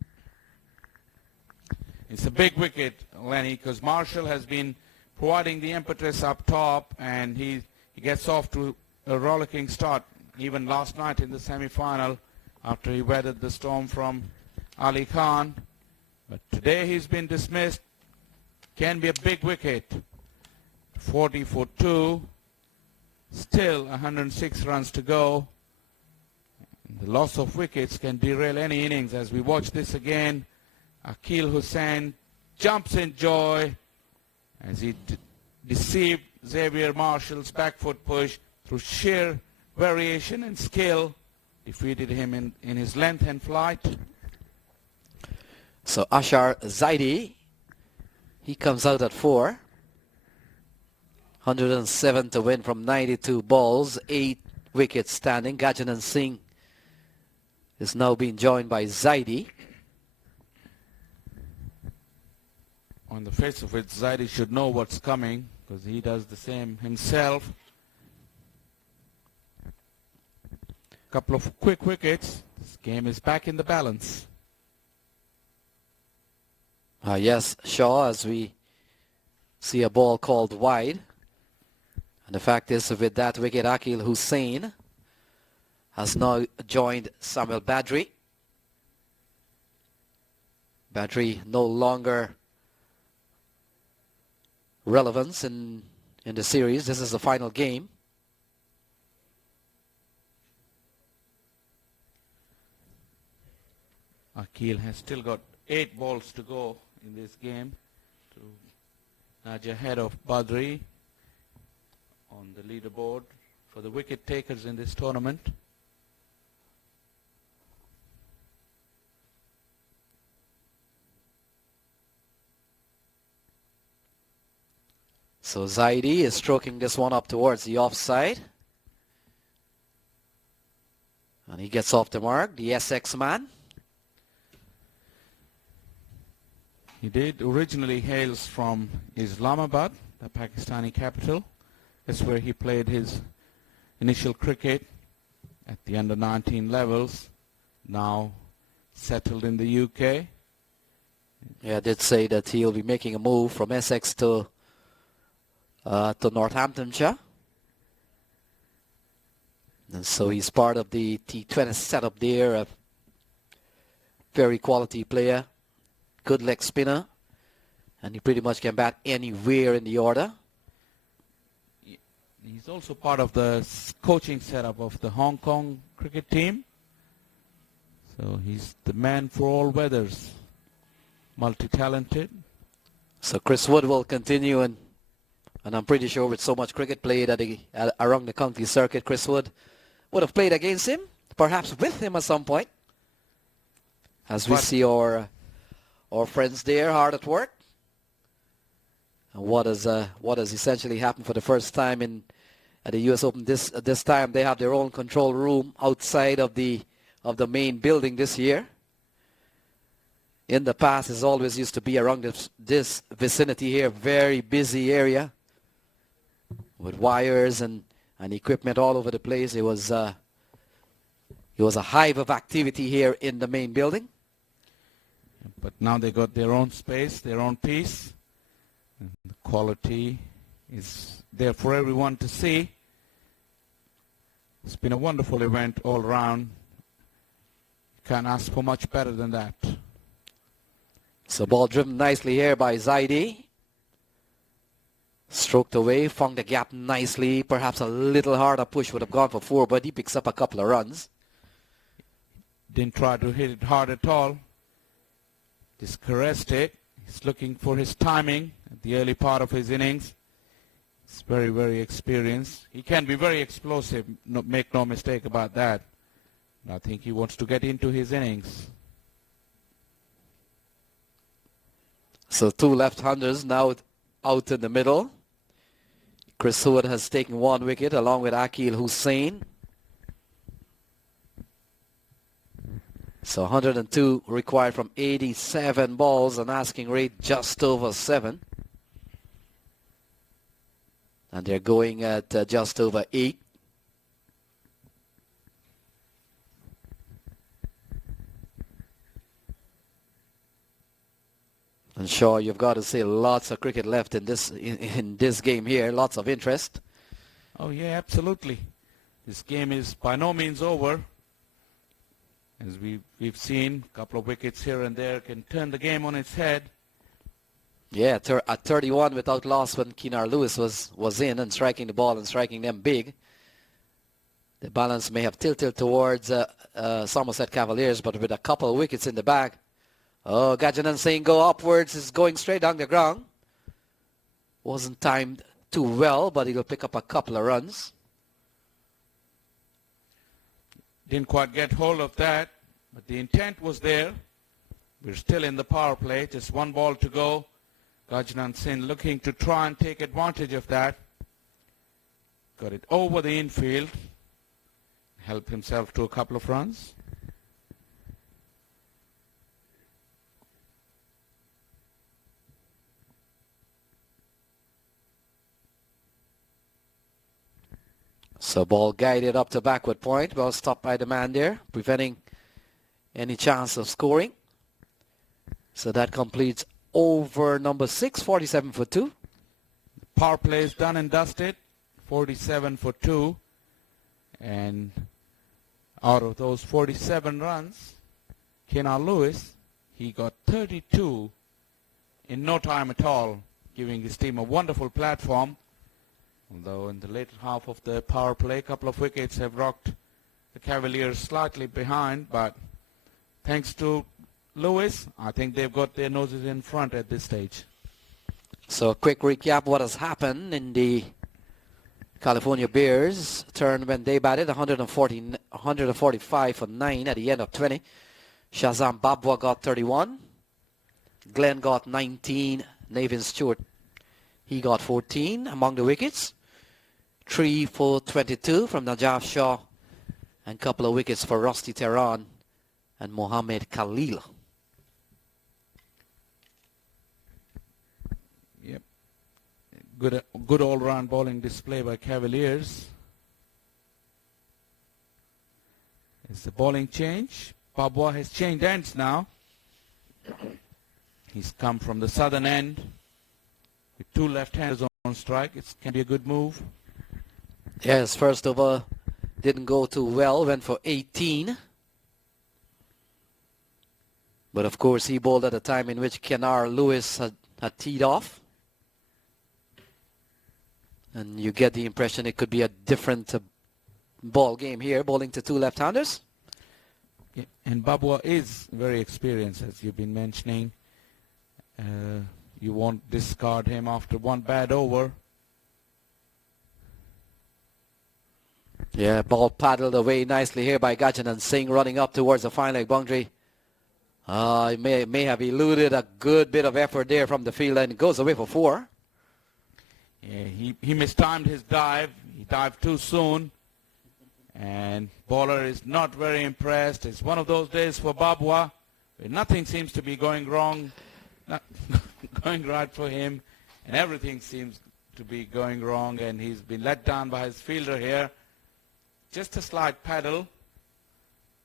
It's a big wicket, Lenny, because Marshall has been providing the impetus up top, and he gets off to a rollicking start, even last night in the semi-final after he weathered the storm from Ali Khan. But today he's been dismissed. Can be a big wicket. 40 for 2. Still 106 runs to go. The loss of wickets can derail any innings. As we watch this again, Akil Hussain jumps in joy as he deceived Xavier Marshall's back foot push through sheer variation and skill. Defeated him in his length and flight. So Ashar Zaidi, he comes out at 4. 107 to win from 92 balls, 8 wickets standing. Gajanan Singh is now being joined by Zaidi. On the face of it, Zaidi should know what's coming because he does the same himself. Couple of quick wickets. This game is back in the balance. Yes, Shaw, as we see a ball called wide. And the fact is, with that wicket, Akil Hussain has now joined Samuel Badri. Badri no longer relevance in the series. This is the final game. Akil has still got 8 balls to go in this game to nudge ahead of Badri on the leaderboard for the wicket takers in this tournament. So Zaidi is stroking this one up towards the offside. And he gets off the mark, the SX man. He did originally hails from Islamabad, the Pakistani capital. That's where he played his initial cricket at the under-19 levels. Now settled in the UK. Yeah, I did say that he'll be making a move from Essex to Northamptonshire. And so he's part of the T20 setup there. very quality player, good leg spinner, and he pretty much can bat anywhere in the order. He's also part of the coaching setup of the Hong Kong cricket team. So he's the man for all weathers. Multi-talented. So Chris Wood will continue, and I'm pretty sure with so much cricket played around the county circuit, Chris Wood would have played against him, perhaps with him at some point. As we see our friends there hard at work. And what has essentially happened for the first time at the U.S. Open this time, they have their own control room outside of the main building this year. In the past, it's always used to be around this vicinity here, very busy area with wires and equipment all over the place. It was a hive of activity here in the main building. But now they got their own space, their own piece. And the quality is there for everyone to see. It's been a wonderful event all around. Can't ask for much better than that. So ball driven nicely here by Zaidi. Stroked away, found the gap nicely. Perhaps a little harder push would have gone for 4, but he picks up a couple of runs. Didn't try to hit it hard at all. Just caressed it. He's looking for his timing at the early part of his innings. He's very, very experienced. He can be very explosive, make no mistake about that. I think he wants to get into his innings. So 2 left-handers now out in the middle. Chris Wood has taken 1 wicket along with Akil Hussain. So 102 required from 87 balls, an asking rate just over 7. And they're going at just over 8. And sure, you've got to say lots of cricket left in this game here, lots of interest. Oh yeah, absolutely. This game is by no means over. As we've seen, a couple of wickets here and there can turn the game on its head. Yeah, at 31 without loss when Keenar Lewis was in and striking the ball and striking them big. The balance may have tilted towards Somerset Cavaliers, but with a couple of wickets in the bag. Oh, Gajanan Singh go upwards, is going straight down the ground. Wasn't timed too well, but he'll pick up a couple of runs. Didn't quite get hold of that, but the intent was there. We're still in the power play, just 1 ball to go. Gajanan Singh looking to try and take advantage of that. Got it over the infield. Helped himself to a couple of runs. So ball guided up to backward point. Well stopped by the man there, preventing any chance of scoring. So that completes over number 6, 47 for 2. Power play is done and dusted, 47 for 2. And out of those 47 runs, Keenar Lewis, he got 32 in no time at all, giving his team a wonderful platform. Although in the later half of the power play, a couple of wickets have rocked the Cavaliers slightly behind, but thanks to Lewis, I think they've got their noses in front at this stage. So a quick recap what has happened in the California Bears turn when they batted 145 for 9 at the end of 20. Shazam Babwa got 31. Glenn got 19. Navin Stewart, he got 14 among the wickets. 3 for 22 from Najaf Shah, and a couple of wickets for Rusty Tehran and Mohammed Khalil. Yep. Good all-round bowling display by Cavaliers. It's the bowling change. Babwa has changed ends now. He's come from the southern end with 2 left-handers on strike. It can be a good move. Yes, first over didn't go too well, went for 18. But of course, he bowled at a time in which Kenar Lewis had teed off. And you get the impression it could be a different ball game here, bowling to two left-handers. Yeah, and Babua is very experienced, as you've been mentioning. You won't discard him after one bad over. Yeah, ball paddled away nicely here by Gajanan Singh, running up towards the fine leg boundary. He may have eluded a good bit of effort there from the field, and it goes away for 4. Yeah, he mistimed his dive. He dived too soon. And bowler is not very impressed. It's one of those days for Babua where nothing seems to be going wrong, not going right for him, and everything seems to be going wrong, and he's been let down by his fielder here. Just a slight paddle,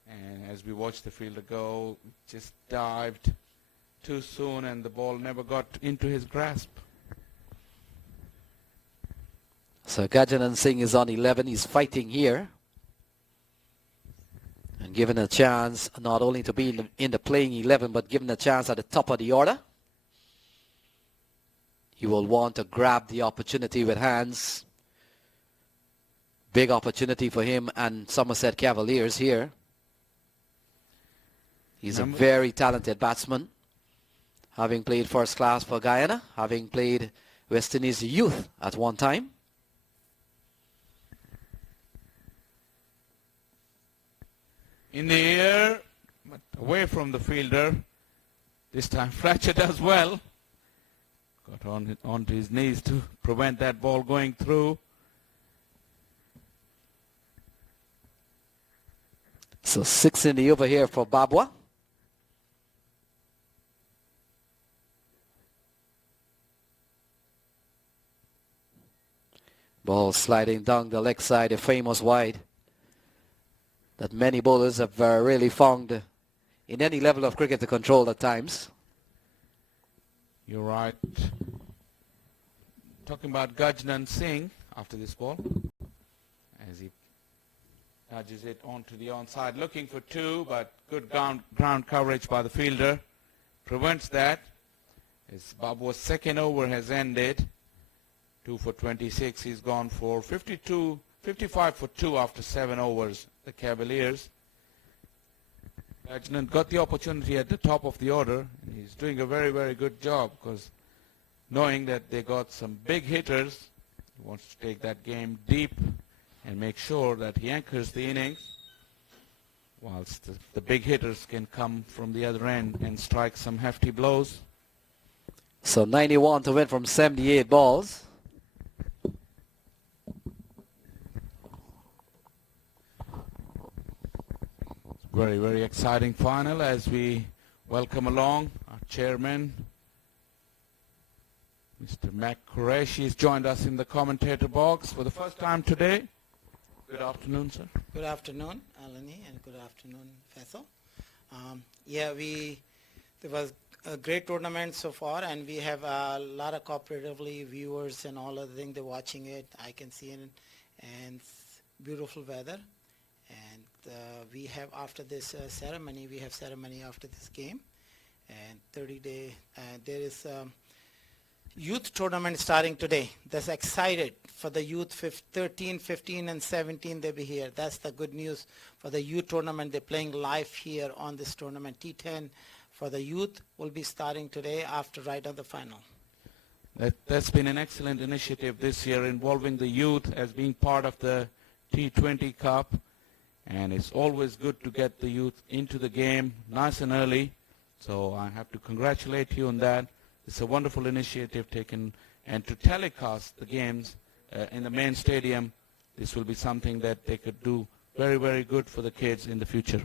and as we watch the fielder go, just dived too soon, and the ball never got into his grasp. So Gajanan Singh is on 11. He's fighting here. And given a chance not only to be in the playing 11, but given a chance at the top of the order, he will want to grab the opportunity with hands. Big opportunity for him and Somerset Cavaliers here. He's a very talented batsman, having played first class for Guyana, having played West Indies youth at one time. In the air, but away from the fielder. This time Fletcher does well. Got onto his knees to prevent that ball going through. So 6 in the over here for Babua. Ball sliding down the leg side, a famous wide that many bowlers have really found in any level of cricket to control at times. You're right. Talking about Gajanan Singh after this ball, as he nudges it onto the onside, looking for 2, but good ground coverage by the fielder prevents that. As Babu's second over has ended, 2 for 26, he's gone for 55 for 2 after 7 overs. The Cavaliers. Gajanan got the opportunity at the top of the order, and he's doing a very, very good job, because knowing that they got some big hitters, he wants to take that game deep and make sure that he anchors the innings, whilst the big hitters can come from the other end and strike some hefty blows. So 91 to win from 78 balls. Very, very exciting final as we welcome along our chairman, Mr. Mac Qureshi has joined us in the commentator box for the first time today. Good afternoon, sir. Good afternoon, Alani, and good afternoon, Faisal. There was a great tournament so far, and we have a lot of cooperatively viewers and all other things. They're watching it. I can see it, and it's beautiful weather. And we have after this ceremony, we have ceremony after this game, and 30-day. There is youth tournament starting today. That's excited for the youth. 13, 15, and 17 they'll be here. That's the good news for the youth tournament. They're playing live here on this tournament. T10 for the youth will be starting today after right on the final. That's been an excellent initiative this year, involving the youth as being part of the T20 Cup. And it's always good to get the youth into the game nice and early. So I have to congratulate you on that. It's a wonderful initiative taken, and to telecast the games in the main stadium, this will be something that they could do very, very good for the kids in the future.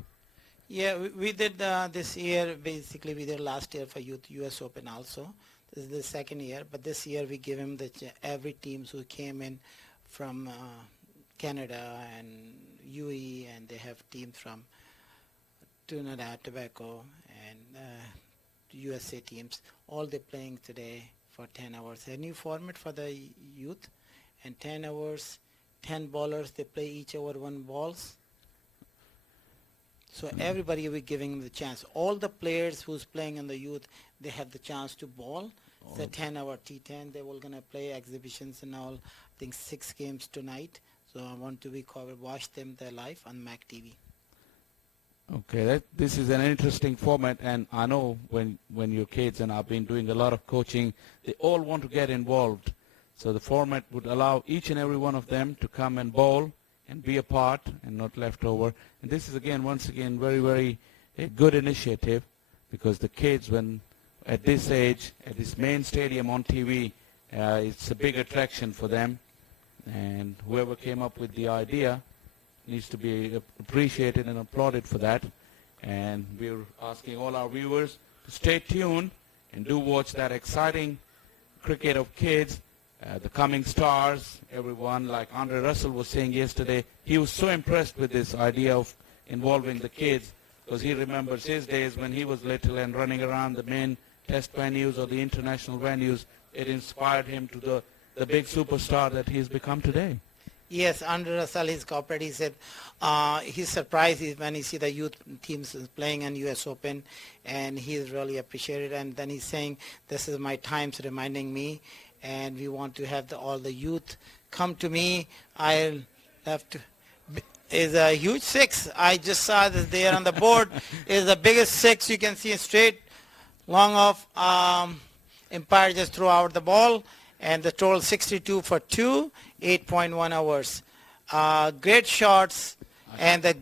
Yeah, we did this year, basically we did last year for Youth US Open also. This is the second year, but this year we give him every teams who came in from Canada and UAE, and they have teams from Trinidad, Tobago, and USA teams. All they're playing today for 10 hours. A new format for the youth, and 10 hours, 10 bowlers, they play each over 1 balls. So everybody will giving them the chance. All the players who's playing in the youth, they have the chance to ball. It's a 10-hour T10. They were gonna play exhibitions and all. I think 6 games tonight. So I want to watch them their live on maqtv. Okay, this is an interesting format, and I know when your kids, and I've been doing a lot of coaching, they all want to get involved. So the format would allow each and every one of them to come and bowl and be a part and not left over. And this is once again, very, very a good initiative, because the kids, when at this age, at this main stadium on TV, it's a big attraction for them. And whoever came up with the idea needs to be appreciated and applauded for that. And we're asking all our viewers to stay tuned and do watch that exciting cricket of kids, the coming stars, everyone. Like Andre Russell was saying yesterday, he was so impressed with this idea of involving the kids, because he remembers his days when he was little and running around the main test venues or the international venues. It inspired him to the big superstar that he's become today. Yes, Andre Russell, his corporate, he said he's surprised when he see the youth teams playing in US Open, and he's really appreciated. And then he's saying, this is my times reminding me, and we want to have all the youth come to me. I'll have to. Is a huge 6. I just saw this there on the board. Is the biggest 6 you can see straight, long off. Empire just threw out the ball, and the total 62 for 2, 8.1 hours. Great shots, and the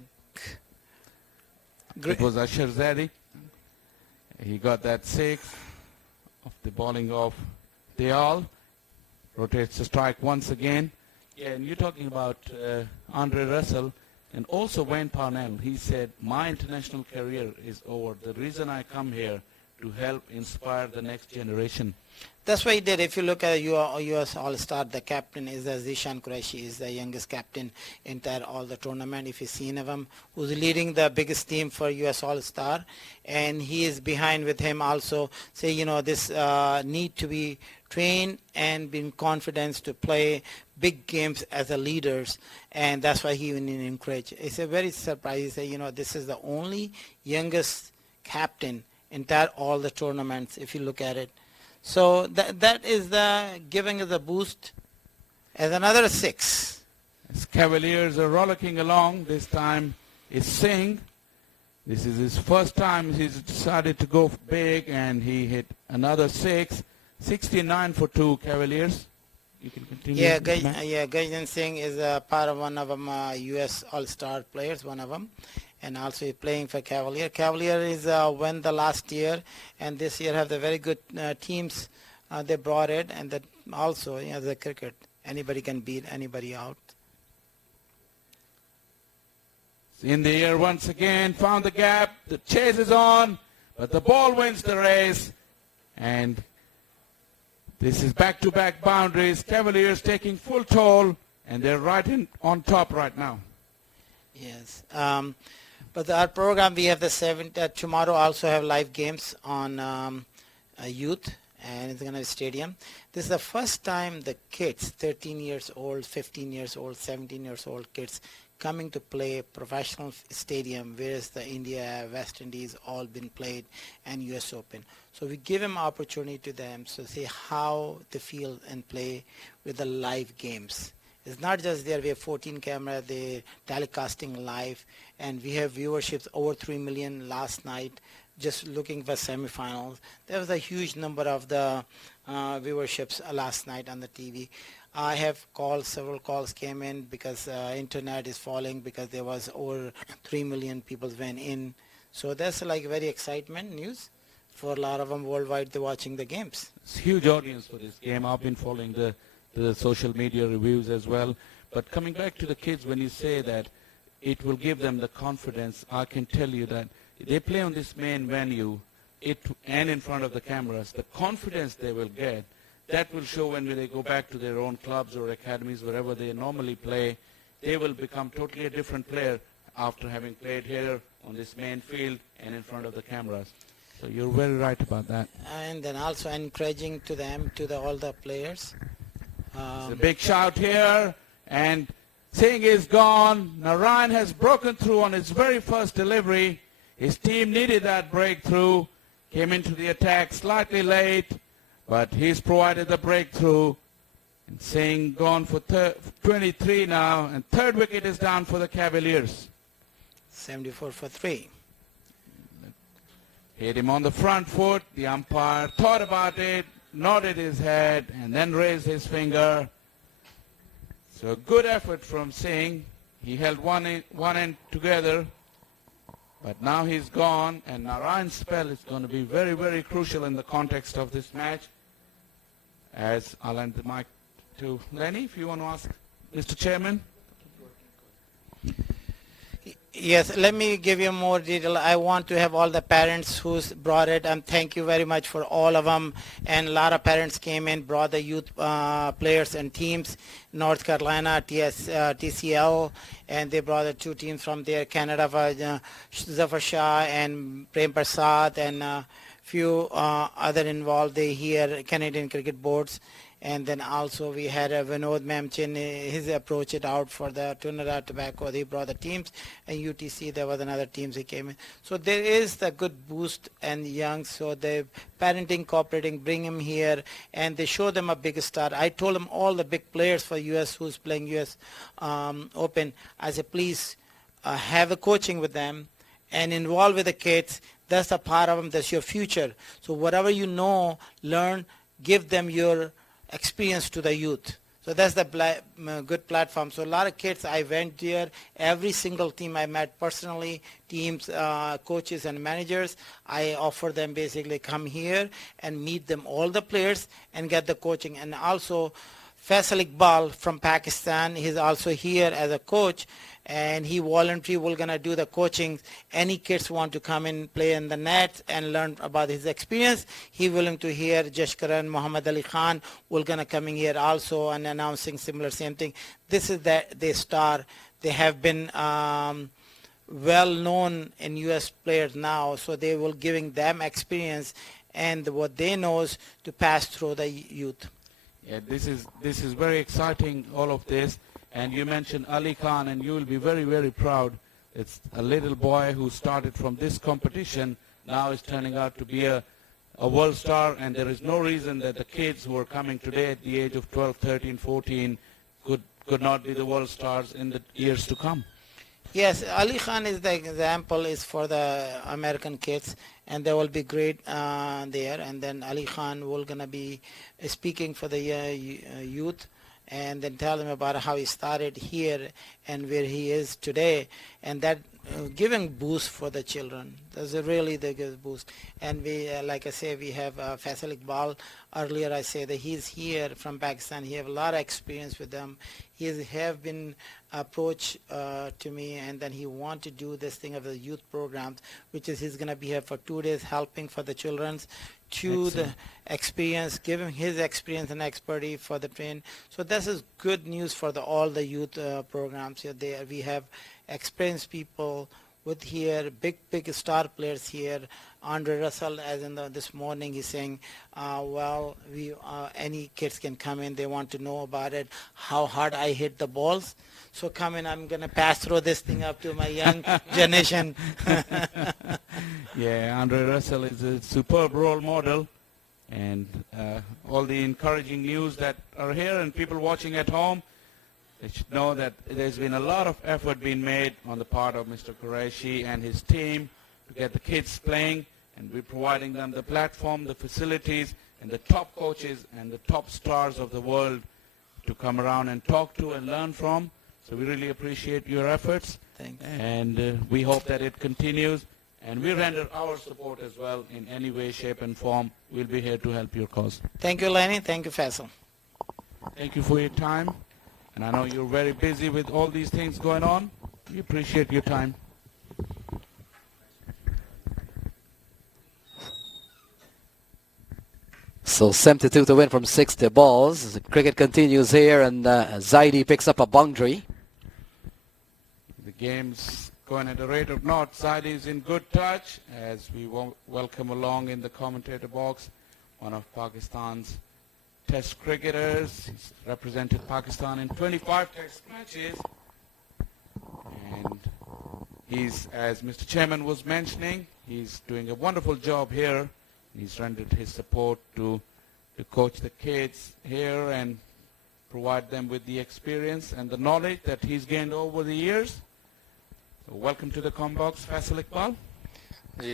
it was Ashar Zadi. He got that 6 of the bowling of Dayal. Rotates the strike once again. Yeah, and you're talking about Andre Russell and also Wayne Parnell. He said, my international career is over. The reason I come here to help inspire the next generation. That's what he did. If you look at US All-Star, the captain is Zishan Qureshi, is the youngest captain in all the tournament. If you've seen of him, who's leading the biggest team for US All-Star, and he is behind with him also. Say, this need to be trained and be in confidence to play big games as a leaders, and that's why he encouraged. It's a very surprise. He said, this is the only youngest captain in all the tournaments, if you look at it. So that is the giving us a boost as another 6. As Cavaliers are rollicking along, this time is Singh. This is his first time he's decided to go big, and he hit another 6. 69 for 2 Cavaliers. You can continue. Yeah, Gajendra Singh is a part of one of them, US All-Star players, one of them. And also he's playing for Cavalier. Cavalier is won the last year, and this year have the very good teams. They brought it, and that also, the cricket, anybody can beat anybody out. In the air once again, found the gap. The chase is on, but the ball wins the race, and this is back-to-back boundaries. Cavaliers taking full toll, and they're on top right now. Yes. But our program, we have tomorrow also have live games on youth, and it's going to be stadium. This is the first time the kids, 13 years old, 15 years old, 17 years old kids, coming to play professional stadium, whereas the India, West Indies all been played, and US Open. So we give them opportunity to them to see how they feel and play with the live games. It's not just there. We have 14 cameras. They're telecasting live, and we have viewerships over 3 million last night. Just looking for semifinals, there was a huge number of the viewerships last night on the TV. I have several calls came in because internet is falling because there was over 3 million people went in. So that's like very excitement news for a lot of them worldwide. They're watching the games. It's a huge audience for this game. I've been following the social media reviews as well. But coming back to the kids, when you say that it will give them the confidence, I can tell you that they play on this main venue and in front of the cameras, the confidence they will get, that will show when they go back to their own clubs or academies, wherever they normally play. They will become totally a different player after having played here on this main field and in front of the cameras. So you're very right about that. And then also encouraging all the players. It's a big shout here, and Singh is gone. Narayan has broken through on his very first delivery. His team needed that breakthrough. Came into the attack slightly late, but he's provided the breakthrough. And Singh gone for 23 now, and third wicket is down for the Cavaliers. 74 for 3. Hit him on the front foot. The umpire thought about it, nodded his head, and then raised his finger. So a good effort from Singh. He held one end together, but now he's gone, and Narayan's spell is going to be very, very crucial in the context of this match. As I'll hand the mic to Lenny, if you want to ask Mr. Chairman. Yes, let me give you more detail. I want to have all the parents who's brought it, and thank you very much for all of them. And a lot of parents came in, brought the youth players and teams, North Carolina, TCL, and they brought the 2 teams from there, Canada, Zafar Shah and Prem Prasad, and few other involved they here, Canadian Cricket Boards. And then also we had Vinod Memchin, his approach it out for the Trinidad Tobacco. They brought the teams, and UTC, there was another teams that came in. So there is the good boost and young, so the parenting, cooperating, bring him here, and they show them a big start. I told them all the big players for US who's playing US Open, I said, please have a coaching with them and involve with the kids. That's a part of them, that's your future. So whatever you know, learn, give them your experience to the youth. So that's the good platform. So a lot of kids, I went there, every single team I met personally, teams, coaches and managers, I offer them basically come here and meet them, all the players, and get the coaching. And also Faisal Iqbal from Pakistan, he's also here as a coach, and he voluntarily will gonna do the coaching. Any kids want to come and play in the net and learn about his experience, he willing to hear. Jashkaran Muhammad Ali Khan will gonna coming here also and announcing similar same thing. This is the star. They have been well known in US players now, so they will giving them experience and what they knows to pass through the youth. Yeah, this is very exciting, all of this. And you mentioned Ali Khan, and you will be very, very proud. It's a little boy who started from this competition, now is turning out to be a world star, and there is no reason that the kids who are coming today at the age of 12, 13, 14 could not be the world stars in the years to come. Yes, Ali Khan is the example is for the American kids, and they will be great there. And then Ali Khan will gonna be speaking for the youth, and then tell them about how he started here and where he is today, and that giving boost for the children. That's really the good boost. And we, like I say, we have Faisal Iqbal. Earlier I say that he's here from Pakistan. He have a lot of experience with them. He have been approached to me, and then he want to do this thing of the youth programs, which is he's going to be here for 2 days helping for the children's to the experience, giving his experience and expertise for the train. So this is good news for all the youth programs here. We have experienced people with here, big star players here. Andre Russell, as in this morning, he's saying, well, any kids can come in. They want to know about it, how hard I hit the balls. So come in, I'm going to pass through this thing up to my young generation. Yeah, Andre Russell is a superb role model, and all the encouraging news that are here and people watching at home, they should know that there's been a lot of effort being made on the part of Mr. Qureshi and his team to get the kids playing, and we're providing them the platform, the facilities, and the top coaches and the top stars of the world to come around and talk to and learn from. So we really appreciate your efforts. Thanks. And we hope that it continues. And we render our support as well in any way, shape, and form. We'll be here to help your cause. Thank you, Lenny. Thank you, Faisal. Thank you for your time. And I know you're very busy with all these things going on. We appreciate your time. So 72 to win from 60 balls. The cricket continues here, and Zaidi picks up a boundary. The game's going at a rate of knots. Zaidi is in good touch as we welcome along in the commentator box one of Pakistan's Test cricketers. He's represented Pakistan in 25 Test matches He's, as Mr. Chairman was mentioning, he's doing a wonderful job here. He's rendered his support to coach the kids here and provide them with the experience and the knowledge that he's gained over the years. So welcome to the Combox, Faisal Iqbal.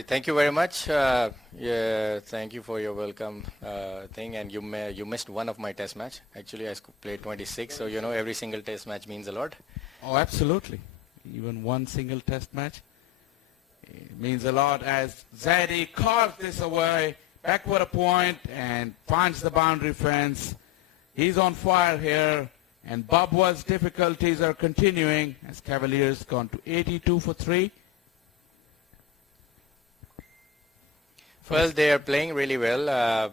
Thank you very much. Yeah, thank you for your welcome thing. And you missed one of my test match. Actually, I played 26, so you know every single test match means a lot. Oh, absolutely. Even one single test match means a lot, as Zadie carves this away, backward a point, and finds the boundary fence. He's on fire here, and Babwa's difficulties are continuing as Cavaliers gone to 82 for 3. Well, they are playing really well.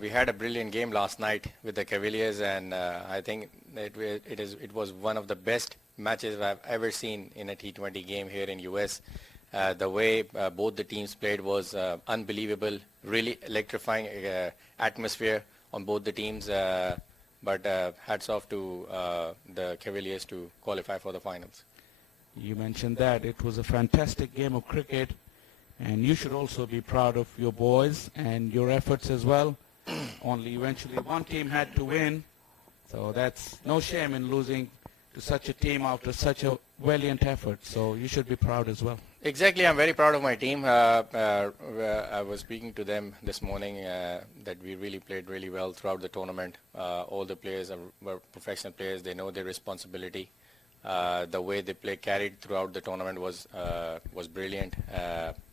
We had a brilliant game last night with the Cavaliers, and I think it was one of the best matches I've ever seen in a T20 game here in US. The way both the teams played was unbelievable, really electrifying atmosphere on both the teams. But hats off to the Cavaliers to qualify for the finals. You mentioned that. It was a fantastic game of cricket, and you should also be proud of your boys and your efforts as well. Only eventually one team had to win, so that's no shame in losing to such a team after such a valiant effort. So you should be proud as well. Exactly, I'm very proud of my team. I was speaking to them this morning that we really played really well throughout the tournament. All the players were professional players. They know their responsibility. The way they carried throughout the tournament was brilliant,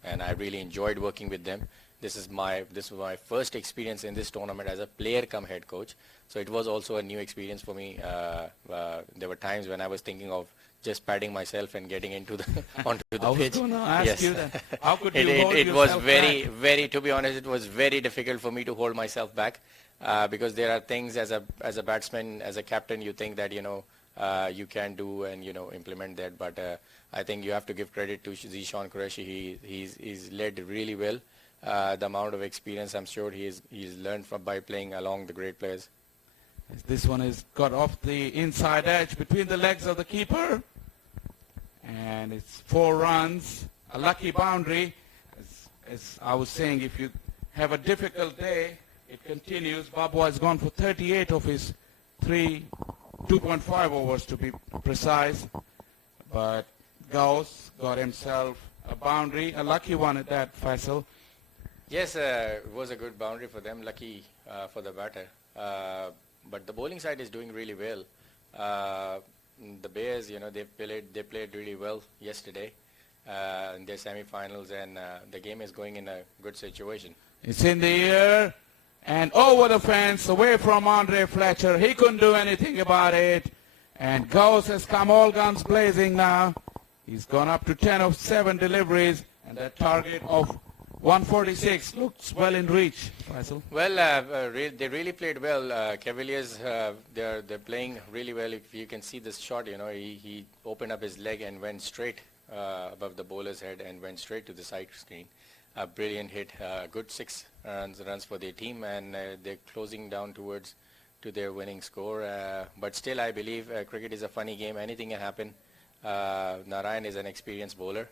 and I really enjoyed working with them. This was my first experience in this tournament as a player come head coach. So it was also a new experience for me. There were times when I was thinking of just patting myself and getting into the onto the pitch. I was going to ask you that. How could you hold it was yourself very, back? to be honest, it was very difficult for me to hold myself back because there are things as a batsman, as a captain, you think that you can do and implement that. But I think you have to give credit to Zishan Qureshi. He's led really well. The amount of experience I'm sure he's learned by playing along the great players. This one is got off the inside edge between the legs of the keeper. And it's 4 runs, a lucky boundary. As I was saying, if you have a difficult day, it continues. Babwa has gone for 38 of his 2.5 overs to be precise. But Gauss got himself a boundary, a lucky one at that, Faisal. Yes, it was a good boundary for them, lucky for the batter. But the bowling side is doing really well. The Bears, they played really well yesterday in their semi-finals, and the game is going in a good situation. It's in the air and over the fence, away from Andre Fletcher. He couldn't do anything about it. And Gauss has come all guns blazing now. He's gone up to 10 of 7 deliveries, and that target of 146 looks well in reach, Faisal. Well, they really played well. Cavaliers, they're playing really well. If you can see this shot, he opened up his leg and went straight above the bowler's head and went straight to the side screen. A brilliant hit, good 6 runs for their team, and they're closing down towards to their winning score. But still, I believe cricket is a funny game. Anything can happen. Narayan is an experienced bowler.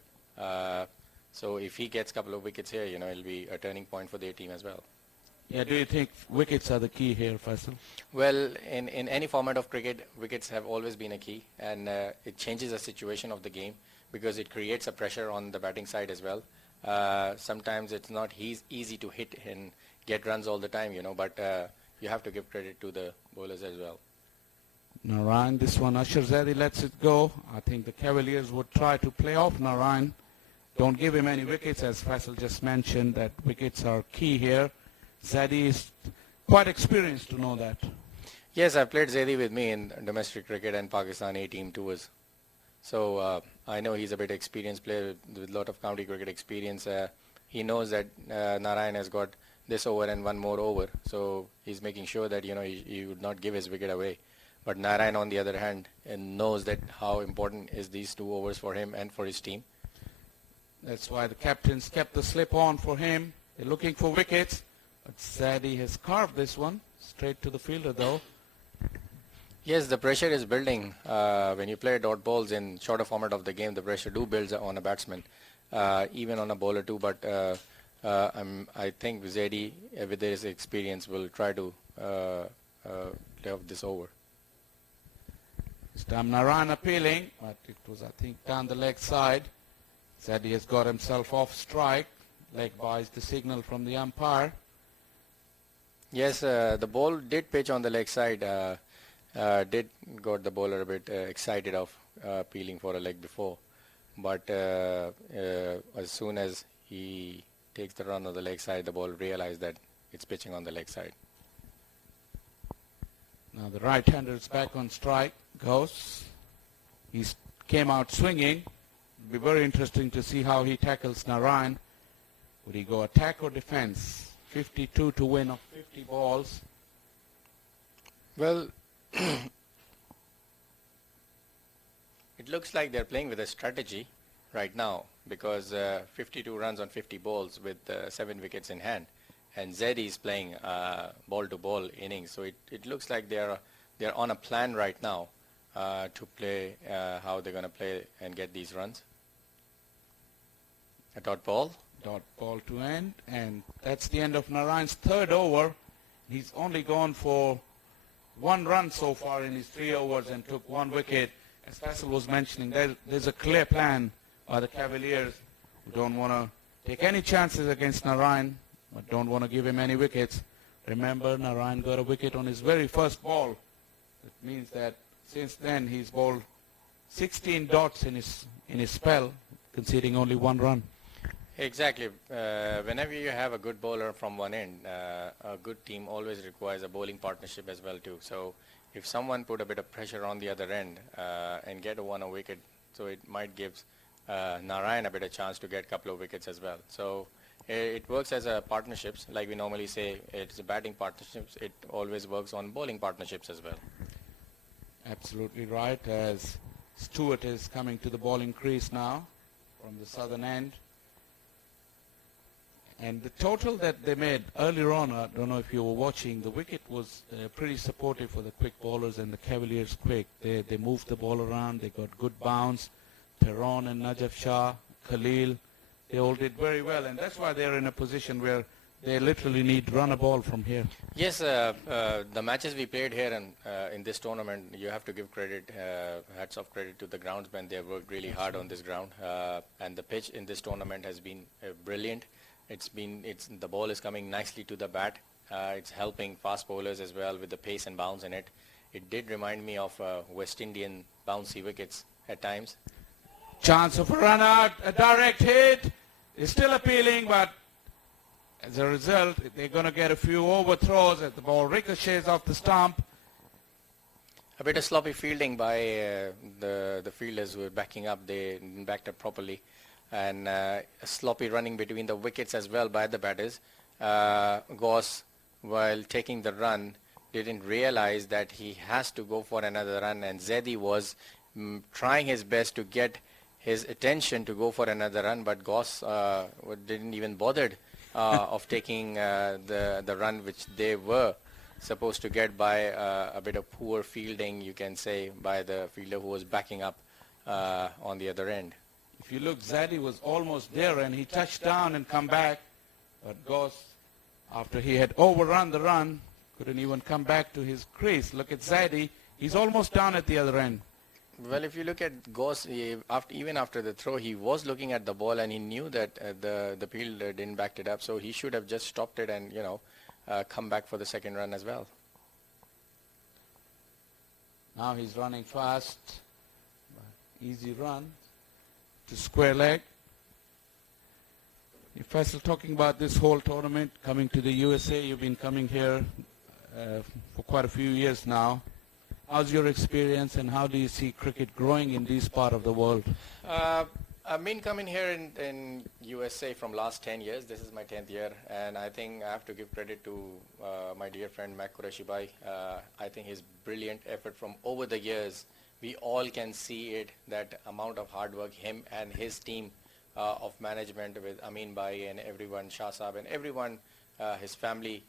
So if he gets a couple of wickets here, it'll be a turning point for their team as well. Yeah, do you think wickets are the key here, Faisal? Well, in any format of cricket, wickets have always been a key, and it changes the situation of the game because it creates a pressure on the batting side as well. Sometimes it's not easy to hit and get runs all the time, but you have to give credit to the bowlers as well. Narayan, this one, Ashar Zadie lets it go. I think the Cavaliers would try to play off Narayan. Don't give him any wickets, as Faisal just mentioned, that wickets are key here. Zadie is quite experienced to know that. Yes, I've played Zadie with me in domestic cricket and Pakistan A-team tours. So I know he's a bit experienced player with a lot of county cricket experience. He knows that Narayan has got this over and one more over. So he's making sure that, he would not give his wicket away. But Narayan, on the other hand, knows that how important is these 2 overs for him and for his team. That's why the captains kept the slip on for him. They're looking for wickets. But Zadie has carved this one. Straight to the fielder, though. Yes, the pressure is building. When you play dot balls in shorter format of the game, the pressure do builds on a batsman, even on a bowler too. But I think Zeddy, with his experience, will try to play off this over. This time Narayan appealing, but it was, I think, down the leg side. Zeddy has got himself off strike. Leg buys the signal from the umpire. Yes, the ball did pitch on the leg side. Did got the bowler a bit excited of peeling for a leg before, but as soon as he takes the run on the leg side, the ball realized that it's pitching on the leg side. Now the right-hander is back on strike. Goes. He came out swinging. It'll be very interesting to see how he tackles Narayan. Would he go attack or defense? 52 to win of 50 balls. Well, it looks like they're playing with a strategy right now because 52 runs on 50 balls with 7 wickets in hand, and Zeddy is playing ball-to-ball innings. So it looks like they're on a plan right now to play how they're going to play and get these runs. A dot ball. Dot ball to end, and that's the end of Narayan's third over. He's only gone for 1 run so far in his 3 overs and took 1 wicket. As Faisal was mentioning, there's a clear plan by the Cavaliers who don't want to take any chances against Narayan, but don't want to give him any wickets. Remember, Narayan got a wicket on his very first ball. That means that since then he's bowled 16 dots in his spell, conceding only 1 run. Exactly. Whenever you have a good bowler from one end, a good team always requires a bowling partnership as well too. So if someone put a bit of pressure on the other end and get a wicket, so it might give Narayan a better chance to get a couple of wickets as well. So it works as a partnerships, like we normally say. It's a batting partnerships. It always works on bowling partnerships as well. Absolutely right. As Stewart is coming to the bowling crease now from the southern end. And the total that they made earlier on, I don't know if you were watching, the wicket was pretty supportive for the quick bowlers and the Cavaliers quick. They moved the ball around, they got good bounce. Tehran and Najaf Shah, Khalil, they all did very well, and that's why they're in a position where they literally need to run a ball from here. Yes, the matches we played here in this tournament, you have to give credit, hats off credit to the groundsmen. They have worked really hard on this ground, and the pitch in this tournament has been brilliant. The ball is coming nicely to the bat. It's helping fast bowlers as well with the pace and bounce in it. It did remind me of West Indian bouncy wickets at times. Chance of a run out, a direct hit. Is still appealing, but as a result, they're going to get a few overthrows as the ball ricochets off the stump. A bit of sloppy fielding by the fielders who were backing up. They didn't back up properly. And a sloppy running between the wickets as well by the batters. Goss, while taking the run, didn't realize that he has to go for another run, and Zeddy was trying his best to get his attention to go for another run, but Goss didn't even bother of taking the run which they were supposed to get by a bit of poor fielding, you can say, by the fielder who was backing up on the other end. If you look, Zeddy was almost there and he touched down and come back. But Goss, after he had overrun the run, couldn't even come back to his crease. Look at Zeddy. He's almost down at the other end. Well, if you look at Goss, even after the throw, he was looking at the ball and he knew that the fielder didn't back it up. So he should have just stopped it and, come back for the second run as well. Now he's running fast. Easy run to square leg. If Faisal, talking about this whole tournament, coming to the USA, you've been coming here for quite a few years now. How's your experience and how do you see cricket growing in this part of the world? I've been coming here in USA from last 10 years. This is my 10th year, and I think I have to give credit to my dear friend Mac Qureshi. I think his brilliant effort from over the years, we all can see it, that amount of hard work him and his team of management with Amin Bhai and everyone, Shah Saab and everyone, his family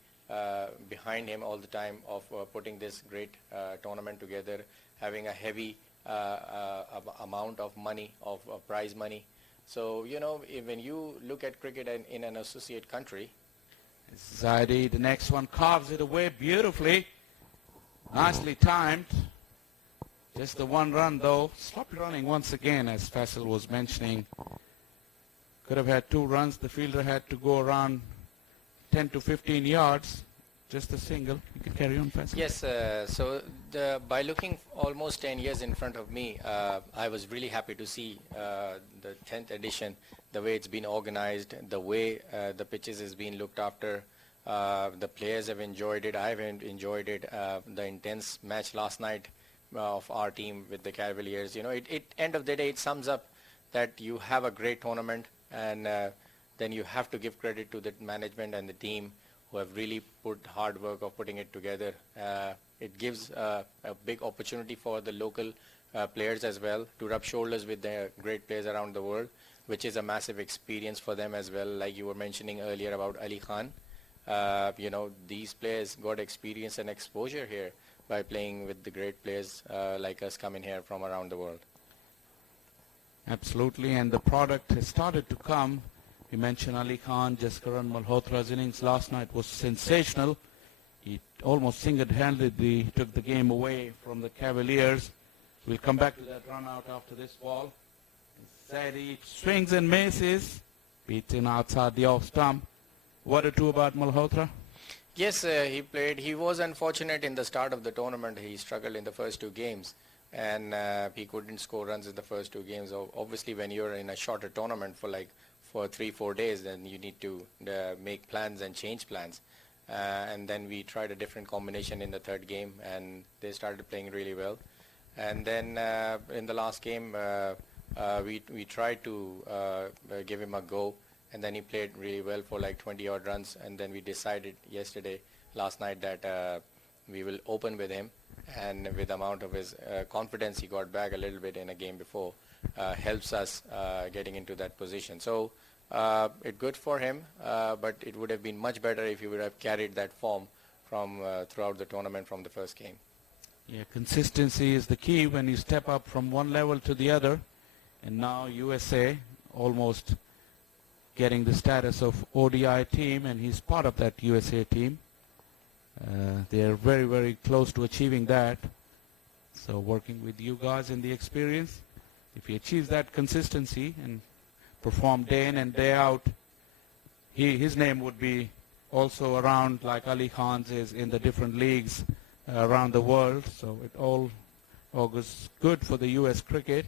behind him all the time of putting this great tournament together, having a heavy amount of money, of prize money. So, when you look at cricket in an associate country. Zaidi, the next one, carves it away beautifully. Nicely timed. Just the one run though. Stopped running once again, as Faisal was mentioning. Could have had 2 runs. The fielder had to go around 10 to 15 yards. Just a single. You can carry on, Faisal. Yes, so by looking almost 10 years in front of me, I was really happy to see the 10th edition, the way it's been organized, the way the pitches has been looked after. The players have enjoyed it. I've enjoyed it. The intense match last night of our team with the Cavaliers. End of the day, it sums up that you have a great tournament, and then you have to give credit to the management and the team who have really put hard work of putting it together. It gives a big opportunity for the local players as well to rub shoulders with the great players around the world, which is a massive experience for them as well. Like you were mentioning earlier about Ali Khan, these players got experience and exposure here by playing with the great players like us coming here from around the world. Absolutely, and the product has started to come. You mentioned Ali Khan. Jaskaran Malhotra's innings last night was sensational. He almost single-handedly took the game away from the Cavaliers. We'll come back to that run out after this ball. Zaidi swings and misses, beats in outside the off stump. What a two about Malhotra? Yes, he played. He was unfortunate in the start of the tournament. He struggled in the first 2 games, and he couldn't score runs in the first 2 games. Obviously, when you're in a shorter tournament for 3-4 days, then you need to make plans and change plans. And then we tried a different combination in the 3rd game, and they started playing really well. And then in the last game, we tried to give him a go, and then he played really well for 20-odd runs. And then we decided last night, that we will open with him, and with the amount of his confidence he got back a little bit in a game before, helps us getting into that position. So it's good for him, but it would have been much better if he would have carried that form from throughout the tournament from the first game. Yeah, consistency is the key when you step up from one level to the other. And now USA almost getting the status of ODI team, and he's part of that USA team. They are very, very close to achieving that. So working with you guys in the experience, if he achieves that consistency and perform day in and day out, his name would be also around like Ali Khan's is in the different leagues around the world. So it all augurs good for the US cricket.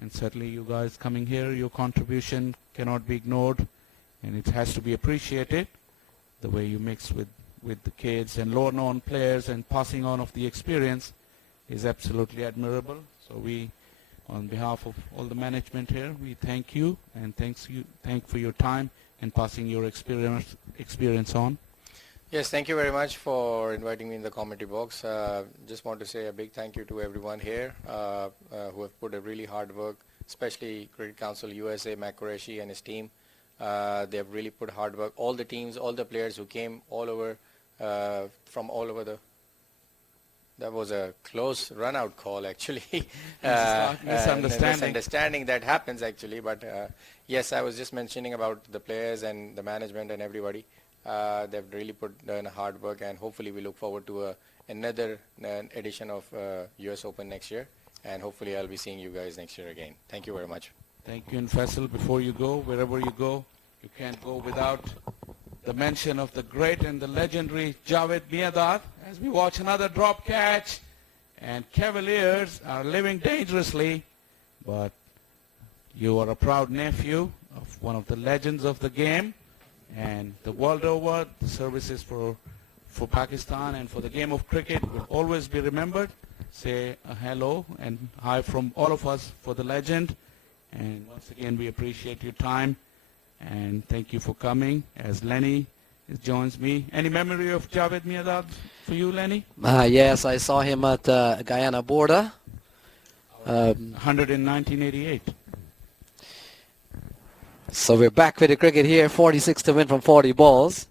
And certainly you guys coming here, your contribution cannot be ignored, and it has to be appreciated. The way you mix with the kids and lower known players and passing on of the experience is absolutely admirable. So we, on behalf of all the management here, we thank you and thank for your time and passing your experience on. Yes, thank you very much for inviting me in the commentary box. Just want to say a big thank you to everyone here who have put a really hard work, especially Cricket Council USA, Mac Qureshi and his team. They have really put hard work. All the teams, all the players who came all over, from all over the... That was a close run-out call, actually. Misunderstanding that happens, actually. But yes, I was just mentioning about the players and the management and everybody. They've really done hard work, and hopefully we look forward to another edition of US Open next year, and hopefully I'll be seeing you guys next year again. Thank you very much. Thank you. And Faisal, before you go, wherever you go, you can't go without the mention of the great and the legendary Javed Miandad as we watch another drop catch, and Cavaliers are living dangerously, but you are a proud nephew of one of the legends of the game. And the world over, the services for Pakistan and for the game of cricket will always be remembered. Say a hello and hi from all of us for the legend. And once again, we appreciate your time. And thank you for coming. As Lenny joins me. Any memory of Javed Miandad for you, Lenny? Yes, I saw him at Guyana border. 100 in 1988. So we're back with the cricket here, 46 to win from 40 balls.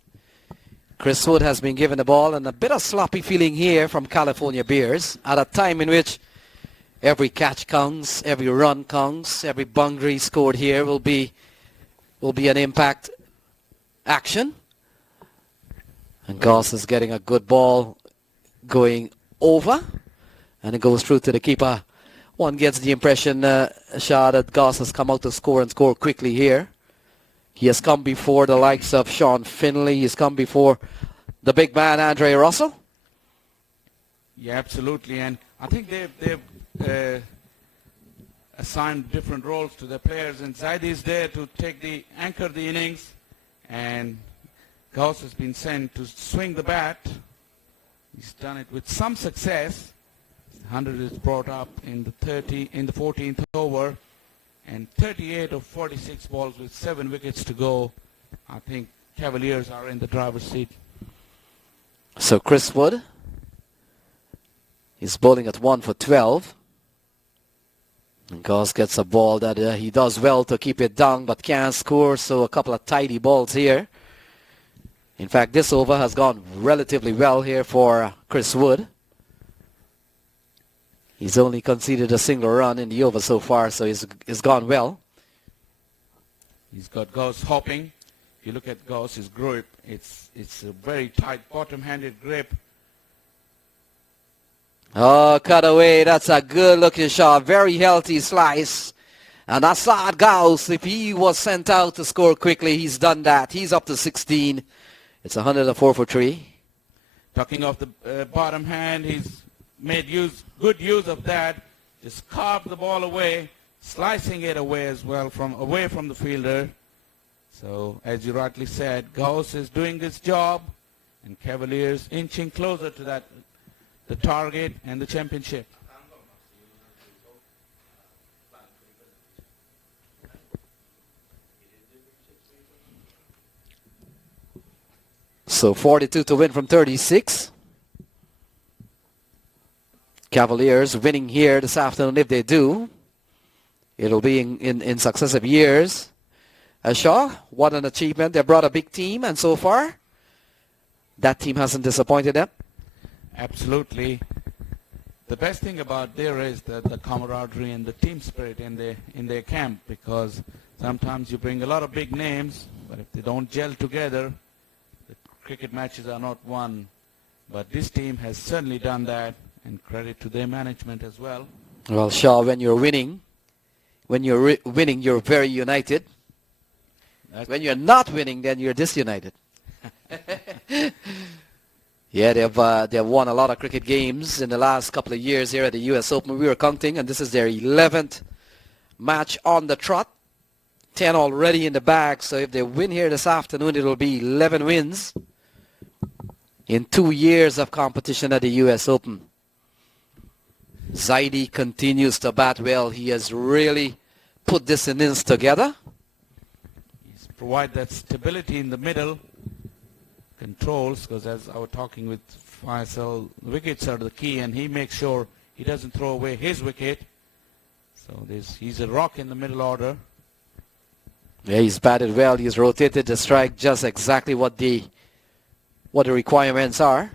Chris Wood has been given the ball, and a bit of sloppy feeling here from California Bears at a time in which every catch counts, every run counts, every boundary scored here will be an impact action. And Goss is getting a good ball going over, and it goes through to the keeper. One gets the impression, Shah, that Goss has come out to score and score quickly here. He has come before the likes of Sean Finley. He's come before the big man, Andre Russell. Yeah, absolutely. And I think they've assigned different roles to the players. And Zaidi is there to anchor the innings. And Gauss has been sent to swing the bat. He's done it with some success. 100 is brought up in the 14th over. And 38 of 46 balls with 7 wickets to go. I think Cavaliers are in the driver's seat. So Chris Wood is bowling at 1 for 12. And Goss gets a ball that he does well to keep it down but can't score. So a couple of tidy balls here. In fact, this over has gone relatively well here for Chris Wood. He's only conceded a single run in the over so far, so it's gone well. He's got Gauss hopping. If you look at Gauss's grip, it's a very tight bottom-handed grip. Oh, cut away. That's a good-looking shot. Very healthy slice. And Assad Gauss, if he was sent out to score quickly, he's done that. He's up to 16. It's 104 for 3. Tucking off the bottom hand, he's made good use of that. Just carved the ball away, slicing it away as well away from the fielder. So, as you rightly said, Gauss is doing this job, and Cavaliers inching closer to the target and the championship. So 42 to win from 36. Cavaliers winning here this afternoon. If they do, it'll be in successive years. Shaw, what an achievement. They brought a big team, and so far, that team hasn't disappointed them. Absolutely. The best thing about there is the camaraderie and the team spirit in their camp, because sometimes you bring a lot of big names, but if they don't gel together, the cricket matches are not won. But this team has certainly done that, and credit to their management as well. Well, Shaw, when you're winning, you're very united. When you're not winning, then you're disunited. Yeah, they've won a lot of cricket games in the last couple of years here at the U.S. Open. We were counting, and this is their 11th match on the trot. 10 already in the bag, so if they win here this afternoon, it'll be 11 wins in 2 years of competition at the U.S. Open. Zaidi continues to bat well. He has really put this innings together. He's provided that stability in the middle, controls, because as I was talking with Faisal, wickets are the key, and he makes sure he doesn't throw away his wicket. So he's a rock in the middle order. Yeah, he's batted well. He's rotated the strike just exactly what the requirements are.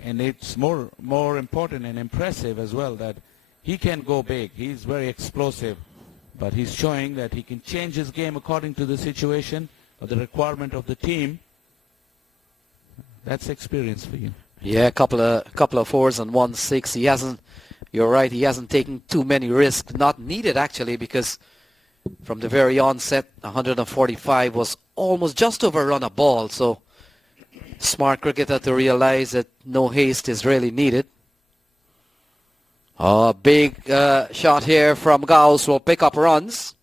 And it's more important and impressive as well that he can go big. He's very explosive, but he's showing that he can change his game according to the situation or the requirement of the team. That's experience for you. Yeah, a couple of 4s and 1 6. You're right, he hasn't taken too many risks. Not needed actually, because from the very onset, 145 was almost just overrun a ball. So smart cricketer to realize that no haste is really needed. A big shot here from Gauss will pick up runs.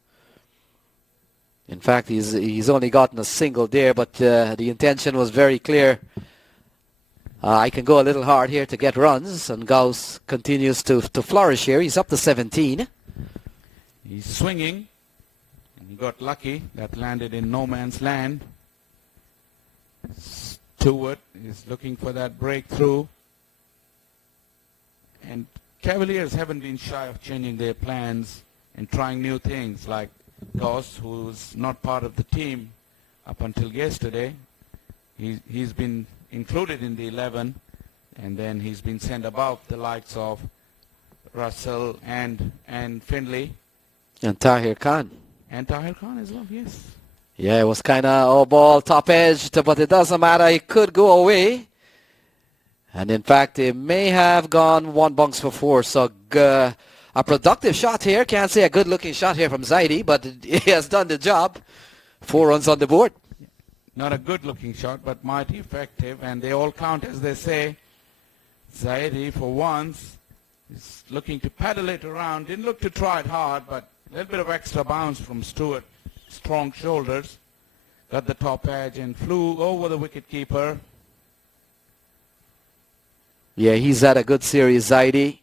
In fact, he's only gotten a single there, but the intention was very clear. I can go a little hard here to get runs, and Gauss continues to flourish here. He's up to 17. He's swinging, and he got lucky. That landed in no man's land. Stewart is looking for that breakthrough. And Cavaliers haven't been shy of changing their plans and trying new things, like Gauss, who's not part of the team up until yesterday. He's been included in the 11, and then he's been sent above the likes of Russell and Findlay. And Tahir Khan. And Tahir Khan as well, yes. Yeah, it was kind of ball top edge, but it doesn't matter. It could go away. And in fact, it may have gone one bunks for four. So a productive shot here. Can't say a good-looking shot here from Zaidi, but he has done the job. 4 runs on the board. Not a good-looking shot, but mighty effective. And they all count, as they say. Zaidi, for once, is looking to paddle it around. Didn't look to try it hard, but a little bit of extra bounce from Stewart. Strong shoulders. Got the top edge and flew over the wicket-keeper. Yeah, he's had a good series, Zaidi.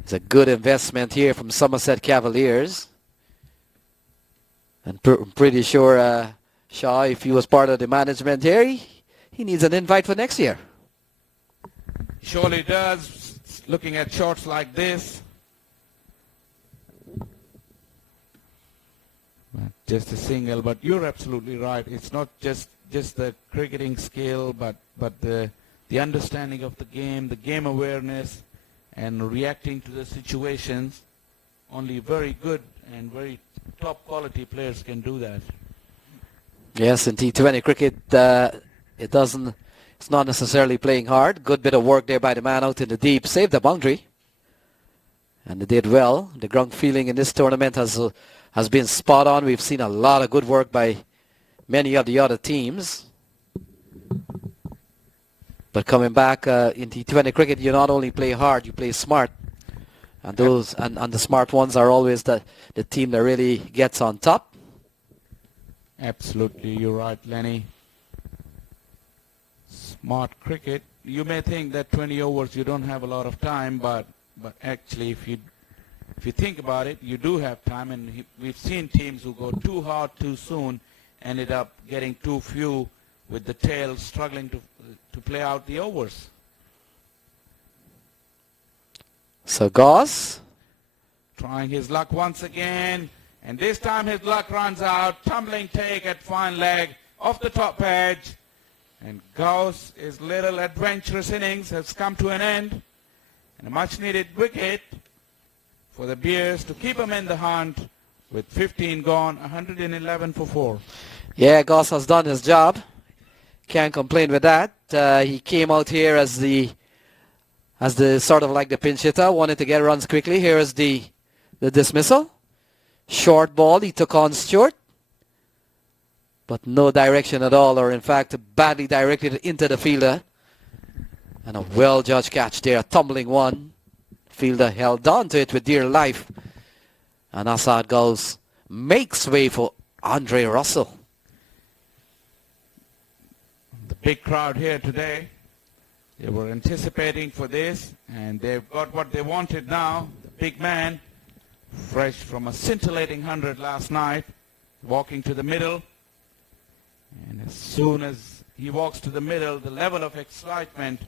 It's a good investment here from Somerset Cavaliers. And I'm pretty sure Shaw, if he was part of the management here, he needs an invite for next year. Surely does, looking at shots like this. Just a single, but you're absolutely right. It's not just the cricketing skill, but the understanding of the game awareness, and reacting to the situations. Only very good and very top quality players can do that. Yes, in T20 cricket, it's not necessarily playing hard. Good bit of work there by the man out in the deep. Saved the boundary. And they did well. The ground feeling in this tournament has been spot on. We've seen a lot of good work by many of the other teams. But coming back in T20 cricket, you not only play hard, you play smart. And those and the smart ones are always the team that really gets on top. Absolutely, you're right, Lenny. Smart cricket. You may think that 20 overs you don't have a lot of time, but actually if you think about it, you do have time. And we've seen teams who go too hard too soon ended up getting too few, with the tail struggling to play out the overs. So Goss trying his luck once again, and this time his luck runs out. Tumbling take at fine leg off the top edge, and Gauss' little adventurous innings has come to an end, and a much needed wicket for the Bears to keep him in the hunt with 15 gone, 111 for 4. Yeah, Goss has done his job. Can't complain with that. He came out here as the sort of like the pinch hitter, wanted to get runs quickly. Here is the dismissal. Short ball, he took on Stewart, but no direction at all, or in fact badly directed into the fielder. And a well-judged catch there, a tumbling one. Fielder held on to it with dear life. And Assad goes, makes way for Andre Russell. The big crowd here today. They were anticipating for this, and they've got what they wanted now. The big man, fresh from a scintillating 100 last night, walking to the middle. And as soon as he walks to the middle, the level of excitement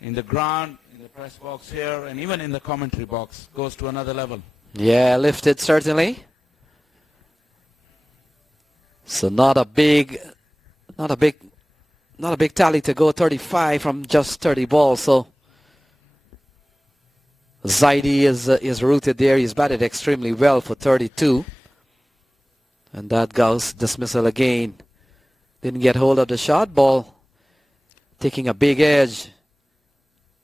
in the ground, in the press box here, and even in the commentary box goes to another level. Yeah, lifted certainly. So not a big tally to go, 35 from just 30 balls. So Zaidi is rooted there. He's batted extremely well for 32. And that goes dismissal again. Didn't get hold of the shot. Ball taking a big edge.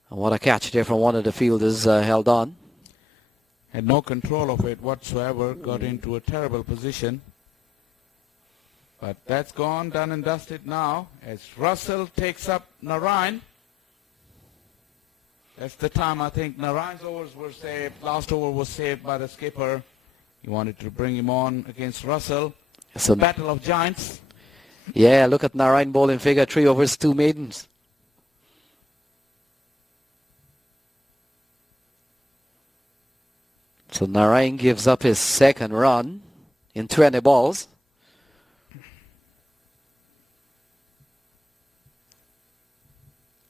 And what a catch there from one of the fielders, held on. Had no control of it whatsoever. Got into a terrible position. But that's gone, done and dusted now, as Russell takes up Narayan. That's the time I think Narayan's overs were saved. Last over was saved by the skipper. He wanted to bring him on against Russell. So, Battle of Giants. Yeah, look at Narayan bowling figure, 3 overs, 2 maidens. So Narayan gives up his second run in 20 balls.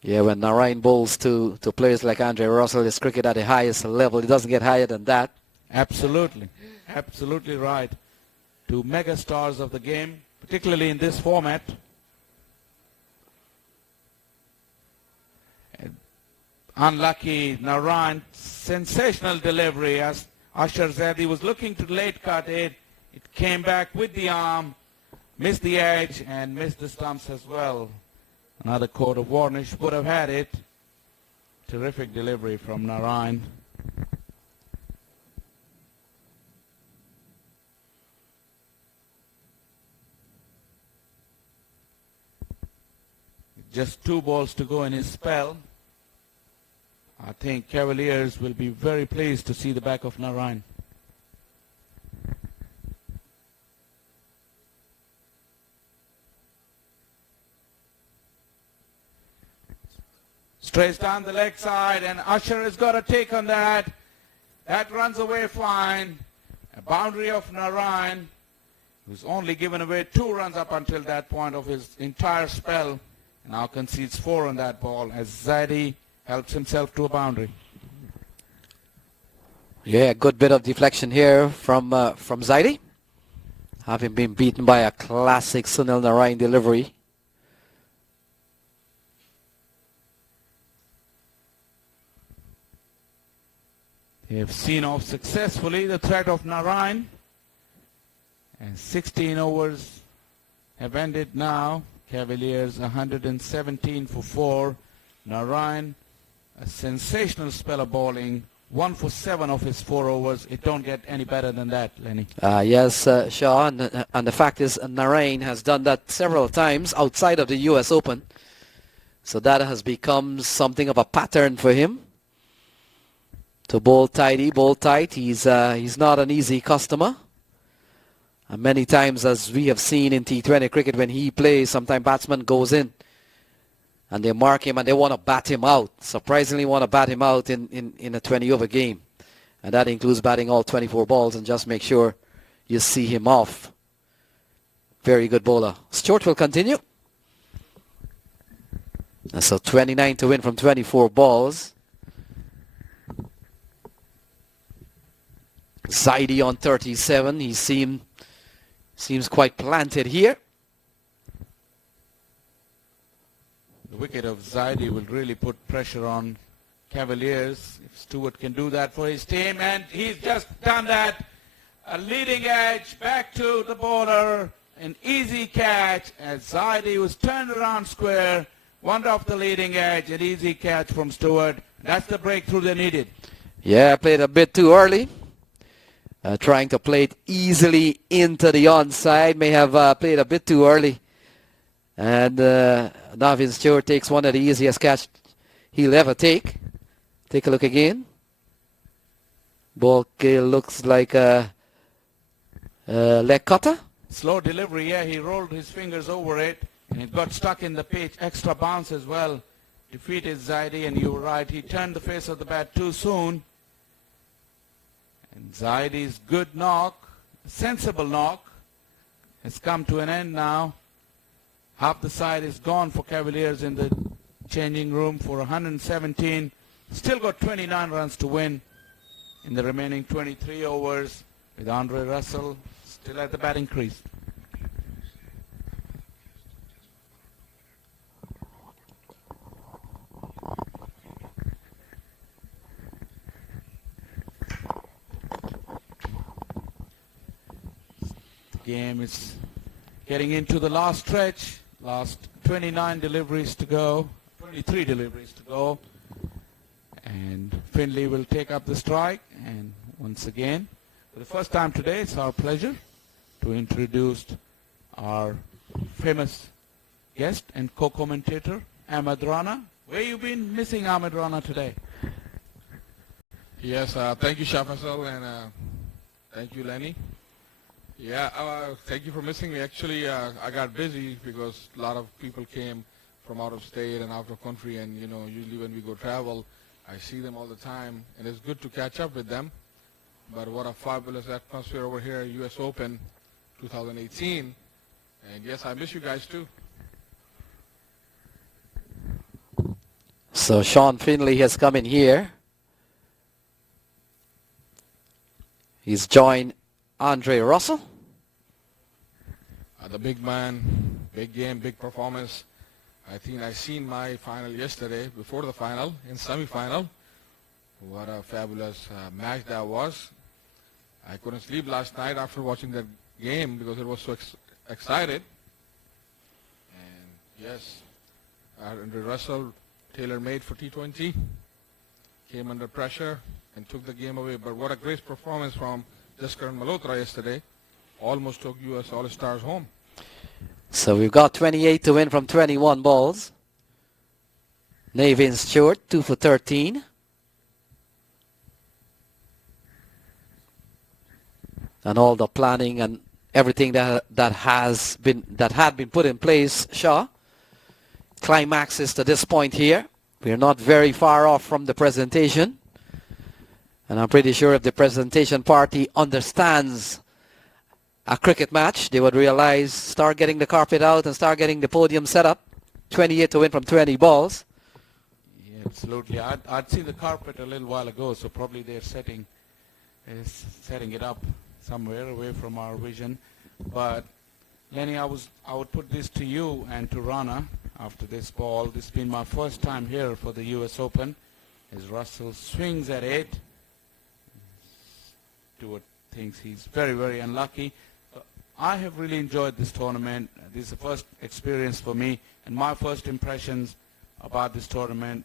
Yeah, when Narayan bowls to players like Andre Russell, his cricket at the highest level. He doesn't get higher than that. Absolutely. Absolutely right. 2 mega stars of the game, particularly in this format. Unlucky Narayan. Sensational delivery as Ashar Zaidi was looking to late cut it. It came back with the arm, missed the edge and missed the stumps as well. Another coat of varnish would have had it. Terrific delivery from Narayan. Just 2 balls to go in his spell. I think Cavaliers will be very pleased to see the back of Narayan. Strays down the leg side and Usher has got a take on that. That runs away fine. A boundary of Narayan, who's only given away 2 runs up until that point of his entire spell. Now concedes 4 on that ball as Zaidi helps himself to a boundary. Yeah, good bit of deflection here from Zaidi, having been beaten by a classic Sunil Narayan delivery. They have seen off successfully the threat of Narayan, and 16 overs have ended now. Cavaliers 117 for 4. Narayan, a sensational spell of bowling. 1 for 7 of his 4 overs. It don't get any better than that, Lenny. Yes, Shaw, and the fact is Narayan has done that several times outside of the US Open. So that has become something of a pattern for him. To bowl tidy, bowl tight. He's not an easy customer. And many times, as we have seen in T20 cricket, when he plays, sometimes batsman goes in and they mark him and they want to bat him out. Surprisingly want to bat him out in a 20-over game. And that includes batting all 24 balls and just make sure you see him off. Very good bowler. Stewart will continue. And so 29 to win from 24 balls. Zaidi on 37. He seems quite planted here. The wicket of Zaidi will really put pressure on Cavaliers. If Stewart can do that for his team, and he's just done that. A leading edge back to the border. An easy catch as Zaidi was turned around square. One off the leading edge. An easy catch from Stewart. That's the breakthrough they needed. Yeah, played a bit too early. Trying to play it easily into the onside. May have played a bit too early. And Navin Stewart takes one of the easiest catch he'll ever take. Take a look again. Ball looks like a leg cutter. Slow delivery, yeah. He rolled his fingers over it. And it got stuck in the pitch. Extra bounce as well. Defeated Zaidi, and you were right. He turned the face of the bat too soon. And Zaidi's good knock, sensible knock, has come to an end now. Half the side is gone for Cavaliers in the changing room for 117. Still got 29 runs to win in the remaining 23 overs with Andre Russell still at the batting crease. Game is getting into the last stretch. Last 29 deliveries to go. 23 deliveries to go. And Findlay will take up the strike. And once again, for the first time today, it's our pleasure to introduce our famous guest and co-commentator, Ahmed Rana. Where you been missing, Ahmed Rana, today? Yes, thank you, Shah Faisal, and thank you, Lenny. Yeah, thank you for missing me. Actually, I got busy because a lot of people came from out of state and out of country, and you know, usually when we go travel, I see them all the time, and it's good to catch up with them. But what a fabulous atmosphere over here at US Open 2018. And yes, I miss you guys too. So Sean Findlay has come in here. He's joined Andre Russell. The big man, big game, big performance. I think I seen my final yesterday before the final in semi-final. What a fabulous match that was. I couldn't sleep last night after watching that game because it was so excited. And yes, Andre Russell, tailor-made for T20, came under pressure and took the game away. But what a great performance from Jaskaran Malhotra yesterday. Almost took US All-Stars home. So we've got 28 to win from 21 balls. Navin Stewart, 2 for 13. And all the planning and everything that had been put in place, Shaw. Climaxes to this point here. We're not very far off from the presentation. And I'm pretty sure if the presentation party understands a cricket match, they would realize, start getting the carpet out and start getting the podium set up. 28 to win from 20 balls. Yeah, absolutely. I'd seen the carpet a little while ago, so probably they're setting it up somewhere away from our vision. But Lenny, I would put this to you and to Rana after this ball. This has been my first time here for the US Open. As Russell swings at 8, Stewart thinks he's very, very unlucky. I have really enjoyed this tournament. This is the first experience for me, and my first impressions about this tournament